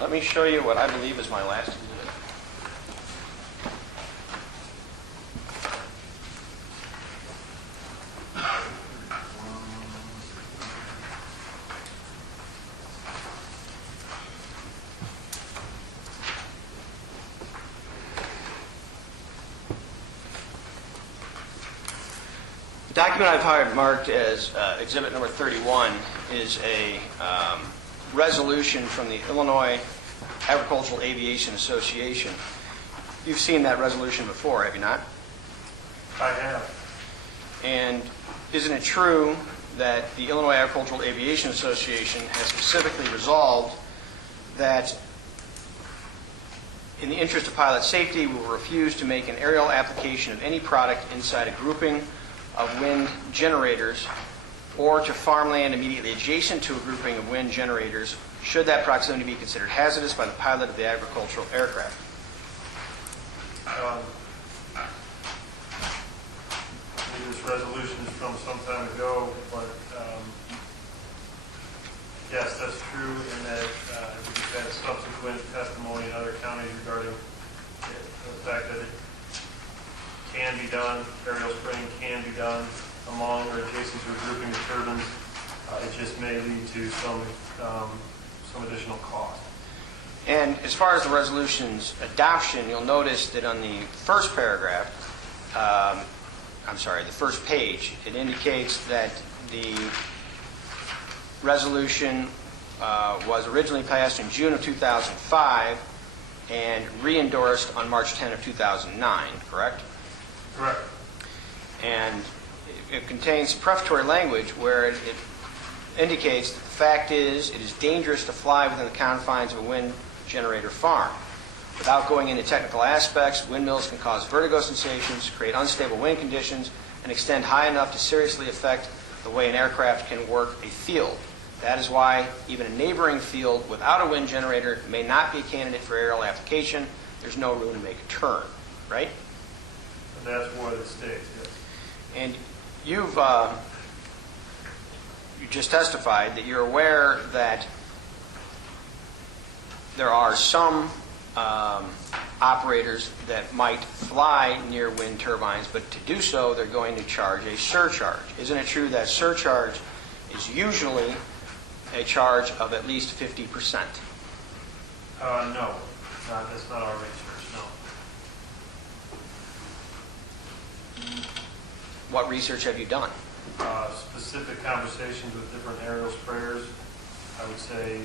Let me show you what I believe is my last exhibit. The document I've marked as exhibit number 31 is a resolution from the Illinois Agricultural Aviation Association. You've seen that resolution before, have you not? I have. And isn't it true that the Illinois Agricultural Aviation Association has specifically resolved that in the interest of pilot safety, we will refuse to make an aerial application of any product inside a grouping of wind generators or to farmland immediately adjacent to a grouping of wind generators, should that proximity be considered hazardous by the pilot of the agricultural aircraft. This resolution is from some time ago, but yes, that's true in that we've had subsequent testimony in other counties regarding the fact that it can be done, aerial spraying can be done among or adjacent to a grouping of turbines. It just may lead to some additional cost. And as far as the resolution's adoption, you'll notice that on the first paragraph, the first page, it indicates that the resolution was originally passed in June of 2005 and re-endorsed on March 10 of 2009, correct? Correct. And it contains prefatory language where it indicates that the fact is it is dangerous to fly within the confines of a wind generator farm. Without going into technical aspects, windmills can cause vertigo sensations, create unstable wind conditions, and extend high enough to seriously affect the way an aircraft can work a field. That is why even a neighboring field without a wind generator may not be a candidate for aerial application. There's no room to make a turn, right? And that's what it states, yes. And you just testified that you're aware that there are some operators that might fly near wind turbines, but to do so, they're going to charge a surcharge. Isn't it true that surcharge is usually a charge of at least 50%? No, that's not our research, no. What research have you done? Specific conversations with different aerial sprayers, I would say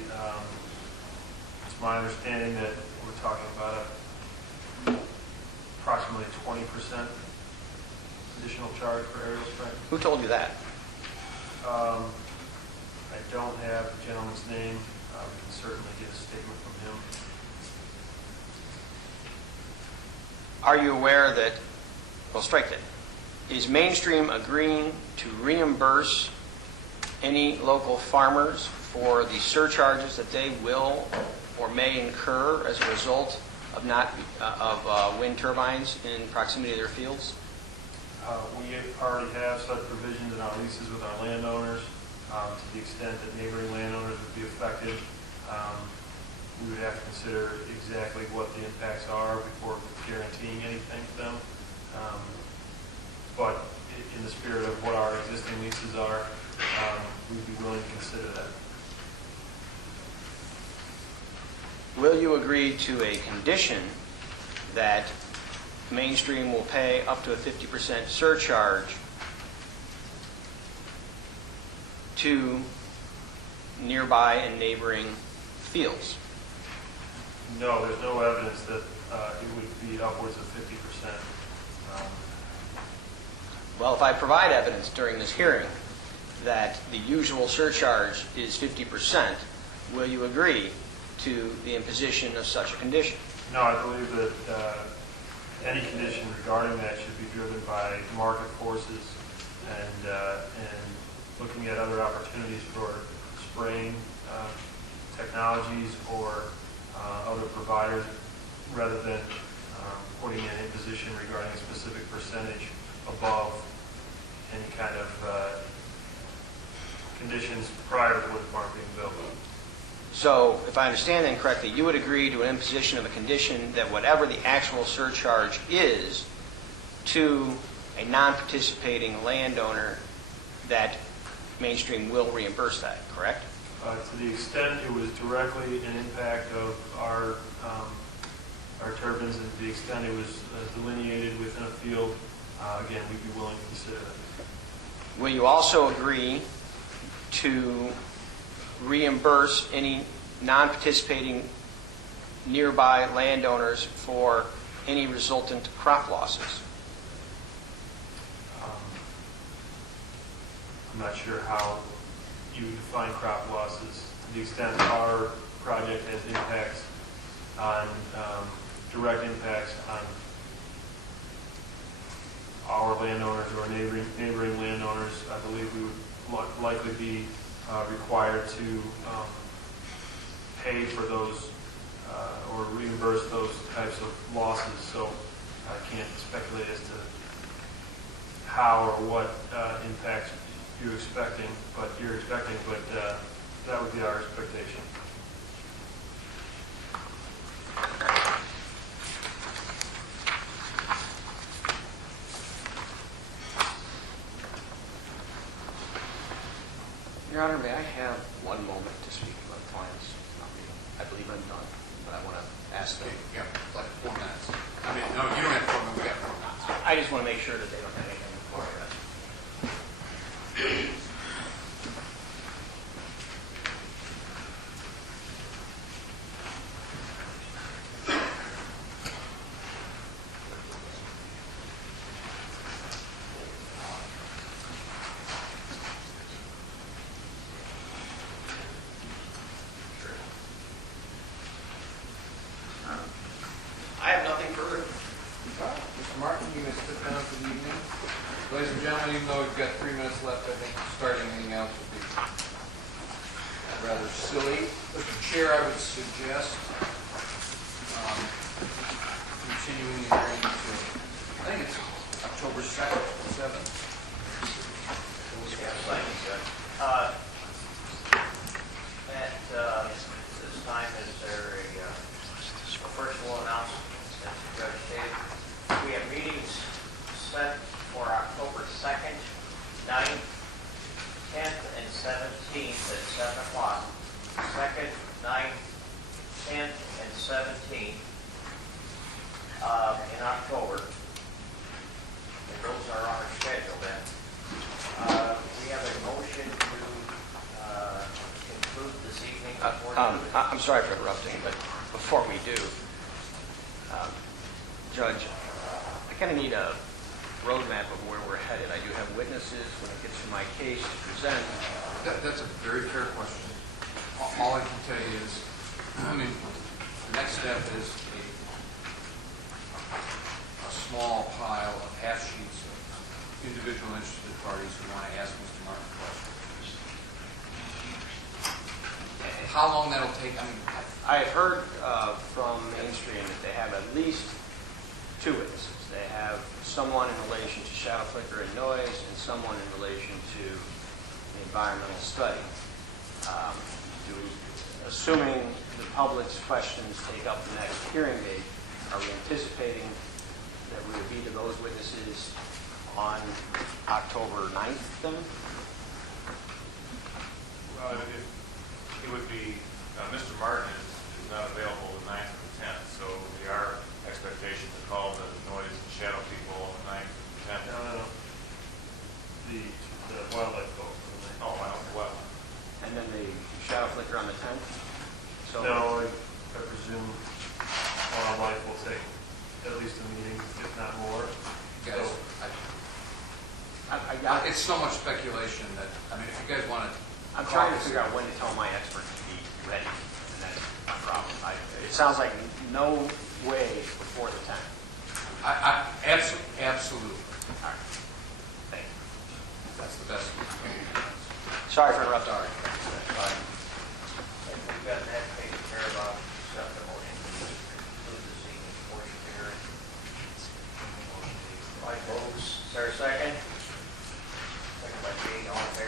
it's my understanding that we're talking about approximately 20% additional charge for aerial spraying. Who told you that? I don't have the gentleman's name. We can certainly get a statement from him. Are you aware that, well, strike that. Is Mainstream agreeing to reimburse any local farmers for the surcharges that they will or may incur as a result of wind turbines in proximity to their fields? We already have such provisions in our leases with our landowners. To the extent that neighboring landowners would be affected, we would have to consider exactly what the impacts are before guaranteeing anything to them. But in the spirit of what our existing leases are, we'd be willing to consider that. Will you agree to a condition that Mainstream will pay up to a 50% surcharge to nearby and neighboring fields? No, there's no evidence that it would be upwards of 50%. Well, if I provide evidence during this hearing that the usual surcharge is 50%, will you agree to the imposition of such a condition? No, I believe that any condition regarding that should be driven by market forces and looking at other opportunities for spraying technologies or other providers rather than putting an imposition regarding a specific percentage above any kind of conditions prior to the wind farm being built. So, if I understand that correctly, you would agree to an imposition of a condition that whatever the actual surcharge is to a non-participating landowner, that Mainstream will reimburse that, correct? To the extent it was directly an impact of our turbines and to the extent it was delineated within a field, again, we'd be willing to consider that. Will you also agree to reimburse any non-participating nearby landowners for any resultant crop losses? I'm not sure how you define crop losses. To the extent our project has impacts on, direct impacts on our landowners or neighboring landowners, I believe we would likely be required to pay for those or reimburse those types of losses. So I can't speculate as to how or what impacts you're expecting, but that would be our expectation. Your Honor, may I have one moment to speak to my clients? I believe I'm done, but I want to ask them. Yeah, like 4 minutes. I mean, no, you don't have 4 minutes, we got 4 minutes. I just want to make sure that they don't have anything before I rest. I have nothing further. Mr. Martin, you may sit down for the evening. Ladies and gentlemen, even though we've got 3 minutes left, I think starting anything else would be rather silly. Mr. Chair, I would suggest continuing the hearing to, I think it's October 2nd, 7th. Yes, thank you, Judge. At this time, is there a first will announce, as the judge stated, we have meetings set for October 2nd, 9th, 10th, and 17th at 7 o'clock. 2nd, 9th, 10th, and 17th in October. And those are on our schedule then. We have a motion to conclude this evening. I'm sorry for interrupting, but before we do, Judge, I kind of need a roadmap of where we're headed. I do have witnesses when it gets to my case to present. That's a very fair question. All I can tell you is, I mean, the next step is a small pile of half sheets of individual interested parties who want to ask Mr. Martin questions. How long that'll take, I mean, I have heard from Mainstream that they have at least 2 witnesses. They have someone in relation to shadow flicker and noise and someone in relation to the environmental study. Assuming the public's questions take up the next hearing date, are we anticipating that we would be to those witnesses on October 9th then? Well, it would be, Mr. Martin is not available the 9th or the 10th, so our expectation to call the noise and shadow people on the 9th and 10th. No. The wildlife code. Oh, I don't know what. And then the shadow flicker on the 10th? So No, I presume wildlife will take at least a meeting, if not more. guys, So- I got it. it's so much speculation that, I mean, if you guys want to. I'm trying to figure out when to tell my expert to be ready, and that's my problem. It sounds like no way before the 10th. Absolutely. All right. Thank you. That's the best. Sorry for interrupting. Sorry. Bye. We've got that taken care of. I'll accept the motion to conclude this evening's portion here. By votes, is there a second? Second by Jane, all in favor?